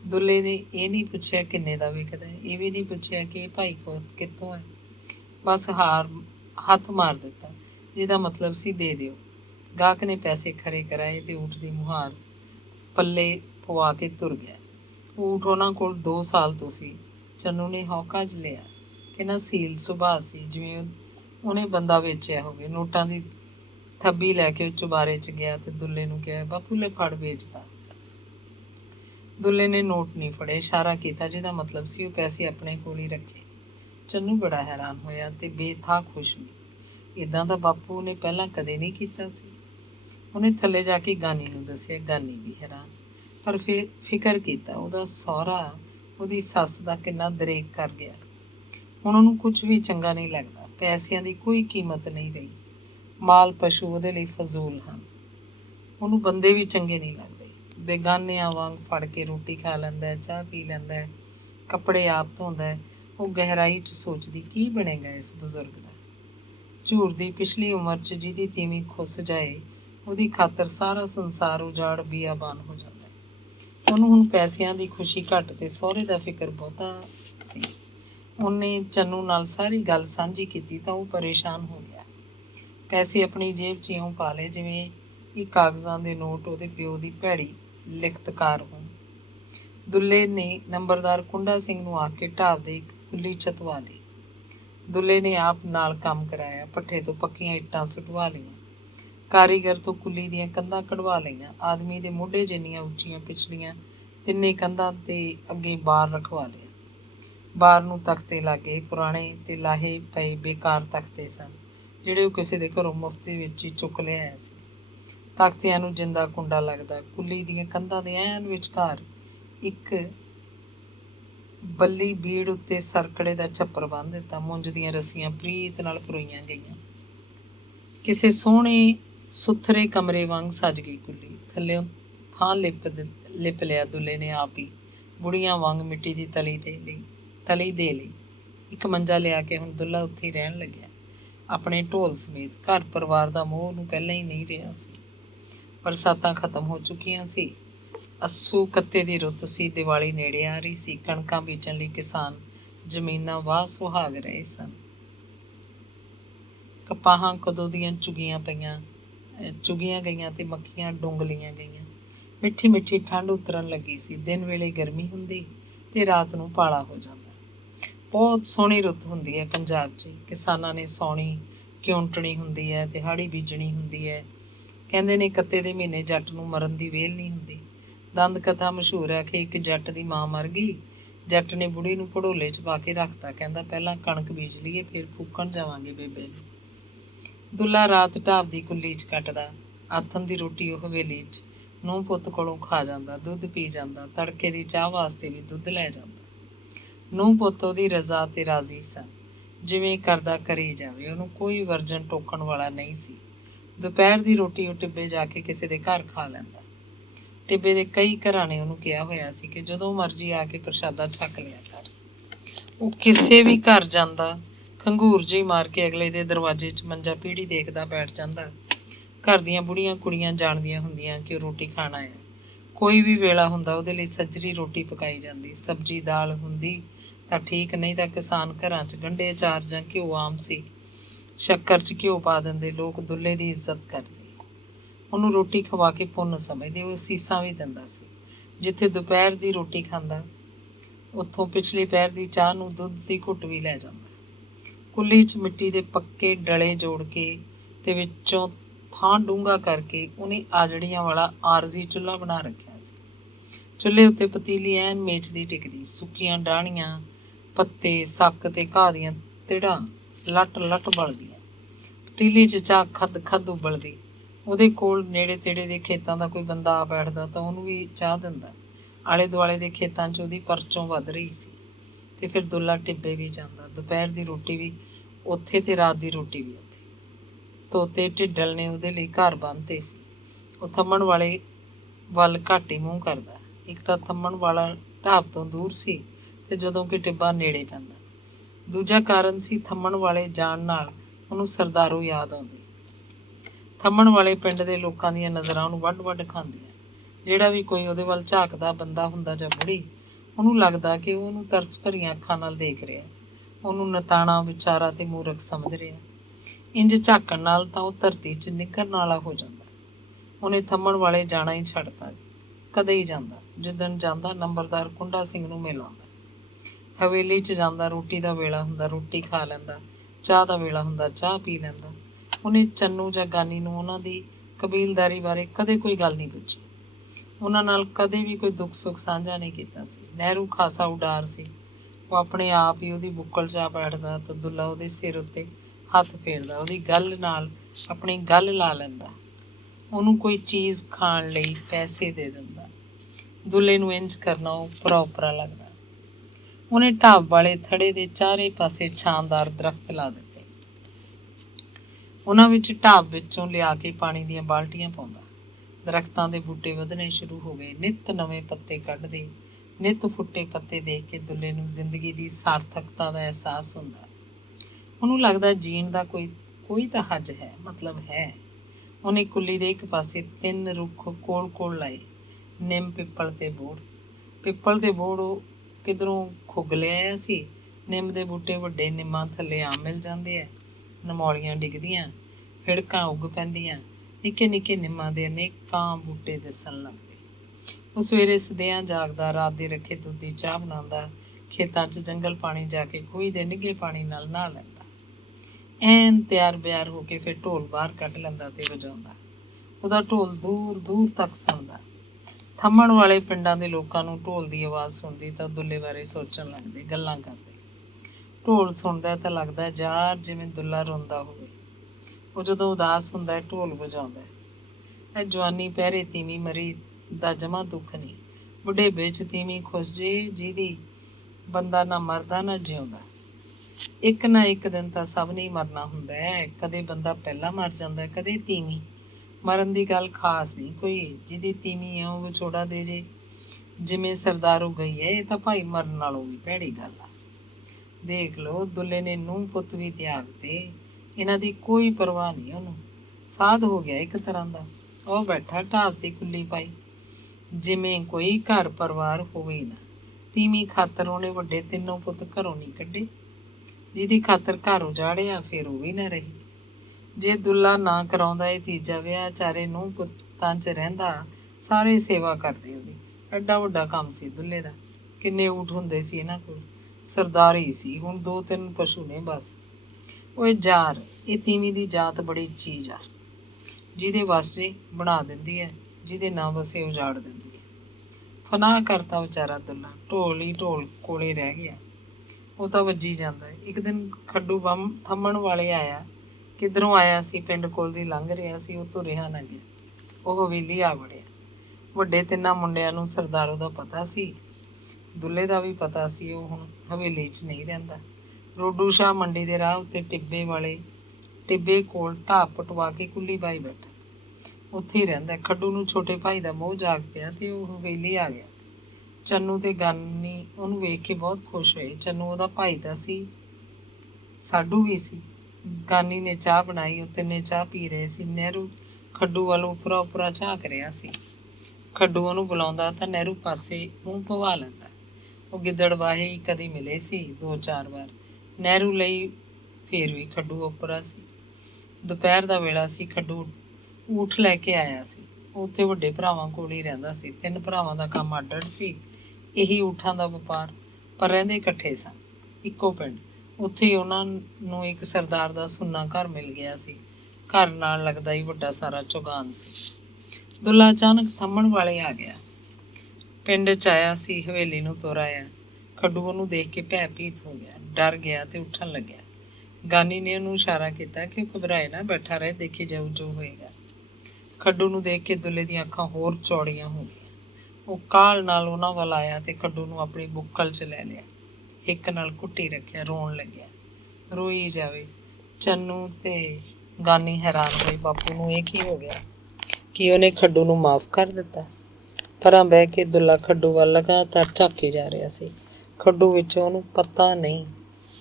ਦੁੱਲੇ ਨੇ ਇਹ ਨਹੀਂ ਪੁੱਛਿਆ ਕਿੰਨੇ ਦਾ ਵਿਕਦਾ ਹੈ, ਇਹ ਵੀ ਨਹੀਂ ਪੁੱਛਿਆ ਕਿ ਇਹ ਭਾਈ ਕਿੱਥੋਂ ਹੈ। ਬਸ ਹੱਥ ਮਾਰ ਦਿੱਤਾ, ਜਿਹਦਾ ਮਤਲਬ ਸੀ ਦੇ ਦਿਓ। ਗਾਹਕ ਨੇ ਪੈਸੇ ਖਰੇ ਕਰਾਏ ਤੇ ਊਠ ਦੀ ਮੁਹਾਰ ਪੱਲੇ ਪਵਾ ਕੇ ਤੁਰ ਗਿਆ। ਊਠ ਉਹਨਾਂ ਕੋਲ 2 ਸਾਲ ਤੋਂ ਸੀ। ਚੰਨੂ ਨੇ ਹੌਕਾ 'ਚ ਲਿਆ। ਕਿੰਨਾ ਸੀਲ ਸੁਭਾਅ ਸੀ, ਜਿਵੇਂ ਉਹਨੇ ਬੰਦਾ ਵੇਚਿਆ ਹੋਵੇ। ਨੋਟਾਂ ਦੀ ਥੱਬੀ ਲੈ ਕੇ ਉਹ ਚੁਬਾਰੇ 'ਚ ਗਿਆ ਤੇ ਦੁੱਲੇ ਨੂੰ ਕਿਹਾ, ਬਾਪੂ ਲੈ ਫੜ, ਵੇਚਦਾ। ਦੁੱਲੇ ਨੇ ਨੋਟ ਨਹੀਂ ਫੜੇ, ਇਸ਼ਾਰਾ ਕੀਤਾ, ਜਿਹਦਾ ਮਤਲਬ ਸੀ ਉਹ ਪੈਸੇ ਆਪਣੇ ਕੋਲ ਹੀ ਰੱਖੇ। ਚੰਨੂ ਬੜਾ ਹੈਰਾਨ ਹੋਇਆ ਤੇ ਬੇਥਾਂ ਖੁਸ਼ ਵੀ। ਇੱਦਾਂ ਦਾ ਬਾਪੂ ਨੇ ਪਹਿਲਾਂ ਕਦੇ ਨਹੀਂ ਕੀਤਾ ਸੀ। ਉਹਨੇ ਥੱਲੇ ਜਾ ਕੇ ਗਾਨੀ ਨੂੰ ਦੱਸਿਆ। ਗਾਨੀ ਵੀ ਹੈਰਾਨ, ਪਰ ਫਿਰ ਫਿਕਰ ਕੀਤਾ ਉਹਦਾ ਸਹੁਰਾ ਉਹਦੀ ਸੱਸ ਦਾ ਕਿੰਨਾ ਦਰੇਕ ਕਰ ਗਿਆ। ਹੁਣ ਉਹਨੂੰ ਕੁਝ ਵੀ ਚੰਗਾ ਨਹੀਂ ਲੱਗਦਾ। ਪੈਸਿਆਂ ਦੀ ਕੋਈ ਕੀਮਤ ਨਹੀਂ ਰਹੀ। ਮਾਲ ਪਸ਼ੂ ਉਹਦੇ ਲਈ ਫਜ਼ੂਲ ਹਨ। ਉਹਨੂੰ ਬੰਦੇ ਵੀ ਚੰਗੇ ਨਹੀਂ ਲੱਗਦੇ। ਬੇਗਾਨਿਆਂ ਵਾਂਗ ਫੜ ਕੇ ਰੋਟੀ ਖਾ ਲੈਂਦਾ, ਚਾਹ ਪੀ ਲੈਂਦਾ, ਕੱਪੜੇ ਆਪ ਧੋਂਦਾ। ਉਹ ਗਹਿਰਾਈ 'ਚ ਸੋਚਦੀ, ਕੀ ਬਣੇਗਾ ਇਸ ਬਜ਼ੁਰਗ ਦਾ। ਝੂਰ ਦੀ ਪਿਛਲੀ ਉਮਰ 'ਚ ਜਿਹਦੀ ਤੀਵੀਂ ਖੁੱਸ ਜਾਏ, ਉਹਦੀ ਖਾਤਰ ਸਾਰਾ ਸੰਸਾਰ ਉਜਾੜ ਬੀਆਬਾਨ ਹੋ ਜਾਂਦਾ। ਉਹਨੂੰ ਹੁਣ ਪੈਸਿਆਂ ਦੀ ਖੁਸ਼ੀ ਘੱਟ ਤੇ ਸਹੁਰੇ ਦਾ ਫਿਕਰ ਬਹੁਤਾ ਸੀ। ਉਹਨੇ ਚੰਨੂ ਨਾਲ ਸਾਰੀ ਗੱਲ ਸਾਂਝੀ ਕੀਤੀ ਤਾਂ ਉਹ ਪਰੇਸ਼ਾਨ ਹੋ ਗਿਆ। ਪੈਸੇ ਆਪਣੀ ਜੇਬ 'ਚ ਇਉਂ ਪਾ ਲਏ ਜਿਵੇਂ ਇਹ ਕਾਗਜ਼ਾਂ ਦੇ ਨੋਟ ਉਹਦੇ ਪਿਓ ਦੀ ਭੈੜੀ ਲਿਖਤਕਾਰ ਹੋਣ। ਦੁੱਲੇ ਨੇ ਨੰਬਰਦਾਰ ਕੁੰਡਾ ਸਿੰਘ ਨੂੰ ਆ ਕੇ ਢਾਬ ਦੇ ਇੱਕ ਖੁੱਲੀ ਛਤਵਾ ਲਈ। ਦੁੱਲੇ ਨੇ ਆਪ ਨਾਲ ਕੰਮ ਕਰਾਇਆ, ਭੱਠੇ ਤੋਂ ਪੱਕੀਆਂ ਇੱਟਾਂ ਸੁਟਵਾ ਲਈਆਂ, ਕਾਰੀਗਰ ਤੋਂ ਕੁੱਲੀ ਦੀਆਂ ਕੰਧਾਂ ਕਢਵਾ ਲਈਆਂ, ਆਦਮੀ ਦੇ ਮੋਢੇ ਜਿੰਨੀਆਂ ਉੱਚੀਆਂ ਪਿਛਲੀਆਂ 3 ਕੰਧਾਂ ਤੇ ਅੱਗੇ ਬਾਰ ਰਖਵਾ ਲਿਆ। ਬਾਰ ਨੂੰ ਤਖਤੇ ਲਾਗੇ ਪੁਰਾਣੇ ਤੇ ਲਾਹੇ ਪਏ ਬੇਕਾਰ ਤਖਤੇ ਸਨ, ਜਿਹੜੇ ਉਹ ਕਿਸੇ ਦੇ ਘਰੋਂ ਮੁਫਤ ਵਿੱਚ ਹੀ ਚੁੱਕ ਲਿਆਇਆ ਸੀ। ਤਖਤਿਆਂ ਨੂੰ ਜਿੰਦਾ ਕੁੰਡਾ ਲੱਗਦਾ। ਕੁੱਲੀ ਦੀਆਂ ਕੰਧਾਂ ਦੇ ਐਨ ਵਿਚਕਾਰ ਇੱਕ ਬੱਲੀ ਬੀੜ ਉੱਤੇ ਸਰਕੜੇ ਦਾ ਛੱਪਰ ਬੰਨ੍ਹ ਦਿੱਤਾ। ਮੁੰਜ ਦੀਆਂ ਰੱਸੀਆਂ ਪ੍ਰੀਤ ਨਾਲ ਪਰੋਈਆਂ ਗਈਆਂ। ਕਿਸੇ ਸੋਹਣੇ ਸੁਥਰੇ ਕਮਰੇ ਵਾਂਗ ਸਜ ਗਈ ਕੁੱਲੀ। ਥੱਲਿਓਂ ਥਾਂ ਲਿਪ ਲਿਆ ਦੁੱਲੇ ਨੇ ਆਪ ਹੀ, ਬੁੜੀਆਂ ਵਾਂਗ ਮਿੱਟੀ ਦੀ ਤਲੀ ਦੇ ਲਈ। ਇੱਕ ਮੰਜਾ ਲਿਆ ਕੇ ਹੁਣ ਦੁੱਲਾ ਉੱਥੇ ਹੀ ਰਹਿਣ ਲੱਗਿਆ, ਆਪਣੇ ਢੋਲ ਸਮੇਤ। ਘਰ ਪਰਿਵਾਰ ਦਾ ਮੋਹ ਉਹਨੂੰ ਪਹਿਲਾਂ ਹੀ ਨਹੀਂ ਰਿਹਾ ਸੀ। ਬਰਸਾਤਾਂ ਖਤਮ ਹੋ ਚੁੱਕੀਆਂ ਸੀ। ਅੱਸੂ ਕੱਤੇ ਦੀ ਰੁੱਤ ਸੀ। ਦੀਵਾਲੀ ਨੇੜੇ ਆ ਰਹੀ ਸੀ। ਕਣਕਾਂ ਬੀਜਣ ਲਈ ਕਿਸਾਨ ਜ਼ਮੀਨਾਂ ਵਾਹ ਸੁਹਾਗ ਰਹੇ ਸਨ। ਕਪਾਹਾਂ ਕਦੋਂ ਦੀਆਂ ਚੁਗੀਆਂ ਗਈਆਂ ਤੇ ਮੱਖੀਆਂ ਡੁੰਗਲੀਆਂ ਗਈਆਂ। ਮਿੱਠੀ ਮਿੱਠੀ ਠੰਡ ਉਤਰਨ ਲੱਗੀ ਸੀ। ਦਿਨ ਵੇਲੇ ਗਰਮੀ ਹੁੰਦੀ ਤੇ ਰਾਤ ਨੂੰ ਪਾਲਾ ਹੋ ਜਾਂਦਾ। ਬਹੁਤ ਸੋਹਣੀ ਰੁੱਤ ਹੁੰਦੀ ਹੈ ਪੰਜਾਬ 'ਚ। ਕਿਸਾਨਾਂ ਨੇ ਸਾਉਣੀ ਕਿਉਂਟਣੀ ਹੁੰਦੀ ਹੈ ਤੇ ਹਾੜੀ ਬੀਜਣੀ ਹੁੰਦੀ ਹੈ। ਕਹਿੰਦੇ ਨੇ ਕੱਤੇ ਦੇ ਮਹੀਨੇ ਜੱਟ ਨੂੰ ਮਰਨ ਦੀ ਵਿਹਲ ਨਹੀਂ ਹੁੰਦੀ। ਦੰਦ ਕਥਾ ਮਸ਼ਹੂਰ ਹੈ ਕਿ ਇੱਕ ਜੱਟ ਦੀ ਮਾਂ ਮਰ ਗਈ। ਜੱਟ ਨੇ ਬੁੜੀ ਨੂੰ ਭੜੋਲੇ 'ਚ ਪਾ ਕੇ ਰੱਖਤਾ। ਕਹਿੰਦਾ, ਪਹਿਲਾਂ ਕਣਕ ਬੀਜ ਲਈਏ, ਫਿਰ ਫੂਕਣ ਜਾਵਾਂਗੇ ਬੇਬੇ ਨੂੰ। ਦੁੱਲਾ ਰਾਤ ਢਾਬ ਦੀ ਕੁੱਲੀ 'ਚ ਕੱਟਦਾ। ਆਥਣ ਦੀ ਰੋਟੀ ਉਹ ਹਵੇਲੀ 'ਚ ਨੂੰਹ ਪੁੱਤ ਕੋਲੋਂ ਖਾ ਜਾਂਦਾ, ਦੁੱਧ ਪੀ ਜਾਂਦਾ, ਤੜਕੇ ਦੀ ਚਾਹ ਵਾਸਤੇ ਵੀ ਦੁੱਧ ਲੈ ਜਾਂਦਾ। ਨੂੰਹ ਪੁੱਤ ਉਹਦੀ ਰਜ਼ਾ ਤੇ ਰਾਜ਼ੀ ਸਨ। ਜਿਵੇਂ ਕਰਦਾ ਕਰੀ ਜਾਵੇ, ਉਹਨੂੰ ਕੋਈ ਵਰਜਨ ਟੋਕਣ ਵਾਲਾ ਨਹੀਂ ਸੀ। ਦੁਪਹਿਰ ਦੀ ਰੋਟੀ ਉਹ ਟਿੱਬੇ ਜਾ ਕੇ ਕਿਸੇ ਦੇ ਘਰ ਖਾ ਲੈਂਦਾ। ਟਿੱਬੇ ਦੇ ਕਈ ਘਰਾਂ ਨੇ ਉਹਨੂੰ ਕਿਹਾ ਹੋਇਆ ਸੀ ਕਿ ਜਦੋਂ ਮਰਜ਼ੀ ਆ ਕੇ ਪ੍ਰਸ਼ਾਦਾ ਛਕ ਲਿਆ ਕਰ। ਉਹ ਕਿਸੇ ਵੀ ਘਰ ਜਾਂਦਾ, ਖੰਘੂਰ ਜਿਹੀ ਮਾਰ ਕੇ ਅਗਲੇ ਦੇ ਦਰਵਾਜ਼ੇ 'ਚ ਮੰਜਾ ਪੀੜੀ ਦੇਖਦਾ ਬੈਠ ਜਾਂਦਾ। ਘਰ ਦੀਆਂ ਬੁੜੀਆਂ ਕੁੜੀਆਂ ਜਾਣਦੀਆਂ ਹੁੰਦੀਆਂ ਕਿ ਉਹ ਰੋਟੀ ਖਾਣ ਆਇਆ। ਕੋਈ ਵੀ ਵੇਲਾ ਹੁੰਦਾ, ਉਹਦੇ ਲਈ ਸੱਜਰੀ ਰੋਟੀ ਪਕਾਈ ਜਾਂਦੀ। ਸਬਜ਼ੀ ਦਾਲ ਹੁੰਦੀ ਤਾਂ ਠੀਕ, ਨਹੀਂ ਤਾਂ ਕਿਸਾਨ ਘਰਾਂ 'ਚ ਗੰਢੇ ਅਚਾਰ ਜਾਂ ਘਿਓ ਆਮ ਸੀ। ਸ਼ੱਕਰ 'ਚ ਘਿਓ ਪਾ ਦਿੰਦੇ। ਲੋਕ ਦੁੱਲੇ ਦੀ ਇੱਜ਼ਤ ਕਰਦੇ, ਉਹਨੂੰ ਰੋਟੀ ਖਵਾ ਕੇ ਪੁੰਨ ਸਮਝਦੇ। ਉਹ ਸੀਸਾਂ ਵੀ ਦਿੰਦਾ ਸੀ। ਜਿੱਥੇ ਦੁਪਹਿਰ ਦੀ ਰੋਟੀ ਖਾਂਦਾ, ਉੱਥੋਂ ਪਿਛਲੀ ਪਹਿਰ ਦੀ ਚਾਹ ਨੂੰ ਦੁੱਧ ਦੀ ਘੁੱਟ ਵੀ ਲੈ ਜਾਂਦਾ। ਕੁੱਲੀ 'ਚ ਮਿੱਟੀ ਦੇ ਪੱਕੇ ਡਲੇ ਜੋੜ ਕੇ ਤੇ ਵਿੱਚੋਂ ਥਾਂ ਡੂੰਘਾ ਕਰਕੇ ਉਹਨੇ ਆਜੜੀਆਂ ਵਾਲਾ ਆਰਜ਼ੀ ਚੁੱਲ੍ਹਾ ਬਣਾ ਰੱਖਿਆ ਸੀ। ਚੁੱਲ੍ਹੇ ਉੱਤੇ ਪਤੀਲੀ ਐਨ ਮੇਚ ਦੀ ਟਿਕਦੀ, ਸੁੱਕੀਆਂ ਡਾਹਣੀਆਂ, ਪੱਤੇ, ਸੱਕ ਤੇ ਘਾਹ ਦੀਆਂ ਤਿੜਾਂ ਲੱਟ ਲੱਟ ਬਲਦੀਆਂ। ਪਤੀਲੀ 'ਚ ਚਾਹ ਖੱਦ ਖੱਦ ਉਬਲਦੀ। ਉਹਦੇ ਕੋਲ ਨੇੜੇ ਤੇੜੇ ਦੇ ਖੇਤਾਂ ਦਾ ਕੋਈ ਬੰਦਾ ਆ ਬੈਠਦਾ ਤਾਂ ਉਹਨੂੰ ਵੀ ਚਾਹ ਦਿੰਦਾ। ਆਲੇ ਦੁਆਲੇ ਦੇ ਖੇਤਾਂ 'ਚ ਉਹਦੀ ਪਰਚੋਂ ਵੱਧ ਰਹੀ ਸੀ। ਤੇ ਫਿਰ ਦੁੱਲਾ ਟਿੱਬੇ ਵੀ ਜਾਂਦਾ। ਦੁਪਹਿਰ ਦੀ ਰੋਟੀ ਵੀ ਉੱਥੇ ਤੇ ਰਾਤ ਦੀ ਰੋਟੀ ਵੀ ਉੱਥੇ। ਤੋਤੇ ਢਿੱਡਲ ਨੇ ਉਹਦੇ ਲਈ ਘਰ ਬੰਨ੍ਹਤੇ ਸੀ। ਉਹ ਥੰਮਣ ਵਾਲੇ ਵੱਲ ਘੱਟ ਹੀ ਮੂੰਹ ਕਰਦਾ। ਇੱਕ ਤਾਂ ਥੰਮਣ ਵਾਲਾ ਢਾਬ ਤੋਂ ਦੂਰ ਸੀ ਤੇ ਜਦੋਂ ਕਿ ਟਿੱਬਾ ਨੇੜੇ ਪੈਂਦਾ। ਦੂਜਾ ਕਾਰਨ ਸੀ ਥੰਮਣ ਵਾਲੇ ਜਾਣ ਨਾਲ ਉਹਨੂੰ ਸਰਦਾਰੂ ਯਾਦ ਆਉਂਦੀ। ਥੰਮਣ ਵਾਲੇ ਪਿੰਡ ਦੇ ਲੋਕਾਂ ਦੀਆਂ ਨਜ਼ਰਾਂ ਉਹਨੂੰ ਵੱਢ ਵੱਢ ਖਾਂਦੀਆਂ। ਜਿਹੜਾ ਵੀ ਕੋਈ ਉਹਦੇ ਵੱਲ ਝਾਕਦਾ ਬੰਦਾ ਹੁੰਦਾ ਜਾਂ ਬੁੜੀ, ਉਹਨੂੰ ਲੱਗਦਾ ਕਿ ਉਹ ਉਹਨੂੰ ਤਰਸ ਭਰੀਆਂ ਅੱਖਾਂ ਨਾਲ ਦੇਖ ਰਿਹਾ, ਉਹਨੂੰ ਨਤਾਣਾ, ਵਿਚਾਰਾ ਤੇ ਮੂਰਖ ਸਮਝ ਰਿਹਾ। ਇੰਝ ਝਾਕਣ ਨਾਲ ਤਾਂ ਉਹ ਧਰਤੀ 'ਚ ਨਿੱਘਰਨ ਵਾਲਾ ਹੋ ਜਾਂਦਾ। ਉਹਨੇ ਥੰਮਣ ਵਾਲੇ ਜਾਣਾ ਹੀ ਛੱਡਤਾ। ਕਦੇ ਹੀ ਜਾਂਦਾ। ਜਿੱਦਣ ਜਾਂਦਾ ਨੰਬਰਦਾਰ ਕੁੰਡਾ ਸਿੰਘ ਨੂੰ ਮਿਲ ਆਉਂਦਾ। ਹਵੇਲੀ 'ਚ ਜਾਂਦਾ, ਰੋਟੀ ਦਾ ਵੇਲਾ ਹੁੰਦਾ ਰੋਟੀ ਖਾ ਲੈਂਦਾ, ਚਾਹ ਦਾ ਵੇਲਾ ਹੁੰਦਾ ਚਾਹ ਪੀ ਲੈਂਦਾ। ਉਹਨੇ ਚੰਨੂ ਜਾਂ ਗਾਨੀ ਨੂੰ ਉਹਨਾਂ ਦੀ ਕਬੀਲਦਾਰੀ ਬਾਰੇ ਕਦੇ ਕੋਈ ਗੱਲ ਨਹੀਂ ਪੁੱਛੀ। ਉਹਨਾਂ ਨਾਲ ਕਦੇ ਵੀ ਕੋਈ ਦੁੱਖ ਸੁੱਖ ਸਾਂਝਾ ਨਹੀਂ ਕੀਤਾ ਸੀ। ਨਹਿਰੂ ਖਾਸਾ ਉਡਾਰ ਸੀ। ਉਹ ਆਪਣੇ ਆਪ ਹੀ ਉਹਦੀ ਬੁੱਕਲ 'ਚ ਆ ਬੈਠਦਾ ਤਾਂ ਦੁੱਲਾ ਉਹਦੇ ਸਿਰ ਉੱਤੇ ਹੱਥ ਫੇਰਦਾ, ਉਹਦੀ ਗੱਲ ਨਾਲ ਆਪਣੀ ਗੱਲ ਲਾ ਲੈਂਦਾ, ਉਹਨੂੰ ਕੋਈ ਚੀਜ਼ ਖਾਣ ਲਈ ਪੈਸੇ ਦੇ ਦਿੰਦਾ। ਦੁੱਲੇ ਨੂੰ ਇੰਝ ਕਰਨਾ ਉਪਰਾ ਉਪਰਾ ਲੱਗਦਾ। ਉਹਨੇ ਢਾਬ ਵਾਲੇ ਥੜੇ ਦੇ ਚਾਰੇ ਪਾਸੇ ਛਾਂਦਾਰ ਦਰਖਤ ਲਾ ਦਿੱਤੇ। ਉਹਨਾਂ ਵਿੱਚ ਢਾਬ ਵਿੱਚੋਂ ਲਿਆ ਕੇ ਪਾਣੀ ਦੀਆਂ ਬਾਲਟੀਆਂ ਪਾਉਂਦਾ। ਦਰਖਤਾਂ ਦੇ ਬੂਟੇ ਵਧਣੇ ਸ਼ੁਰੂ ਹੋ ਗਏ। ਨਿੱਤ ਨਵੇਂ ਪੱਤੇ ਕੱਢਦੇ। ਨਿੱਤ ਫੁੱਟੇ ਪੱਤੇ ਦੇਖ ਕੇ ਦੁੱਲੇ ਨੂੰ ਜ਼ਿੰਦਗੀ ਦੀ ਸਾਰਥਕਤਾ ਦਾ ਅਹਿਸਾਸ ਹੁੰਦਾ। ਉਹਨੂੰ ਲੱਗਦਾ ਜੀਣ ਦਾ ਕੋਈ ਤਾਂ ਹੱਜ ਹੈ, ਮਤਲਬ ਹੈ। ਉਹਨੇ ਕੁੱਲੀ ਦੇ ਇੱਕ ਪਾਸੇ 3 ਰੁੱਖ ਕੋਲ ਕੋਲ ਲਾਏ, ਨਿੰਮ, ਪਿੱਪਲ ਤੇ ਬੋਹੜ। ਪਿੱਪਲ ਤੇ ਬੋਹੜ ਉਹ ਕਿਧਰੋਂ ਖੁੱਗ ਲਿਆਇਆ ਸੀ। ਨਿੰਮ ਦੇ ਬੂਟੇ ਵੱਡੇ, ਨਿੰਮਾਂ ਥੱਲੇ ਆਮ ਮਿਲ ਜਾਂਦੇ ਆ। ਨਮੌਲੀਆਂ ਡਿੱਗਦੀਆਂ, ਹਿੜਕਾਂ ਉੱਗ ਪੈਂਦੀਆਂ। ਨਿੱਕੇ ਨਿੱਕੇ ਨਿੰਮਾਂ ਦੇ ਅਨੇਕਾਂ ਬੂਟੇ ਦਿਸਣ ਲੱਗਦੇ। ਉਹ ਸਵੇਰੇ ਸਦਿਆਂ ਜਾਗਦਾ, ਰਾਤ ਦੇ ਰੱਖੇ ਦੁੱਧ ਦੀ ਚਾਹ ਬਣਾਉਂਦਾ, ਖੇਤਾਂ 'ਚ ਜੰਗਲ ਪਾਣੀ ਜਾ ਕੇ ਖੂਹੀ ਦੇ ਨਿੱਘੇ ਪਾਣੀ ਨਾਲ ਨਹਾ ਲੈਂਦਾ। ਐਨ ਤਿਆਰ ਬਿਆਰ ਹੋ ਕੇ ਫਿਰ ਢੋਲ ਬਾਹਰ ਕੱਢ ਲੈਂਦਾ ਤੇ ਵਜਾਉਂਦਾ। ਉਹਦਾ ਢੋਲ ਦੂਰ ਦੂਰ ਤੱਕ ਸੁਣਦਾ। ਥੰਮਣ ਵਾਲੇ ਪਿੰਡਾਂ ਦੇ ਲੋਕਾਂ ਨੂੰ ਢੋਲ ਦੀ ਆਵਾਜ਼ ਸੁਣਦੀ ਤਾਂ ਦੁੱਲੇ ਬਾਰੇ ਸੋਚਣ ਲੱਗਦੇ, ਗੱਲਾਂ ਕਰਦੇ। ਢੋਲ ਸੁਣਦਾ ਤਾਂ ਲੱਗਦਾ ਯਾਰ ਜਿਵੇਂ ਦੁੱਲਾ ਰੋਂਦਾ ਹੋਵੇ। ਉਹ ਜਦੋਂ ਉਦਾਸ ਹੁੰਦਾ ਢੋਲ ਵਜਾਉਂਦਾ। ਇਹ ਜਵਾਨੀ ਪਹਿਰੇ ਤੀਵੀਂ ਮਰੀ ਦਾ ਜਮਾ ਦੁੱਖ ਨਹੀਂ। ਬੁਢੇਪੇ 'ਚ ਤੀਵੀਂ ਖੁੱਸ ਜੇ ਜਿਹਦੀ, ਬੰਦਾ ਨਾ ਮਰਦਾ ਨਾ ਜਿਉਂਦਾ। ਇੱਕ ਨਾ ਇੱਕ ਦਿਨ ਤਾਂ ਸਭ ਨੇ ਮਰਨਾ ਹੁੰਦਾ ਹੈ। ਕਦੇ ਬੰਦਾ ਪਹਿਲਾਂ ਮਰ ਜਾਂਦਾ, ਕਦੇ ਤੀਵੀਂ। ਮਰਨ ਦੀ ਗੱਲ ਖਾਸ ਨਹੀਂ ਕੋਈ। ਜਿਹਦੀ ਤੀਵੀਂ ਹੈ ਉਹ ਵਿਛੋੜਾ ਦੇ ਜੇ, ਜਿਵੇਂ ਸਰਦਾਰੂ ਗਈ ਹੈ, ਇਹ ਤਾਂ ਭਾਈ ਮਰਨ ਨਾਲੋਂ ਵੀ ਭੈੜੀ ਗੱਲ ਆ। ਦੇਖ ਲਓ, ਦੁੱਲੇ ਨੇ ਨੂੰਹ ਪੁੱਤ ਵੀ ਤਿਆਗ ਤੇ। ਇਹਨਾਂ ਦੀ ਕੋਈ ਪਰਵਾਹ ਨਹੀਂ ਉਹਨੂੰ। ਸਾਧ ਹੋ ਗਿਆ ਇੱਕ ਤਰ੍ਹਾਂ ਦਾ। ਉਹ ਬੈਠਾ ਢਾਬ ਤੇ ਕੁੱਲੀ ਪਾਈ, ਜਿਵੇਂ ਕੋਈ ਘਰ ਪਰਿਵਾਰ ਹੋਵੇ ਨਾ। ਤੀਵੀਂ ਖਾਤਰ ਉਹਨੇ ਵੱਡੇ 3 ਪੁੱਤ ਘਰੋਂ ਨਹੀਂ ਕੱਢੇ। ਜਿਹਦੀ ਖਾਤਰ ਘਰ ਉਜਾੜਿਆ ਫਿਰ ਉਹ ਵੀ ਨਾ ਰਹੀ। ਜੇ ਦੁੱਲਾ ਨਾ ਕਰਾਉਂਦਾ ਇਹ ਤੀਜਾ ਵਿਆਹ, ਚਾਰੇ ਨੂੰਹ ਪੁੱਤਾਂ 'ਚ ਰਹਿੰਦਾ, ਸਾਰੇ ਸੇਵਾ ਕਰਦੇ ਉਹਦੀ। ਐਡਾ ਵੱਡਾ ਕੰਮ ਸੀ ਦੁੱਲੇ ਦਾ। ਕਿੰਨੇ ਊਠ ਹੁੰਦੇ ਸੀ ਇਹਨਾਂ ਕੋਲ। ਸਰਦਾਰੀ ਸੀ। ਹੁਣ 2-3 ਪਸ਼ੂ ਨੇ ਬਸ। ਉਹ ਜਾਰ, ਇਹ ਤੀਵੀਂ ਦੀ ਜਾਤ ਬੜੀ ਚੀਜ਼ ਆ। ਜਿਹਦੇ ਵਸੇ ਬਣਾ ਦਿੰਦੀ ਹੈ, ਜਿਹਦੇ ਨਾ ਵਸੇ ਉਜਾੜ ਦਿੰਦੀ ਹੈ। ਫਨਾਹ ਕਰਤਾ ਵਿਚਾਰਾ ਦੁੱਲਾ। ਢੋਲ ਹੀ ਢੋਲ ਕੋਲੇ ਰਹਿ ਗਿਆ। ਉਹ ਤਾਂ ਵੱਜੀ ਜਾਂਦਾ। ਇੱਕ ਦਿਨ ਖੱਡੂ ਬੰਮ ਥੰਮਣ ਵਾਲੇ ਆਇਆ। ਕਿੱਧਰੋਂ ਆਇਆ ਸੀ, ਪਿੰਡ ਕੋਲ ਦੀ ਲੰਘ ਰਿਹਾ ਸੀ। ਉਹ ਤੋਂ ਰਿਹਾ ਨਾ ਗਿਆ। ਉਹ ਹਵੇਲੀ ਆ ਵੜਿਆ। ਵੱਡੇ 3 ਮੁੰਡਿਆਂ ਨੂੰ ਸਰਦਾਰੂ ਦਾ ਪਤਾ ਸੀ, ਦੁੱਲੇ ਦਾ ਵੀ ਪਤਾ ਸੀ। ਉਹ ਹੁਣ ਹਵੇਲੀ 'ਚ ਨਹੀਂ ਰਹਿੰਦਾ। ਰੋਡੂ ਸ਼ਾਹ ਮੰਡੀ ਦੇ ਰਾਹ ਉੱਤੇ ਟਿੱਬੇ ਕੋਲ ਢਾਬ ਪਟਵਾ ਕੇ ਕੁੱਲੀ ਪਾਈ ਬੈਠਾ। ਉੱਥੇ ਹੀ ਰਹਿੰਦਾ। ਖੱਡੂ ਨੂੰ ਛੋਟੇ ਭਾਈ ਦਾ ਮੋਹ ਜਾਗ ਪਿਆ ਤੇ ਉਹ ਹਵੇਲੀ ਆ ਗਿਆ। ਚੰਨੂ ਤੇ ਗਾਨੀ ਉਹਨੂੰ ਵੇਖ ਕੇ ਬਹੁਤ ਖੁਸ਼ ਹੋਏ। ਚੰਨੂ ਉਹਦਾ ਭਾਈ ਤਾਂ ਸੀ, ਸਾਡੂ ਵੀ ਸੀ। ਗਾਨੀ ਨੇ ਚਾਹ ਬਣਾਈ। ਉਹ ਤਿੰਨੇ ਚਾਹ ਪੀ ਰਹੇ ਸੀ। ਨਹਿਰੂ ਖੱਡੂ ਵੱਲ ਉਪਰਾ ਉਪਰਾ ਝਾਕ ਰਿਹਾ ਸੀ। ਖੱਡੂ ਉਹਨੂੰ ਬੁਲਾਉਂਦਾ ਤਾਂ ਨਹਿਰੂ ਪਾਸੇ ਮੂੰਹ ਭਵਾ ਲੈਂਦਾ। ਉਹ ਗਿੱਦੜਬਾਹੇ ਹੀ ਕਦੀ ਮਿਲੇ ਸੀ 2-4 ਵਾਰ। ਨਹਿਰੂ ਲਈ ਫੇਰ ਵੀ ਖੱਡੂ ਉਪਰਾ ਸੀ। ਦੁਪਹਿਰ ਦਾ ਵੇਲਾ ਸੀ। ਖੱਡੂ ਊਠ ਲੈ ਕੇ ਆਇਆ ਸੀ। ਉਹ ਉੱਥੇ ਵੱਡੇ ਭਰਾਵਾਂ ਕੋਲ ਹੀ ਰਹਿੰਦਾ ਸੀ। 3 ਭਰਾਵਾਂ ਦਾ ਕੰਮ ਅੱਡ ਅੱਡ ਸੀ, ਇਹੀ ਊਠਾਂ ਦਾ ਵਪਾਰ, ਪਰ ਰਹਿੰਦੇ ਇਕੱਠੇ ਸਨ, ਇੱਕੋ ਪਿੰਡ। ਉੱਥੇ ਹੀ ਉਹਨਾਂ ਨੂੰ ਇੱਕ ਸਰਦਾਰ ਦਾ ਸੁੰਨਾ ਘਰ ਮਿਲ ਗਿਆ ਸੀ। ਘਰ ਨਾਲ ਲੱਗਦਾ ਹੀ ਵੱਡਾ ਸਾਰਾ ਚੁਗਾਨ ਸੀ। ਦੁੱਲਾ ਅਚਾਨਕ ਥੰਮਣ ਵਾਲੇ ਆ ਗਿਆ। ਪਿੰਡ 'ਚ ਆਇਆ ਸੀ, ਹਵੇਲੀ ਨੂੰ ਤੁਰ ਆਇਆ। ਖੱਡੂ ਉਹਨੂੰ ਦੇਖ ਕੇ ਭੈ-ਭੀਤ ਹੋ ਗਿਆ, ਡਰ ਗਿਆ ਤੇ ਉੱਠਣ ਲੱਗਿਆ। ਗਾਨੀ ਨੇ ਉਹਨੂੰ ਇਸ਼ਾਰਾ ਕੀਤਾ ਕਿ ਉਹ ਘਬਰਾਏ ਨਾ, ਬੈਠਾ ਰਹੇ, ਦੇਖੀ ਜਾਊ ਜੋ ਹੋਏਗਾ। ਖੱਡੂ ਨੂੰ ਦੇਖ ਕੇ ਦੁੱਲੇ ਦੀਆਂ ਅੱਖਾਂ ਹੋਰ ਚੌੜੀਆਂ ਹੋ ਗਈਆਂ। ਉਹ ਕਾਹਲ ਨਾਲ ਉਹਨਾਂ ਵੱਲ ਆਇਆ ਤੇ ਖੱਡੂ ਨੂੰ ਆਪਣੀ ਬੁੱਕਲ 'ਚ ਲੈ ਲਿਆ। ਇੱਕ ਨਾਲ ਘੁੱਟੀ ਰੱਖਿਆ, ਰੋਣ ਲੱਗਿਆ। ਰੋਈ ਜਾਵੇ। ਚੰਨੂ ਤੇ ਗਾਨੀ ਹੈਰਾਨ ਹੋਈ, ਬਾਪੂ ਨੂੰ ਇਹ ਕੀ ਹੋ ਗਿਆ? ਕੀ ਉਹਨੇ ਖੱਡੂ ਨੂੰ ਮਾਫ਼ ਕਰ ਦਿੱਤਾ? ਪਰਾਂ ਬਹਿ ਕੇ ਦੁੱਲਾ ਖੱਡੂ ਵੱਲ ਲਗਾਤਾਰ ਝਾਕੀ ਜਾ ਰਿਹਾ ਸੀ। ਖੱਡੂ ਵਿੱਚੋਂ ਉਹਨੂੰ ਪਤਾ ਨਹੀਂ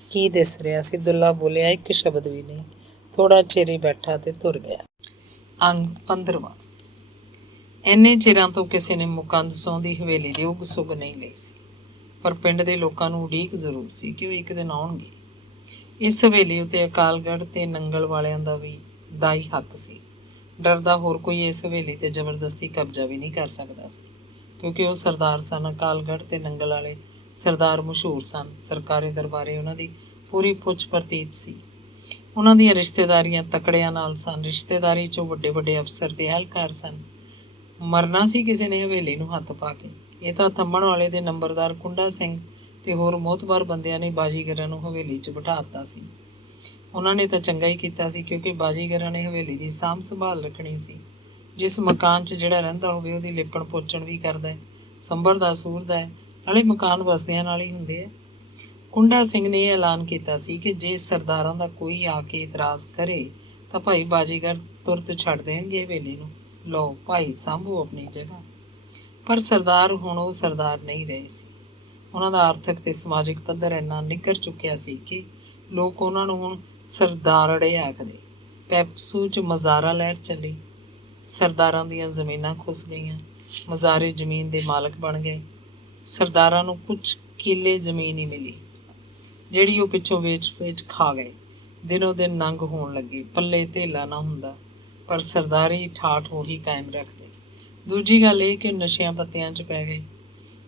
ਕੀ ਦਿਸ ਰਿਹਾ ਸੀ। ਦੁੱਲਾ ਬੋਲਿਆ ਇੱਕ ਸ਼ਬਦ ਵੀ ਨਹੀਂ। ਥੋੜ੍ਹਾ ਚਿਰ ਹੀ ਬੈਠਾ ਤੇ ਤੁਰ ਗਿਆ। ਅੰਗ 15ਵਾਂ। ਇੰਨੇ ਚਿਰਾਂ ਤੋਂ ਕਿਸੇ ਨੇ ਮੁਕੰਦ ਸਹੁੰ ਦੀ ਹਵੇਲੀ ਦੀ ਉਗ ਸੁਗ ਨਹੀਂ ਲਈ ਸੀ, ਪਰ ਪਿੰਡ ਦੇ ਲੋਕਾਂ ਨੂੰ ਉਡੀਕ ਜ਼ਰੂਰ ਸੀ ਕਿ ਉਹ ਇੱਕ ਦਿਨ ਆਉਣਗੇ। ਇਸ ਹਵੇਲੀ ਉੱਤੇ ਅਕਾਲਗੜ੍ਹ ਤੇ ਨੰਗਲ ਵਾਲਿਆਂ ਦਾ ਵੀ ਦਾਈ ਹੱਕ ਸੀ। ਡਰਦਾ ਹੋਰ ਕੋਈ ਇਸ ਹਵੇਲੀ 'ਤੇ ਜ਼ਬਰਦਸਤੀ ਕਬਜ਼ਾ ਵੀ ਨਹੀਂ ਕਰ ਸਕਦਾ ਸੀ, ਕਿਉਂਕਿ ਉਹ ਸਰਦਾਰ ਸਨ। ਅਕਾਲਗੜ੍ਹ ਤੇ ਨੰਗਲ ਵਾਲੇ ਸਰਦਾਰ ਮਸ਼ਹੂਰ ਸਨ। ਸਰਕਾਰੀ ਦਰਬਾਰੇ ਉਹਨਾਂ ਦੀ ਪੂਰੀ ਪੁੱਛ ਪ੍ਰਤੀਤ ਸੀ। ਉਹਨਾਂ ਦੀਆਂ ਰਿਸ਼ਤੇਦਾਰੀਆਂ ਤਕੜਿਆਂ ਨਾਲ ਸਨ। ਰਿਸ਼ਤੇਦਾਰੀ 'ਚੋਂ ਵੱਡੇ ਵੱਡੇ ਅਫਸਰ ਤੇ ਅਹਿਲਕਾਰ ਸਨ। ਮਰਨਾ ਸੀ ਕਿਸੇ ਨੇ ਹਵੇਲੀ ਨੂੰ ਹੱਥ ਪਾ ਕੇ। ਇਹ ਤਾਂ ਥੰਮਣ ਵਾਲੇ ਦੇ ਨੰਬਰਦਾਰ ਕੁੰਡਾ ਸਿੰਘ ਤੇ ਹੋਰ ਮੋਹਤਬਾਰ ਬੰਦਿਆਂ ਨੇ ਬਾਜੀਗਰਾਂ ਨੂੰ ਹਵੇਲੀ 'ਚ ਬਿਠਾ ਦਿੱਤਾ ਸੀ। ਉਹਨਾਂ ਨੇ ਤਾਂ ਚੰਗਾ ਹੀ ਕੀਤਾ ਸੀ, ਕਿਉਂਕਿ ਬਾਜੀਗਰਾਂ ਨੇ ਹਵੇਲੀ ਦੀ ਸਾਂਭ ਸੰਭਾਲ ਰੱਖਣੀ ਸੀ। ਜਿਸ ਮਕਾਨ 'ਚ ਜਿਹੜਾ ਰਹਿੰਦਾ ਹੋਵੇ ਉਹਦੀ ਲਿਪਣ ਪੋਚਣ ਵੀ ਕਰਦਾ ਹੈ, ਸੰਭਰਦਾ ਸੂਰਦਾ ਹੈ। ਨਾਲੇ ਮਕਾਨ ਵਸਦਿਆਂ ਨਾਲ ਹੀ ਹੁੰਦੇ ਆ। ਕੁੰਡਾ ਸਿੰਘ ਨੇ ਇਹ ਐਲਾਨ ਕੀਤਾ ਸੀ ਕਿ ਜੇ ਸਰਦਾਰਾਂ ਦਾ ਕੋਈ ਆ ਕੇ ਇਤਰਾਜ਼ ਕਰੇ ਤਾਂ ਭਾਈ ਬਾਜੀਗਰ ਤੁਰਤ ਛੱਡ ਦੇਣਗੇ ਹਵੇਲੀ ਨੂੰ। ਲਓ ਭਾਈ, ਸਾਂਭੋ ਆਪਣੀ ਜਗ੍ਹਾ। ਪਰ ਸਰਦਾਰ ਹੁਣ ਉਹ ਸਰਦਾਰ ਨਹੀਂ ਰਹੇ ਸੀ। ਉਹਨਾਂ ਦਾ ਆਰਥਿਕ ਤੇ ਸਮਾਜਿਕ ਪੱਧਰ ਇੰਨਾ ਨਿੱਘਰ ਚੁੱਕਿਆ ਸੀ ਕਿ ਲੋਕ ਉਹਨਾਂ ਨੂੰ ਹੁਣ ਸਰਦਾਰੜੇ ਆਖਦੇ। ਪੈਪਸੂ 'ਚ ਮਜ਼ਾਰਾ ਲਹਿਰ ਚੱਲੀ। ਸਰਦਾਰਾਂ ਦੀਆਂ ਜ਼ਮੀਨਾਂ ਖੁੱਸ ਗਈਆਂ। ਮਜ਼ਾਰੇ ਜ਼ਮੀਨ ਦੇ ਮਾਲਕ ਬਣ ਗਏ। ਸਰਦਾਰਾਂ ਨੂੰ ਕੁਝ ਕਿੱਲੇ ਜ਼ਮੀਨ ਹੀ ਮਿਲੀ, ਜਿਹੜੀ ਉਹ ਪਿੱਛੋਂ ਵੇਚ ਖਾ ਗਏ। ਦਿਨੋਂ ਦਿਨ ਨੰਗ ਹੋਣ ਲੱਗੇ। ਪੱਲੇ ਧੇਲਾ ਨਾ ਹੁੰਦਾ, ਪਰ ਸਰਦਾਰੀ ਠਾਠ ਉਹੀ ਕਾਇਮ ਰੱਖਦੇ। ਦੂਜੀ ਗੱਲ ਇਹ ਕਿ ਉਹ ਨਸ਼ਿਆਂ ਪੱਤਿਆਂ 'ਚ ਪੈ ਗਏ।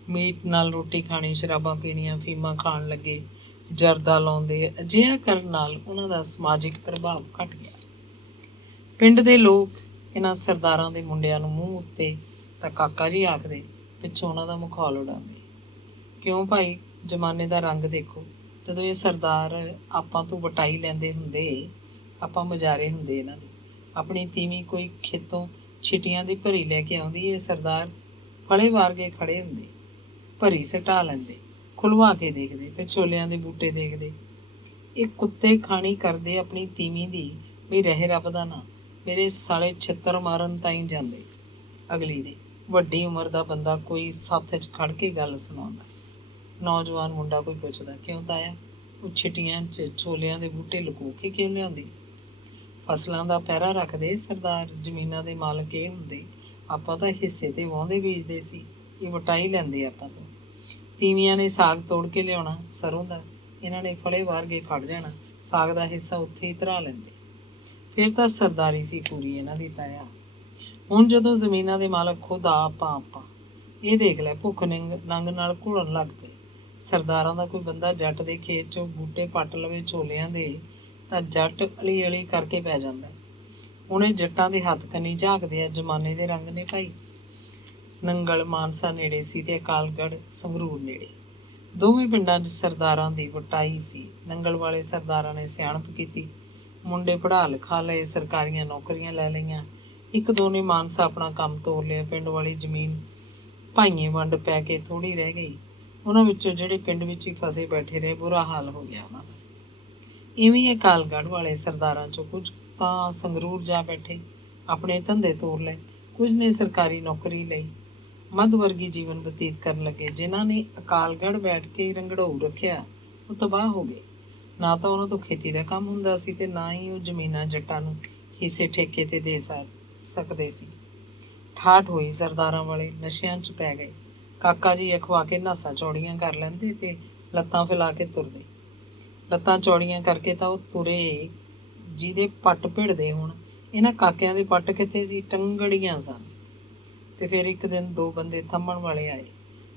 ਮੀਟ ਨਾਲ ਰੋਟੀ ਖਾਣੀ, ਸ਼ਰਾਬਾਂ ਪੀਣੀਆਂ, ਫੀਮਾਂ ਖਾਣ ਲੱਗੇ, ਜਰਦਾ ਲਾਉਂਦੇ। ਅਜਿਹਾ ਕਰਨ ਨਾਲ ਉਹਨਾਂ ਦਾ ਸਮਾਜਿਕ ਪ੍ਰਭਾਵ ਘਟ ਗਿਆ। ਪਿੰਡ ਦੇ ਲੋਕ ਇਹਨਾਂ ਸਰਦਾਰਾਂ ਦੇ ਮੁੰਡਿਆਂ ਨੂੰ ਮੂੰਹ ਉੱਤੇ ਤਾਂ ਕਾਕਾ ਜੀ ਆਖਦੇ, ਪਿੱਛੋਂ ਉਹਨਾਂ ਦਾ ਮਖੌਲ ਉਡਾਉਂਦੇ। ਕਿਉਂ ਭਾਈ, ਜ਼ਮਾਨੇ ਦਾ ਰੰਗ ਦੇਖੋ। ਜਦੋਂ ਇਹ ਸਰਦਾਰ ਆਪਾਂ ਤੋਂ ਵਟਾਈ ਲੈਂਦੇ ਹੁੰਦੇ, ਆਪਾਂ ਮਜਾਰੇ ਹੁੰਦੇ ਇਹਨਾਂ ਦੇ। ਆਪਣੀ ਤੀਵੀਂ ਕੋਈ ਖੇਤੋਂ ਛਿਟੀਆਂ ਦੀ ਭਰੀ ਲੈ ਕੇ ਆਉਂਦੀ, ਇਹ ਸਰਦਾਰ ਫਲੇ ਵਾਰ ਕੇ ਖੜੇ ਹੁੰਦੇ, ਭਰੀ ਸਟਾ ਲੈਂਦੇ, ਖੁਲਵਾ ਕੇ ਦੇਖਦੇ, ਫਿਰ ਛੋਲਿਆਂ ਦੇ ਬੂਟੇ ਦੇਖਦੇ। ਇਹ ਕੁੱਤੇ ਖਾਣੀ ਕਰਦੇ ਆਪਣੀ ਤੀਵੀਂ ਦੀ, ਵੀ ਰਹੇ ਰੱਬ ਦਾ ਨਾਂ। ਮੇਰੇ ਸਾਲੇ ਛਿੱਤਰ ਮਾਰਨ ਤਾਈਂ ਜਾਂਦੇ ਅਗਲੀ ਦੇ। ਵੱਡੀ ਉਮਰ ਦਾ ਬੰਦਾ ਕੋਈ ਸੱਥ 'ਚ ਖੜ ਕੇ ਗੱਲ ਸੁਣਾਉਂਦਾ। ਨੌਜਵਾਨ ਮੁੰਡਾ ਕੋਈ ਪੁੱਛਦਾ, ਕਿਉਂ ਤਾਇਆ ਉਹ ਛਿਟੀਆਂ 'ਚ ਛੋਲਿਆਂ ਦੇ ਬੂਟੇ ਲੁਕੋ ਕੇ ਕਿਉਂ ਲਿਆਉਂਦੀ? ਫਸਲਾਂ ਦਾ ਪਹਿਰਾ ਰੱਖਦੇ ਸਰਦਾਰ, ਜ਼ਮੀਨਾਂ ਦੇ ਮਾਲਕ ਇਹ ਹੁੰਦੇ। ਆਪਾਂ ਤਾਂ ਹਿੱਸੇ ਤੇ ਵਾਹੁੰਦੇ ਬੀਜਦੇ ਸੀ, ਇਹ ਵਟਾਈ ਲੈਂਦੇ ਆਪਾਂ ਤੋਂ। ਤੀਵੀਆਂ ਨੇ ਸਾਗ ਤੋੜ ਕੇ ਲਿਆਉਣਾ ਸਰੋਂ ਦਾ, ਇਹਨਾਂ ਨੇ ਫਲੇ ਵਾਰ ਕੇ ਖੜ ਜਾਣਾ, ਸਾਗ ਦਾ ਹਿੱਸਾ ਉੱਥੇ ਹੀ ਧਰਾ ਲੈਂਦੇ। ਫਿਰ ਤਾਂ ਸਰਦਾਰੀ ਸੀ ਪੂਰੀ ਇਹਨਾਂ ਦੀ ਤਾਇਆ। ਹੁਣ ਜਦੋਂ ਜ਼ਮੀਨਾਂ ਦੇ ਮਾਲਕ ਖੁਦ ਆਪਾਂ ਇਹ ਦੇਖ ਲੈ, ਭੁੱਖ ਨੰਗ ਨਾਲ ਘੁਲਣ ਲੱਗ ਪਏ। ਸਰਦਾਰਾਂ ਦਾ ਕੋਈ ਬੰਦਾ ਜੱਟ ਦੇ ਖੇਤ 'ਚੋਂ ਬੂਟੇ ਪੱਟ ਲਵੇ ਛੋਲਿਆਂ ਦੇ, ਤਾਂ ਜੱਟ ਅਲੀ ਅਲੀ ਕਰਕੇ ਪੈ ਜਾਂਦਾ। ਹੁਣ ਇਹ ਜੱਟਾਂ ਦੇ ਹੱਥ ਕੰਨੀ ਝਾਕਦੇ ਆ। ਜ਼ਮਾਨੇ ਦੇ ਰੰਗ ਨੇ ਭਾਈ। ਨੰਗਲ ਮਾਨਸਾ ਨੇੜੇ ਸੀ ਤੇ ਅਕਾਲਗੜ੍ਹ ਸੰਗਰੂਰ ਨੇੜੇ। ਦੋਵੇਂ ਪਿੰਡਾਂ 'ਚ ਸਰਦਾਰਾਂ ਦੀ ਵਟਾਈ ਸੀ। ਨੰਗਲ ਵਾਲੇ ਸਰਦਾਰਾਂ ਨੇ ਸਿਆਣਪ ਕੀਤੀ, ਮੁੰਡੇ ਪੜ੍ਹਾ ਲਿਖਾ ਲਏ, ਸਰਕਾਰੀਆਂ ਨੌਕਰੀਆਂ ਲੈ ਲਈਆਂ। ਇੱਕ ਦੋ ਨੇ ਮਾਨਸਾ ਆਪਣਾ ਕੰਮ ਤੋਰ ਲਿਆ। ਪਿੰਡ ਵਾਲੀ ਜ਼ਮੀਨ ਭਾਈਏ ਵੰਡ ਪੈ ਕੇ ਥੋੜ੍ਹੀ ਰਹਿ ਗਈ। ਉਹਨਾਂ ਵਿੱਚੋਂ ਜਿਹੜੇ ਪਿੰਡ ਵਿੱਚ ਹੀ ਫਸੇ ਬੈਠੇ ਰਹੇ, ਬੁਰਾ ਹਾਲ ਹੋ ਗਿਆ ਉਹਨਾਂ ਦਾ। ਇਵੇਂ ਅਕਾਲਗੜ੍ਹ ਵਾਲੇ ਸਰਦਾਰਾਂ 'ਚੋਂ ਕੁਝ ਤਾਂ ਸੰਗਰੂਰ ਜਾ ਬੈਠੇ, ਆਪਣੇ ਧੰਦੇ ਤੋਰ ਲਏ। ਕੁਝ ਨੇ ਸਰਕਾਰੀ ਨੌਕਰੀ ਲਈ ਮੱਧ ਵਰਗੀ ਜੀਵਨ ਬਤੀਤ ਕਰਨ ਲੱਗੇ। ਜਿਨ੍ਹਾਂ ਨੇ ਅਕਾਲਗੜ੍ਹ ਬੈਠ ਕੇ ਰੰਗੜਾਊ ਰੱਖਿਆ, ਉਹ ਤਬਾਹ ਹੋ ਗਏ। ਨਾ ਤਾਂ ਉਹਨਾਂ ਤੋਂ ਖੇਤੀ ਦਾ ਕੰਮ ਹੁੰਦਾ ਸੀ ਤੇ ਨਾ ਹੀ ਉਹ ਜ਼ਮੀਨਾਂ ਜੱਟਾਂ ਨੂੰ ਹਿੱਸੇ ਠੇਕੇ ਤੇ ਦੇ ਸਕਦੇ ਸੀ। ਠਾਠ ਹੋਈ। ਸਰਦਾਰਾਂ ਵਾਲੇ ਨਸ਼ਿਆਂ 'ਚ ਪੈ ਗਏ। ਕਾਕਾ ਜੀ ਅਖਵਾ ਕੇ ਨਾਸਾਂ ਚੌੜੀਆਂ ਕਰ ਲੈਂਦੇ ਤੇ ਲੱਤਾਂ ਫੈਲਾ ਕੇ ਤੁਰਦੇ। ਲੱਤਾਂ ਚੌੜੀਆਂ ਕਰਕੇ ਤਾਂ ਉਹ ਤੁਰੇ ਜਿਹਦੇ ਪੱਟ ਭਿੜਦੇ ਹੋਣ। ਇਹਨਾਂ ਕਾਕਿਆਂ ਦੇ ਪੱਟ ਕਿੱਥੇ ਸੀ? ਟੰਗੜੀਆਂ ਸਨ। ਤੇ ਫਿਰ ਇੱਕ ਦਿਨ ਦੋ ਬੰਦੇ ਥੰਮਣ ਵਾਲੇ ਆਏ।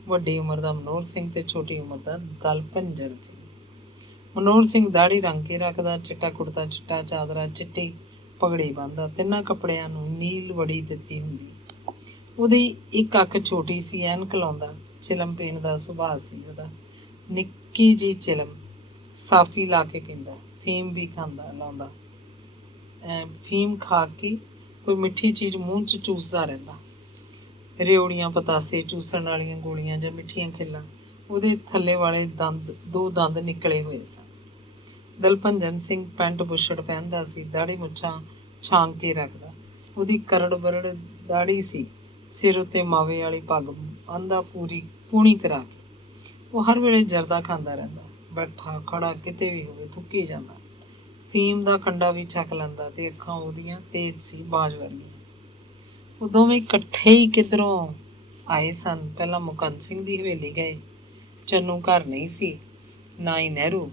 ਵੱਡੀ ਉਮਰ ਦਾ ਮਨੋਹਰ ਸਿੰਘ ਤੇ ਛੋਟੀ ਉਮਰ ਦਾ ਦਲ ਭੰਜਨ ਸਿੰਘ। ਮਨੋਹਰ ਸਿੰਘ ਦਾੜੀ ਰੰਗ ਕੇ ਰੱਖਦਾ, ਚਿੱਟਾ ਕੁੜਤਾ, ਚਿੱਟਾ ਚਾਦਰਾ, ਚਿੱਟੀ ਪਗੜੀ ਬੰਨ੍ਹਦਾ, ਤਿੰਨਾਂ ਕੱਪੜਿਆਂ ਨੂੰ ਨੀਲ ਵੜੀ ਦਿੱਤੀ ਹੁੰਦੀ। ਉਹਦੀ ਇੱਕ ਅੱਖ ਛੋਟੀ ਸੀ, ਐਨਕ ਲਾਉਂਦਾ, ਚਿਲਮ ਪੀਣ ਦਾ ਸੁਭਾਅ ਸੀ ਉਹਦਾ। ਨਿੱਕੀ ਜਿਹੀ ਚਿਲਮ, ਸਾਫੀ ਲਾ ਕੇ ਪੀਂਦਾ, ਫੀਮ ਵੀ ਲਾਉਂਦਾ। ਫੀਮ ਖਾ ਕੇ ਕੋਈ ਮਿੱਠੀ ਚੀਜ਼ ਮੂੰਹ 'ਚ ਚੂਸਦਾ ਰਹਿੰਦਾ। ਰਿਓੜੀਆਂ, ਪਤਾਸੇ, ਚੂਸਣ ਵਾਲੀਆਂ ਗੋਲੀਆਂ ਜਾਂ ਮਿੱਠੀਆਂ ਖਿੱਲਾਂ। ਉਹਦੇ ਥੱਲੇ ਵਾਲੇ ਦੋ ਦੰਦ ਨਿਕਲੇ ਹੋਏ ਸਨ। ਦਲਭੰਜਨ ਸਿੰਘ ਪੈਂਟ ਬੁਸ਼ੜ ਪਹਿਨਦਾ ਸੀ, ਦਾੜੀ ਮੁੱਛਾਂ ਛਾਂਗ ਕੇ ਰੱਖਦਾ। ਉਹਦੀ ਕਰੜ ਬਰੜ ਦਾੜੀ ਸੀ, ਸਿਰ ਉੱਤੇ ਮਾਵੇ ਵਾਲੀ ਪੱਗ ਬੰਨ੍ਹਦਾ ਪੂਣੀ ਕਰਾ ਕੇ। ਉਹ ਹਰ ਵੇਲੇ ਜਰਦਾ ਖਾਂਦਾ ਰਹਿੰਦਾ, ਬੈਠਾ ਖੜਾ ਕਿਤੇ ਵੀ ਹੋਵੇ ਥੁੱਕੀ ਜਾਂਦਾ। ਫੀਮ ਦਾ ਕੰਡਾ ਵੀ ਛਕ ਲੈਂਦਾ ਤੇ ਅੱਖਾਂ ਉਹਦੀਆਂ ਤੇਜ਼ ਸੀ, ਬਾਜ ਵਰਗੀਆਂ। ਉਹ ਦੋਵੇਂ ਇਕੱਠੇ ਹੀ ਕਿੱਧਰੋਂ ਆਏ ਸਨ। ਪਹਿਲਾਂ ਮੁਕੰਦ ਸਿੰਘ ਦੀ ਹਵੇਲੀ ਗਏ। ਚੰਨੂ ਘਰ ਨਹੀਂ ਸੀ, ਨਾ ਹੀ ਨਹਿਰੂ।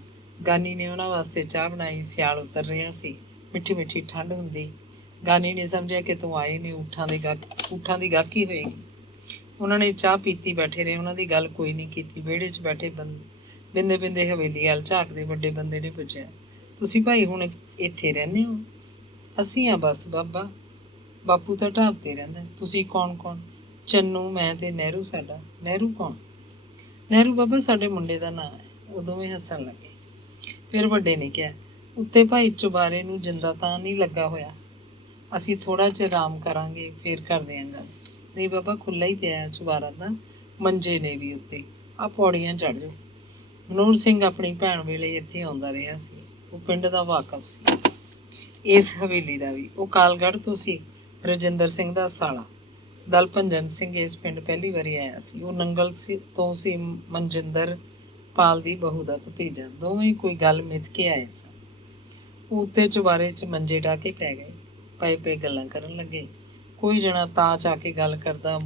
ਗਾਨੀ ਨੇ ਉਹਨਾਂ ਵਾਸਤੇ ਚਾਹ ਬਣਾਈ। ਸਿਆਲ ਉਤਰ ਰਿਹਾ ਸੀ, ਮਿੱਠੀ ਮਿੱਠੀ ਠੰਡ ਹੁੰਦੀ। ਗਾਨੀ ਨੇ ਸਮਝਿਆ ਕਿ ਤੂੰ ਆਏ ਨੇ, ਊਠਾਂ ਦੀ ਗਾਹਕੀ ਹੋਏਗੀ। ਉਹਨਾਂ ਨੇ ਚਾਹ ਪੀਤੀ ਬੈਠੇ ਰਹੇ, ਉਹਨਾਂ ਦੀ ਗੱਲ ਕੋਈ ਨਹੀਂ ਕੀਤੀ। ਵਿਹੜੇ 'ਚ ਬੈਠੇ ਬਿੰਦੇ ਬਿੰਦੇ ਹਵੇਲੀ ਵੱਲ ਝਾਕਦੇ ਵੱਡੇ ਬੰਦੇ ਨੇ ਪੁੱਛਿਆ, ਤੁਸੀਂ ਭਾਈ ਹੁਣ ਇੱਥੇ ਰਹਿੰਦੇ ਹੋ? ਅਸੀਂ ਆ ਬਸ ਬਾਬਾ, ਬਾਪੂ ਤਾਂ ਢਾਬ 'ਤੇ ਰਹਿੰਦਾ। ਤੁਸੀਂ ਕੌਣ ਕੌਣ? ਚੰਨੂ, ਮੈਂ ਤੇ ਨਹਿਰੂ ਸਾਡਾ। ਨਹਿਰੂ ਕੌਣ? ਨਹਿਰੂ ਬਾਬਾ ਸਾਡੇ ਮੁੰਡੇ ਦਾ ਨਾਂ ਹੈ। ਉਹ ਦੋਵੇਂ ਹੱਸਣ ਲੱਗੇ। ਫਿਰ ਵੱਡੇ ਨੇ ਕਿਹਾ, ਉੱਤੇ ਭਾਈ ਚੁਬਾਰੇ ਨੂੰ ਜਿੰਦਾ ਤਾਂ ਨਹੀਂ ਲੱਗਾ ਹੋਇਆ? ਅਸੀਂ ਥੋੜ੍ਹਾ ਜਿਹਾ ਆਰਾਮ ਕਰਾਂਗੇ, ਫਿਰ ਕਰਦੇ ਹਾਂ ਗੱਲ। ਨਹੀਂ ਬਾਬਾ, ਖੁੱਲ੍ਹਾ ਹੀ ਪਿਆ ਚੁਬਾਰਾ ਤਾਂ, ਮੰਜੇ ਨੇ ਵੀ ਉੱਤੇ, ਆਹ ਪੌੜੀਆਂ ਚੜ੍ਹ ਜਾਓ। ਮਨੂਰ ਸਿੰਘ ਆਪਣੀ ਭੈਣ ਵੇਲੇ ਇੱਥੇ ਆਉਂਦਾ ਰਿਹਾ ਸੀ। ਉਹ ਪਿੰਡ ਦਾ ਵਾਕਫ ਸੀ, ਇਸ ਹਵੇਲੀ ਦਾ ਵੀ। ਉਹ ਕਾਲਗੜ੍ਹ ਤੋਂ ਸੀ, ਰਜਿੰਦਰ ਸਿੰਘ ਦਾ ਸਾਲਾ। ਦਲਭੰਜਨ ਸਿੰਘ ਇਸ ਪਿੰਡ ਪਹਿਲੀ ਵਾਰੀ ਆਇਆ ਸੀ। ਉਹ ਨੰਗਲ ਤੋਂ ਸੀ, ਮਨਜਿੰਦਰ ਪਾਲ ਦੀ ਬਹੂ ਦਾ ਭਤੀਜਾ। ਦੋਵੇਂ ਕੋਈ ਗੱਲ ਮਿੱਥ ਕੇ ਆਏ ਸਨ। ਉਹ ਉੱਤੇ ਚੁਬਾਰੇ 'ਚ ਮੰਜੇ ਢਾਹ ਕੇ ਪੈ ਗਏ। ਪਏ ਗੱਲਾਂ ਕਰਨ ਲੱਗੇ। ਕੋਈ ਜਣਾ ਤਾਂ 'ਚ ਆ ਕੇ ਗੱਲ ਕਰਦਾ,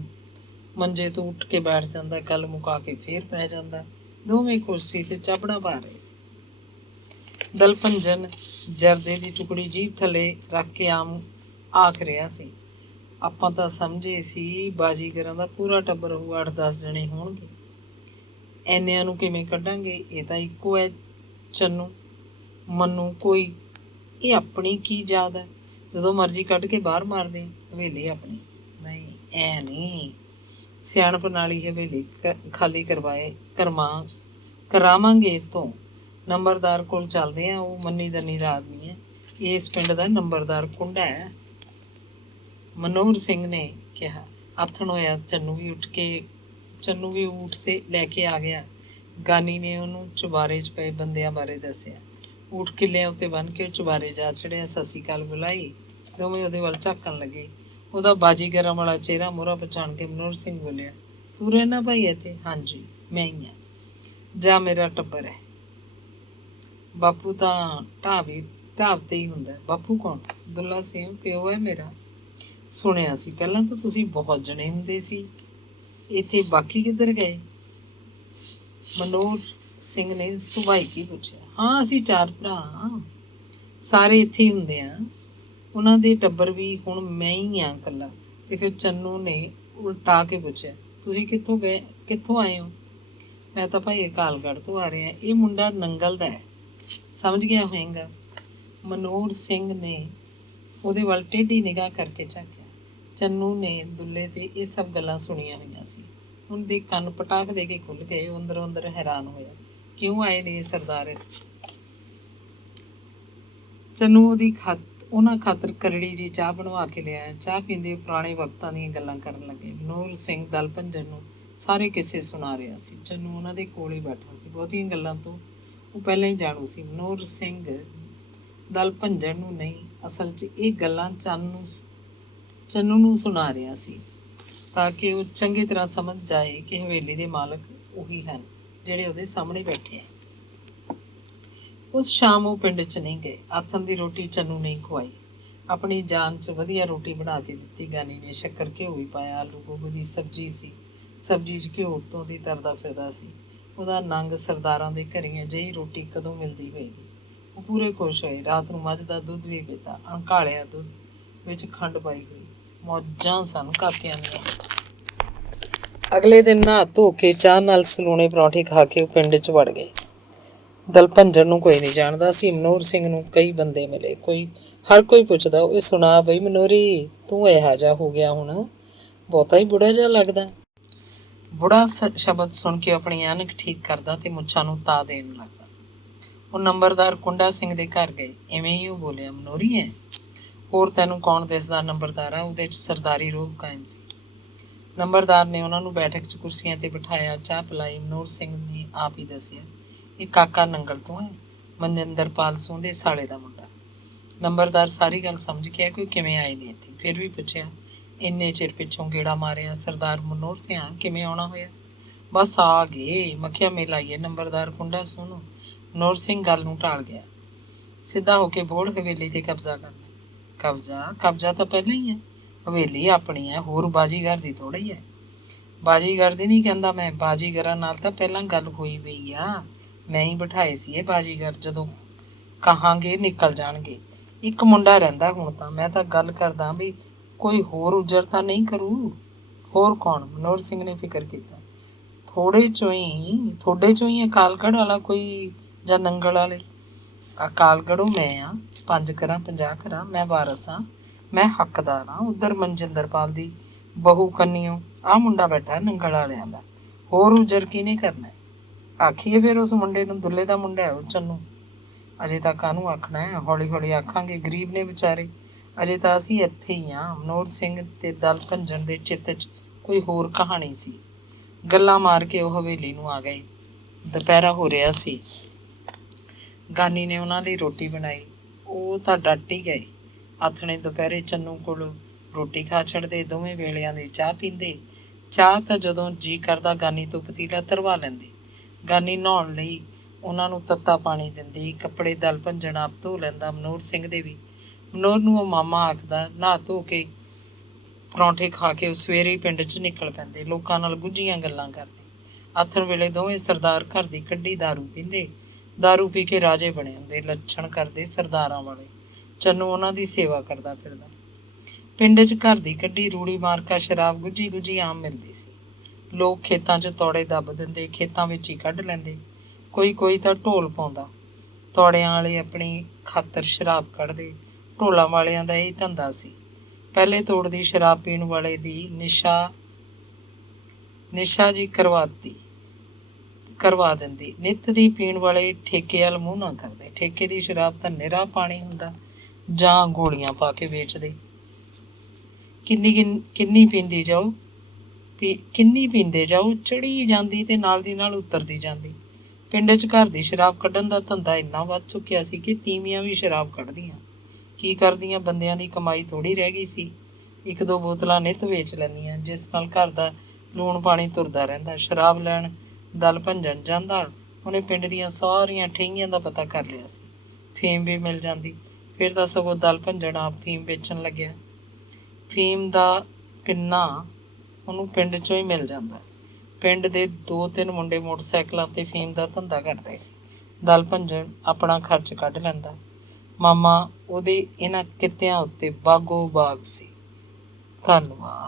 ਮੰਜੇ ਤੋਂ ਉੱਠ ਕੇ ਬੈਠ ਜਾਂਦਾ, ਗੱਲ ਮੁਕਾ ਕੇ ਫੇਰ ਪੈ ਜਾਂਦਾ। ਦੋਵੇਂ ਕੁਰਸੀ 'ਤੇ ਚਾਬੜਾ ਪਾ ਰਹੇ ਸੀ। ਦਲਭੰਜਨ ਜਰਦੇ ਦੀ ਟੁਕੜੀ ਜੀਭ ਥੱਲੇ ਰੱਖ ਕੇ ਆਖ ਰਿਹਾ ਸੀ, ਆਪਾਂ ਤਾਂ ਸਮਝੇ ਸੀ ਬਾਜੀਗਰਾਂ ਦਾ ਪੂਰਾ ਟੱਬਰ ਹੋਊ, 8-10 ਜਣੇ ਹੋਣਗੇ। ਐਨਿਆਂ ਨੂੰ ਕਿਵੇਂ ਕੱਢਾਂਗੇ? ਇਹ ਤਾਂ ਇੱਕੋ ਹੈ ਚੰਨੂ, ਮੰਨੂ ਕੋਈ। ਇਹ ਆਪਣੀ ਕੀ ਯਾਦ ਹੈ, ਜਦੋਂ ਮਰਜ਼ੀ ਕੱਢ ਕੇ ਬਾਹਰ ਮਾਰਦੇ। ਹਵੇਲੀ ਆਪਣੀ ਨਹੀਂ, ਐ ਨਹੀਂ। ਸਿਆਣਪ ਨਾਲ ਹੀ ਹਵੇਲੀ ਖਾਲੀ ਕਰਾਵਾਂਗੇ। ਇੱਥੋਂ ਨੰਬਰਦਾਰ ਕੋਲ ਚੱਲਦੇ ਆ, ਉਹ ਮੰਨੀ ਦੰਨੀ ਦਾ ਆਦਮੀ ਹੈ। ਇਸ ਪਿੰਡ ਦਾ ਨੰਬਰਦਾਰ ਕੁੰਡਾ ਹੈ, ਮਨੋਹਰ ਸਿੰਘ ਨੇ ਕਿਹਾ। ਆਥਣ ਹੋਇਆ ਚੰਨੂ ਵੀ ਊਠ 'ਤੇ ਲੈ ਕੇ ਆ ਗਿਆ। ਗਾਨੀ ਨੇ ਉਹਨੂੰ ਚੁਬਾਰੇ 'ਚ ਪਏ ਬੰਦਿਆਂ ਬਾਰੇ ਦੱਸਿਆ। ਊਠ ਕਿੱਲਿਆਂ ਉੱਤੇ ਬੰਨ੍ਹ ਕੇ ਚੁਬਾਰੇ ਜਾ ਚੜ੍ਹਿਆ। ਸਤਿ ਸ਼੍ਰੀ ਅਕਾਲ ਬੁਲਾਈ। ਦੋਵੇਂ ਉਹਦੇ ਵੱਲ ਝਾਕਣ ਲੱਗੇ। ਉਹਦਾ ਬਾਜੀਗਰਾਂ ਵਾਲਾ ਚਿਹਰਾ ਮੋਹਰਾ ਪਛਾਣ ਕੇ ਮਨੋਹਰ ਸਿੰਘ ਬੋਲਿਆ, ਤੂੰ ਰਹਿਣਾ ਭਾਈ ਇੱਥੇ? ਹਾਂਜੀ, ਮੈਂ ਹੀ ਹਾਂ। ਜਾਂ ਮੇਰਾ ਟੱਬਰ ਹੈ। ਬਾਪੂ ਤਾਂ ਢਾਬ 'ਤੇ ਹੀ ਹੁੰਦਾ। ਬਾਪੂ ਕੌਣ? ਦੁੱਲਾ ਸਿੰਘ ਪਿਓ ਹੈ ਮੇਰਾ। ਸੁਣਿਆ ਸੀ ਪਹਿਲਾਂ ਤਾਂ ਤੁਸੀਂ ਬਹੁਤ ਜਣੇ ਹੁੰਦੇ ਸੀ ਇੱਥੇ, ਬਾਕੀ ਕਿੱਧਰ ਗਏ? ਮਨੋਹਰ ਸਿੰਘ ਨੇ ਸੁਭਾਈਕੀ ਪੁੱਛਿਆ। ਹਾਂ, ਅਸੀਂ 4 ਭਰਾ ਹਾਂ, ਸਾਰੇ ਇੱਥੇ ਹੀ ਹੁੰਦੇ ਆ। ਉਹਨਾਂ ਦੇ ਟੱਬਰ ਵੀ ਹੁਣ ਮੈਂ ਹੀ ਹਾਂ ਇਕੱਲਾ। ਤੇ ਫਿਰ ਚੰਨੂ ਨੇ ਉਲਟਾ ਕੇ ਪੁੱਛਿਆ, ਤੁਸੀਂ ਕਿੱਥੋਂ ਆਏ ਹੋ? ਮੈਂ ਤਾਂ ਭਾਈ ਕਾਲਗੜ੍ਹ ਤੋਂ ਆ ਰਿਹਾ। ਇਹ ਮੁੰਡਾ ਨੰਗਲ ਦਾ ਹੈ, ਸਮਝ ਗਿਆ ਹੋਏਗਾ। ਮਨੋਹਰ ਸਿੰਘ ਨੇ ਉਹਦੇ ਵੱਲ ਟੇਢੀ ਨਿਗਾਹ ਕਰਕੇ ਝਾਕਿਆ। ਚੰਨੂ ਨੇ ਦੁੱਲੇ 'ਤੇ ਇਹ ਸਭ ਗੱਲਾਂ ਸੁਣੀਆਂ ਹੋਈਆਂ ਸੀ। ਹੁਣ ਦੇ ਕੰਨ ਪਟਾਕ ਦੇ ਕੇ ਖੁੱਲ੍ਹ ਗਏ। ਉਹ ਅੰਦਰੋਂ ਅੰਦਰ ਹੈਰਾਨ ਹੋਇਆ, ਕਿਉਂ ਆਏ ਨੇ ਸਰਦਾਰ? ਚੰਨੂ ਉਹਨਾਂ ਖਾਤਰ ਕਰੜੀ ਜੀ ਚਾਹ ਬਣਵਾ ਕੇ ਲਿਆਇਆ। ਚਾਹ ਪੀਂਦੇ ਪੁਰਾਣੇ ਵਕਤਾਂ ਦੀਆਂ ਗੱਲਾਂ ਕਰਨ ਲੱਗੇ। ਮਨੋਹਰ ਸਿੰਘ ਦਲਭੰਜਨ ਨੂੰ ਸਾਰੇ ਕਿੱਸੇ ਸੁਣਾ ਰਿਹਾ ਸੀ। ਚੰਨੂ ਉਹਨਾਂ ਦੇ ਕੋਲ ਹੀ ਬੈਠਾ ਸੀ। ਬਹੁਤੀਆਂ ਗੱਲਾਂ ਤੋਂ ਉਹ ਪਹਿਲਾਂ ਹੀ ਜਾਣੂ ਸੀ। ਮਨੋਹਰ ਸਿੰਘ ਦਲਭੰਜਨ ਨੂੰ ਨਹੀਂ, ਅਸਲ 'ਚ ਇਹ ਗੱਲਾਂ ਚੰਨੂ ਨੂੰ ਸੁਣਾ ਰਿਹਾ ਸੀ, ਤਾਂ ਕਿ ਉਹ ਚੰਗੀ ਤਰ੍ਹਾਂ ਸਮਝ ਜਾਏ ਕਿ ਹਵੇਲੀ ਦੇ ਮਾਲਕ ਉਹੀ ਹਨ ਜਿਹੜੇ ਉਹਦੇ ਸਾਹਮਣੇ ਬੈਠੇ ਆ। ਉਸ ਸ਼ਾਮ ਉਹ ਪਿੰਡ 'ਚ ਨਹੀਂ ਗਏ। ਆਥਣ ਦੀ ਰੋਟੀ ਚੰਨੂ ਨਹੀਂ ਖਵਾਈ। ਆਪਣੀ ਜਾਨ 'ਚ ਵਧੀਆ ਰੋਟੀ ਬਣਾ ਕੇ ਦਿੱਤੀ। ਗਾਨੀ ਨੇ ਸ਼ੱਕਰ ਘਿਓ ਵੀ ਪਾਇਆ। ਆਲੂ ਗੋਭੀ ਦੀ ਸਬਜ਼ੀ ਸੀ। ਸਬਜ਼ੀ 'ਚ ਘਿਓ ਉੱਤੋਂ ਦੀ ਤਰਦਾ ਫਿਰਦਾ ਸੀ। ਉਹਦਾ ਨੰਗ ਸਰਦਾਰਾਂ ਦੇ ਘਰੀਂ ਅਜਿਹੀ ਰੋਟੀ ਕਦੋਂ ਮਿਲਦੀ ਹੋਏਗੀ। ਉਹ ਪੂਰੇ ਖੁਸ਼ ਹੋਏ। ਰਾਤ ਨੂੰ ਮੱਝ ਦਾ ਦੁੱਧ ਵੀ ਪੀਤਾ, ਅਣਘਾਲਿਆ ਦੁੱਧ ਵਿੱਚ ਖੰਡ ਪਾਈ ਹੋਈ। ਮੌਜਾਂ ਸਨ ਕਾਕਿਆਂ ਦੀਆਂ। ਅਗਲੇ ਦਿਨ ਨਹਾ ਧੋ ਕੇ ਚਾਹ ਨਾਲ ਸਲੂਣੇ ਪਰੌਂਠੇ ਖਾ ਕੇ ਉਹ ਪਿੰਡ 'ਚ ਵੜ ਗਏ। ਦਲਭੰਜਨ ਨੂੰ ਕੋਈ ਨਹੀਂ ਜਾਣਦਾ ਸੀ। ਮਨੋਹਰ ਸਿੰਘ ਨੂੰ ਕਈ ਬੰਦੇ ਮਿਲੇ। ਕੋਈ ਹਰ ਕੋਈ ਪੁੱਛਦਾ, ਓਏ ਸੁਣਾ ਬਈ ਮਨੋਰੀ, ਤੂੰ ਇਹੋ ਜਿਹਾ ਹੋ ਗਿਆ ਹੁਣ, ਬਹੁਤਾ ਹੀ ਬੁੜਾ ਜਿਹਾ ਲੱਗਦਾ। ਬੁੜਾ ਸ਼ਬਦ ਸੁਣ ਕੇ ਆਪਣੀ ਐਨਕ ਠੀਕ ਕਰਦਾ ਤੇ ਮੁੱਛਾਂ ਨੂੰ ਤਾ ਦੇਣ ਲੱਗਦਾ। ਉਹ ਨੰਬਰਦਾਰ ਕੁੰਡਾ ਸਿੰਘ ਦੇ ਘਰ ਗਏ। ਇਵੇਂ ਹੀ ਉਹ ਬੋਲਿਆ, ਮਨੋਰੀ ਹੈ? ਹੋਰ ਤੈਨੂੰ ਕੌਣ ਦਿਸਦਾ ਨੰਬਰਦਾਰਾ? ਉਹਦੇ 'ਚ ਸਰਦਾਰੀ ਰੂਹ ਕਾਇਮ ਸੀ। ਨੰਬਰਦਾਰ ਨੇ ਉਹਨਾਂ ਨੂੰ ਬੈਠਕ 'ਚ ਕੁਰਸੀਆਂ 'ਤੇ ਬਿਠਾਇਆ, ਚਾਹ ਪਿਲਾਈ। ਮਨੋਹਰ ਸਿੰਘ ਨੇ ਆਪ ਹੀ ਦੱਸਿਆ, ਇਹ ਕਾਕਾ ਨੰਗਲ ਤੋਂ ਹੈ, ਮਨਜਿੰਦਰਪਾਲ ਸਿੰਘ ਦੇ ਸਾਲੇ ਦਾ ਮੁੰਡਾ। ਨੰਬਰਦਾਰ ਸਾਰੀ ਗੱਲ ਸਮਝ ਗਿਆ ਕਿ ਉਹ ਕਿਵੇਂ ਆਏ ਨੇ ਇੱਥੇ। ਫਿਰ ਵੀ ਪੁੱਛਿਆ, ਇੰਨੇ ਚਿਰ ਪਿੱਛੋਂ ਗੇੜਾ ਮਾਰਿਆ, ਸਰਦਾਰ ਮਨੋਹਰ ਸਿੰਘ ਕਿਵੇਂ ਆਉਣਾ ਹੋਇਆ? ਬਸ ਆ ਗਏ, ਮੱਖਿਆ ਮੇਲ ਆਈਏ ਨੰਬਰਦਾਰ ਕੁੰਡਾ ਸਿੰਘ ਨੂੰ। ਮਨੋਹਰ ਸਿੰਘ ਗੱਲ ਨੂੰ ਟਾਲ ਗਿਆ, ਸਿੱਧਾ ਹੋ ਕੇ ਬੋਲ, ਹਵੇਲੀ 'ਤੇ ਕਬਜ਼ਾ ਕਰਨਾ। ਕਬਜ਼ਾ ਤਾਂ ਪਹਿਲਾਂ ਹੀ ਹੈ। ਹਵੇਲੀ ਆਪਣੀ ਹੈ, ਹੋਰ ਬਾਜੀਗਰ ਦੀ ਥੋੜ੍ਹਾ ਹੀ ਹੈ। ਬਾਜੀਗਰ ਦੀ ਨਹੀਂ ਕਹਿੰਦਾ ਮੈਂ, ਬਾਜੀਗਰਾਂ ਨਾਲ ਤਾਂ ਪਹਿਲਾਂ ਗੱਲ ਹੋਈ ਪਈ ਆ। ਮੈਂ ਹੀ ਬਿਠਾਏ ਸੀ ਇਹ ਬਾਜੀਗਰ, ਜਦੋਂ ਕਹਾਂਗੇ ਨਿਕਲ ਜਾਣਗੇ। ਇੱਕ ਮੁੰਡਾ ਰਹਿੰਦਾ ਹੁਣ ਤਾਂ। ਮੈਂ ਤਾਂ ਗੱਲ ਕਰਦਾ ਵੀ ਕੋਈ ਹੋਰ ਉਜਰ ਤਾਂ ਨਹੀਂ ਕਰੂ। ਹੋਰ ਕੌਣ? ਮਨੋਹਰ ਸਿੰਘ ਨੇ ਫਿਕਰ ਕੀਤਾ। ਤੁਹਾਡੇ ਚੋਂ ਹੀ ਅਕਾਲਗੜ੍ਹ ਵਾਲਾ ਕੋਈ, ਜਾਂ ਨੰਗਲ ਵਾਲੇ? ਅਕਾਲਗੜ੍ਹੋਂ ਮੈਂ ਆ, 5 ਕਰਾਂ 50 ਕਰਾਂ, ਮੈਂ ਵਾਰਸ ਹਾਂ, ਮੈਂ ਹੱਕਦਾਰ ਹਾਂ। ਉੱਧਰ ਮਨਜਿੰਦਰਪਾਲ ਦੀ ਬਹੂ ਕੰਨੀਓ ਆਹ ਮੁੰਡਾ ਬੈਠਾ ਨੰਗਲ ਵਾਲਿਆਂ ਦਾ। ਹੋਰ ਉਜਰ ਕਿਹਨੇ ਕਰਨਾ? ਆਖੀਏ ਫਿਰ ਉਸ ਮੁੰਡੇ ਨੂੰ, ਦੁੱਲੇ ਦਾ ਮੁੰਡਾ ਹੈ ਉਹ, ਚੰਨੂ। ਅਜੇ ਤਾਂ ਕਾਹਨੂੰ ਆਖਣਾ ਹੈ, ਹੌਲੀ ਹੌਲੀ ਆਖਾਂਗੇ, ਗਰੀਬ ਨੇ ਵਿਚਾਰੇ। ਅਜੇ ਤਾਂ ਅਸੀਂ ਇੱਥੇ ਹੀ ਹਾਂ। ਮਨੋਹਰ ਸਿੰਘ ਤੇ ਦਲ ਭੰਜਣ ਦੇ ਚਿੱਤ 'ਚ ਕੋਈ ਹੋਰ ਕਹਾਣੀ ਸੀ। ਗੱਲਾਂ ਮਾਰ ਕੇ ਉਹ ਹਵੇਲੀ ਨੂੰ ਆ ਗਏ। ਦੁਪਹਿਰਾ ਹੋ ਰਿਹਾ ਸੀ। ਗਾਨੀ ਨੇ ਉਹਨਾਂ ਲਈ ਰੋਟੀ ਬਣਾਈ। ਉਹ ਤਾਂ ਡੱਟ ਹੀ ਗਏ। ਆਥਣੇ ਦੁਪਹਿਰੇ ਚੰਨੂ ਕੋਲ ਰੋਟੀ ਖਾ ਛੱਡਦੇ, ਦੋਵੇਂ ਵੇਲਿਆਂ ਦੀ ਚਾਹ ਪੀਂਦੇ। ਚਾਹ ਤਾਂ ਜਦੋਂ ਜੀਅ ਕਰਦਾ ਗਾਨੀ ਤੋਂ ਪਤੀਲਾ ਧਰਵਾ ਲੈਂਦੇ। ਗਾਨੀ ਨਹਾਉਣ ਲਈ ਉਹਨਾਂ ਨੂੰ ਤੱਤਾ ਪਾਣੀ ਦਿੰਦੀ, ਕੱਪੜੇ ਦਲ ਭੰਜਣ ਆਪ ਧੋ ਲੈਂਦਾ, ਮਨੋਹਰ ਸਿੰਘ ਦੇ ਵੀ। ਮਨੋਹਰ ਨੂੰ ਉਹ ਮਾਮਾ ਆਖਦਾ। ਨਹਾ ਧੋ ਕੇ ਪਰੌਂਠੇ ਖਾ ਕੇ ਉਹ ਸਵੇਰੇ ਹੀ ਪਿੰਡ 'ਚ ਨਿਕਲ ਪੈਂਦੇ, ਲੋਕਾਂ ਨਾਲ ਗੁੱਝੀਆਂ ਗੱਲਾਂ ਕਰਦੇ। ਆਥਣ ਵੇਲੇ ਦੋਵੇਂ ਸਰਦਾਰ ਘਰ ਦੀ ਕੱਢੀ ਦਾਰੂ ਪੀਂਦੇ। ਦਾਰੂ ਪੀ ਕੇ ਰਾਜੇ ਬਣੇ ਹੁੰਦੇ, ਲੱਛਣ ਕਰਦੇ ਸਰਦਾਰਾਂ ਵਾਲੇ। ਚੰਨੂ ਉਹਨਾਂ ਦੀ ਸੇਵਾ ਕਰਦਾ ਫਿਰਦਾ। ਪਿੰਡ 'ਚ ਘਰ ਦੀ ਕੱਢੀ ਰੂੜੀ ਮਾਰਕਾ ਸ਼ਰਾਬ ਗੁੱਝੀ ਆਮ ਮਿਲਦੀ ਸੀ। ਲੋਕ ਖੇਤਾਂ 'ਚ ਤੌੜੇ ਦੱਬ ਦਿੰਦੇ, ਖੇਤਾਂ ਵਿੱਚ ਹੀ ਕੱਢ ਲੈਂਦੇ। ਕੋਈ ਤਾਂ ਢੋਲ ਪਾਉਂਦਾ। ਤੌੜਿਆਂ ਵਾਲੇ ਆਪਣੀ ਖਾਤਰ ਸ਼ਰਾਬ ਕੱਢਦੇ। ਢੋਲਾਂ ਵਾਲਿਆਂ ਦਾ ਇਹ ਧੰਦਾ ਸੀ। ਪਹਿਲੇ ਤੋੜ ਦੀ ਸ਼ਰਾਬ ਪੀਣ ਵਾਲੇ ਦੀ ਨਿਸ਼ਾ ਜੀ ਕਰਵਾ ਦਿੰਦੀ। ਨਿੱਤ ਦੀ ਪੀਣ ਵਾਲੇ ਠੇਕੇ ਵੱਲ ਮੂੰਹ ਨਾ ਕਰਦੇ। ਠੇਕੇ ਦੀ ਸ਼ਰਾਬ ਤਾਂ ਨਿਰਾ ਪਾਣੀ ਹੁੰਦਾ, ਜਾਂ ਗੋਲੀਆਂ ਪਾ ਕੇ ਵੇਚਦੇ। ਕਿੰਨੀ ਪੀਂਦੇ ਜਾਓ, ਚੜੀ ਜਾਂਦੀ ਤੇ ਨਾਲ ਦੀ ਨਾਲ ਉਤਰਦੀ ਜਾਂਦੀ। ਪਿੰਡ 'ਚ ਘਰ ਦੀ ਸ਼ਰਾਬ ਕੱਢਣ ਦਾ ਧੰਦਾ ਇੰਨਾ ਵੱਧ ਚੁੱਕਿਆ ਸੀ ਕਿ ਤੀਵੀਆਂ ਵੀ ਸ਼ਰਾਬ ਕੱਢਦੀਆਂ। ਕੀ ਕਰਦੀਆਂ? ਬੰਦਿਆਂ ਦੀ ਕਮਾਈ ਥੋੜ੍ਹੀ ਰਹਿ ਗਈ ਸੀ। 1-2 ਬੋਤਲਾਂ ਨਿੱਤ ਵੇਚ ਲੈਂਦੀਆਂ, ਜਿਸ ਨਾਲ ਘਰ ਦਾ ਲੂਣ ਪਾਣੀ ਤੁਰਦਾ ਰਹਿੰਦਾ। ਸ਼ਰਾਬ ਲੈਣ ਦਲ ਭੰਜਣ ਜਾਂਦਾ, ਉਹਨੇ ਪਿੰਡ ਦੀਆਂ ਸਾਰੀਆਂ ਠੇਈਆਂ ਦਾ ਪਤਾ ਕਰ ਲਿਆ ਸੀ। ਫੀਮ ਵੀ ਮਿਲ ਜਾਂਦੀ। ਫਿਰ ਤਾਂ ਸਗੋਂ ਦਲ ਭੰਜਣ ਆਪ ਫੀਮ ਵੇਚਣ ਲੱਗਿਆ। ਫੀਮ ਦਾ ਪਿੰਨਾ ਉਹਨੂੰ ਪਿੰਡ 'ਚੋਂ ਹੀ ਮਿਲ ਜਾਂਦਾ। ਪਿੰਡ ਦੇ 2-3 ਮੁੰਡੇ ਮੋਟਰਸਾਈਕਲਾਂ 'ਤੇ ਫੀਮ ਦਾ ਧੰਦਾ ਕਰਦੇ ਸੀ। ਦਲ ਭੰਜਣ ਆਪਣਾ ਖਰਚ ਕੱਢ ਲੈਂਦਾ। ਮਾਮਾ ਉਹਦੇ ਇਹਨਾਂ ਕਿੱਤਿਆਂ ਉੱਤੇ ਬਾਗੋ ਬਾਗ ਸੀ। ਧੰਨਵਾਦ।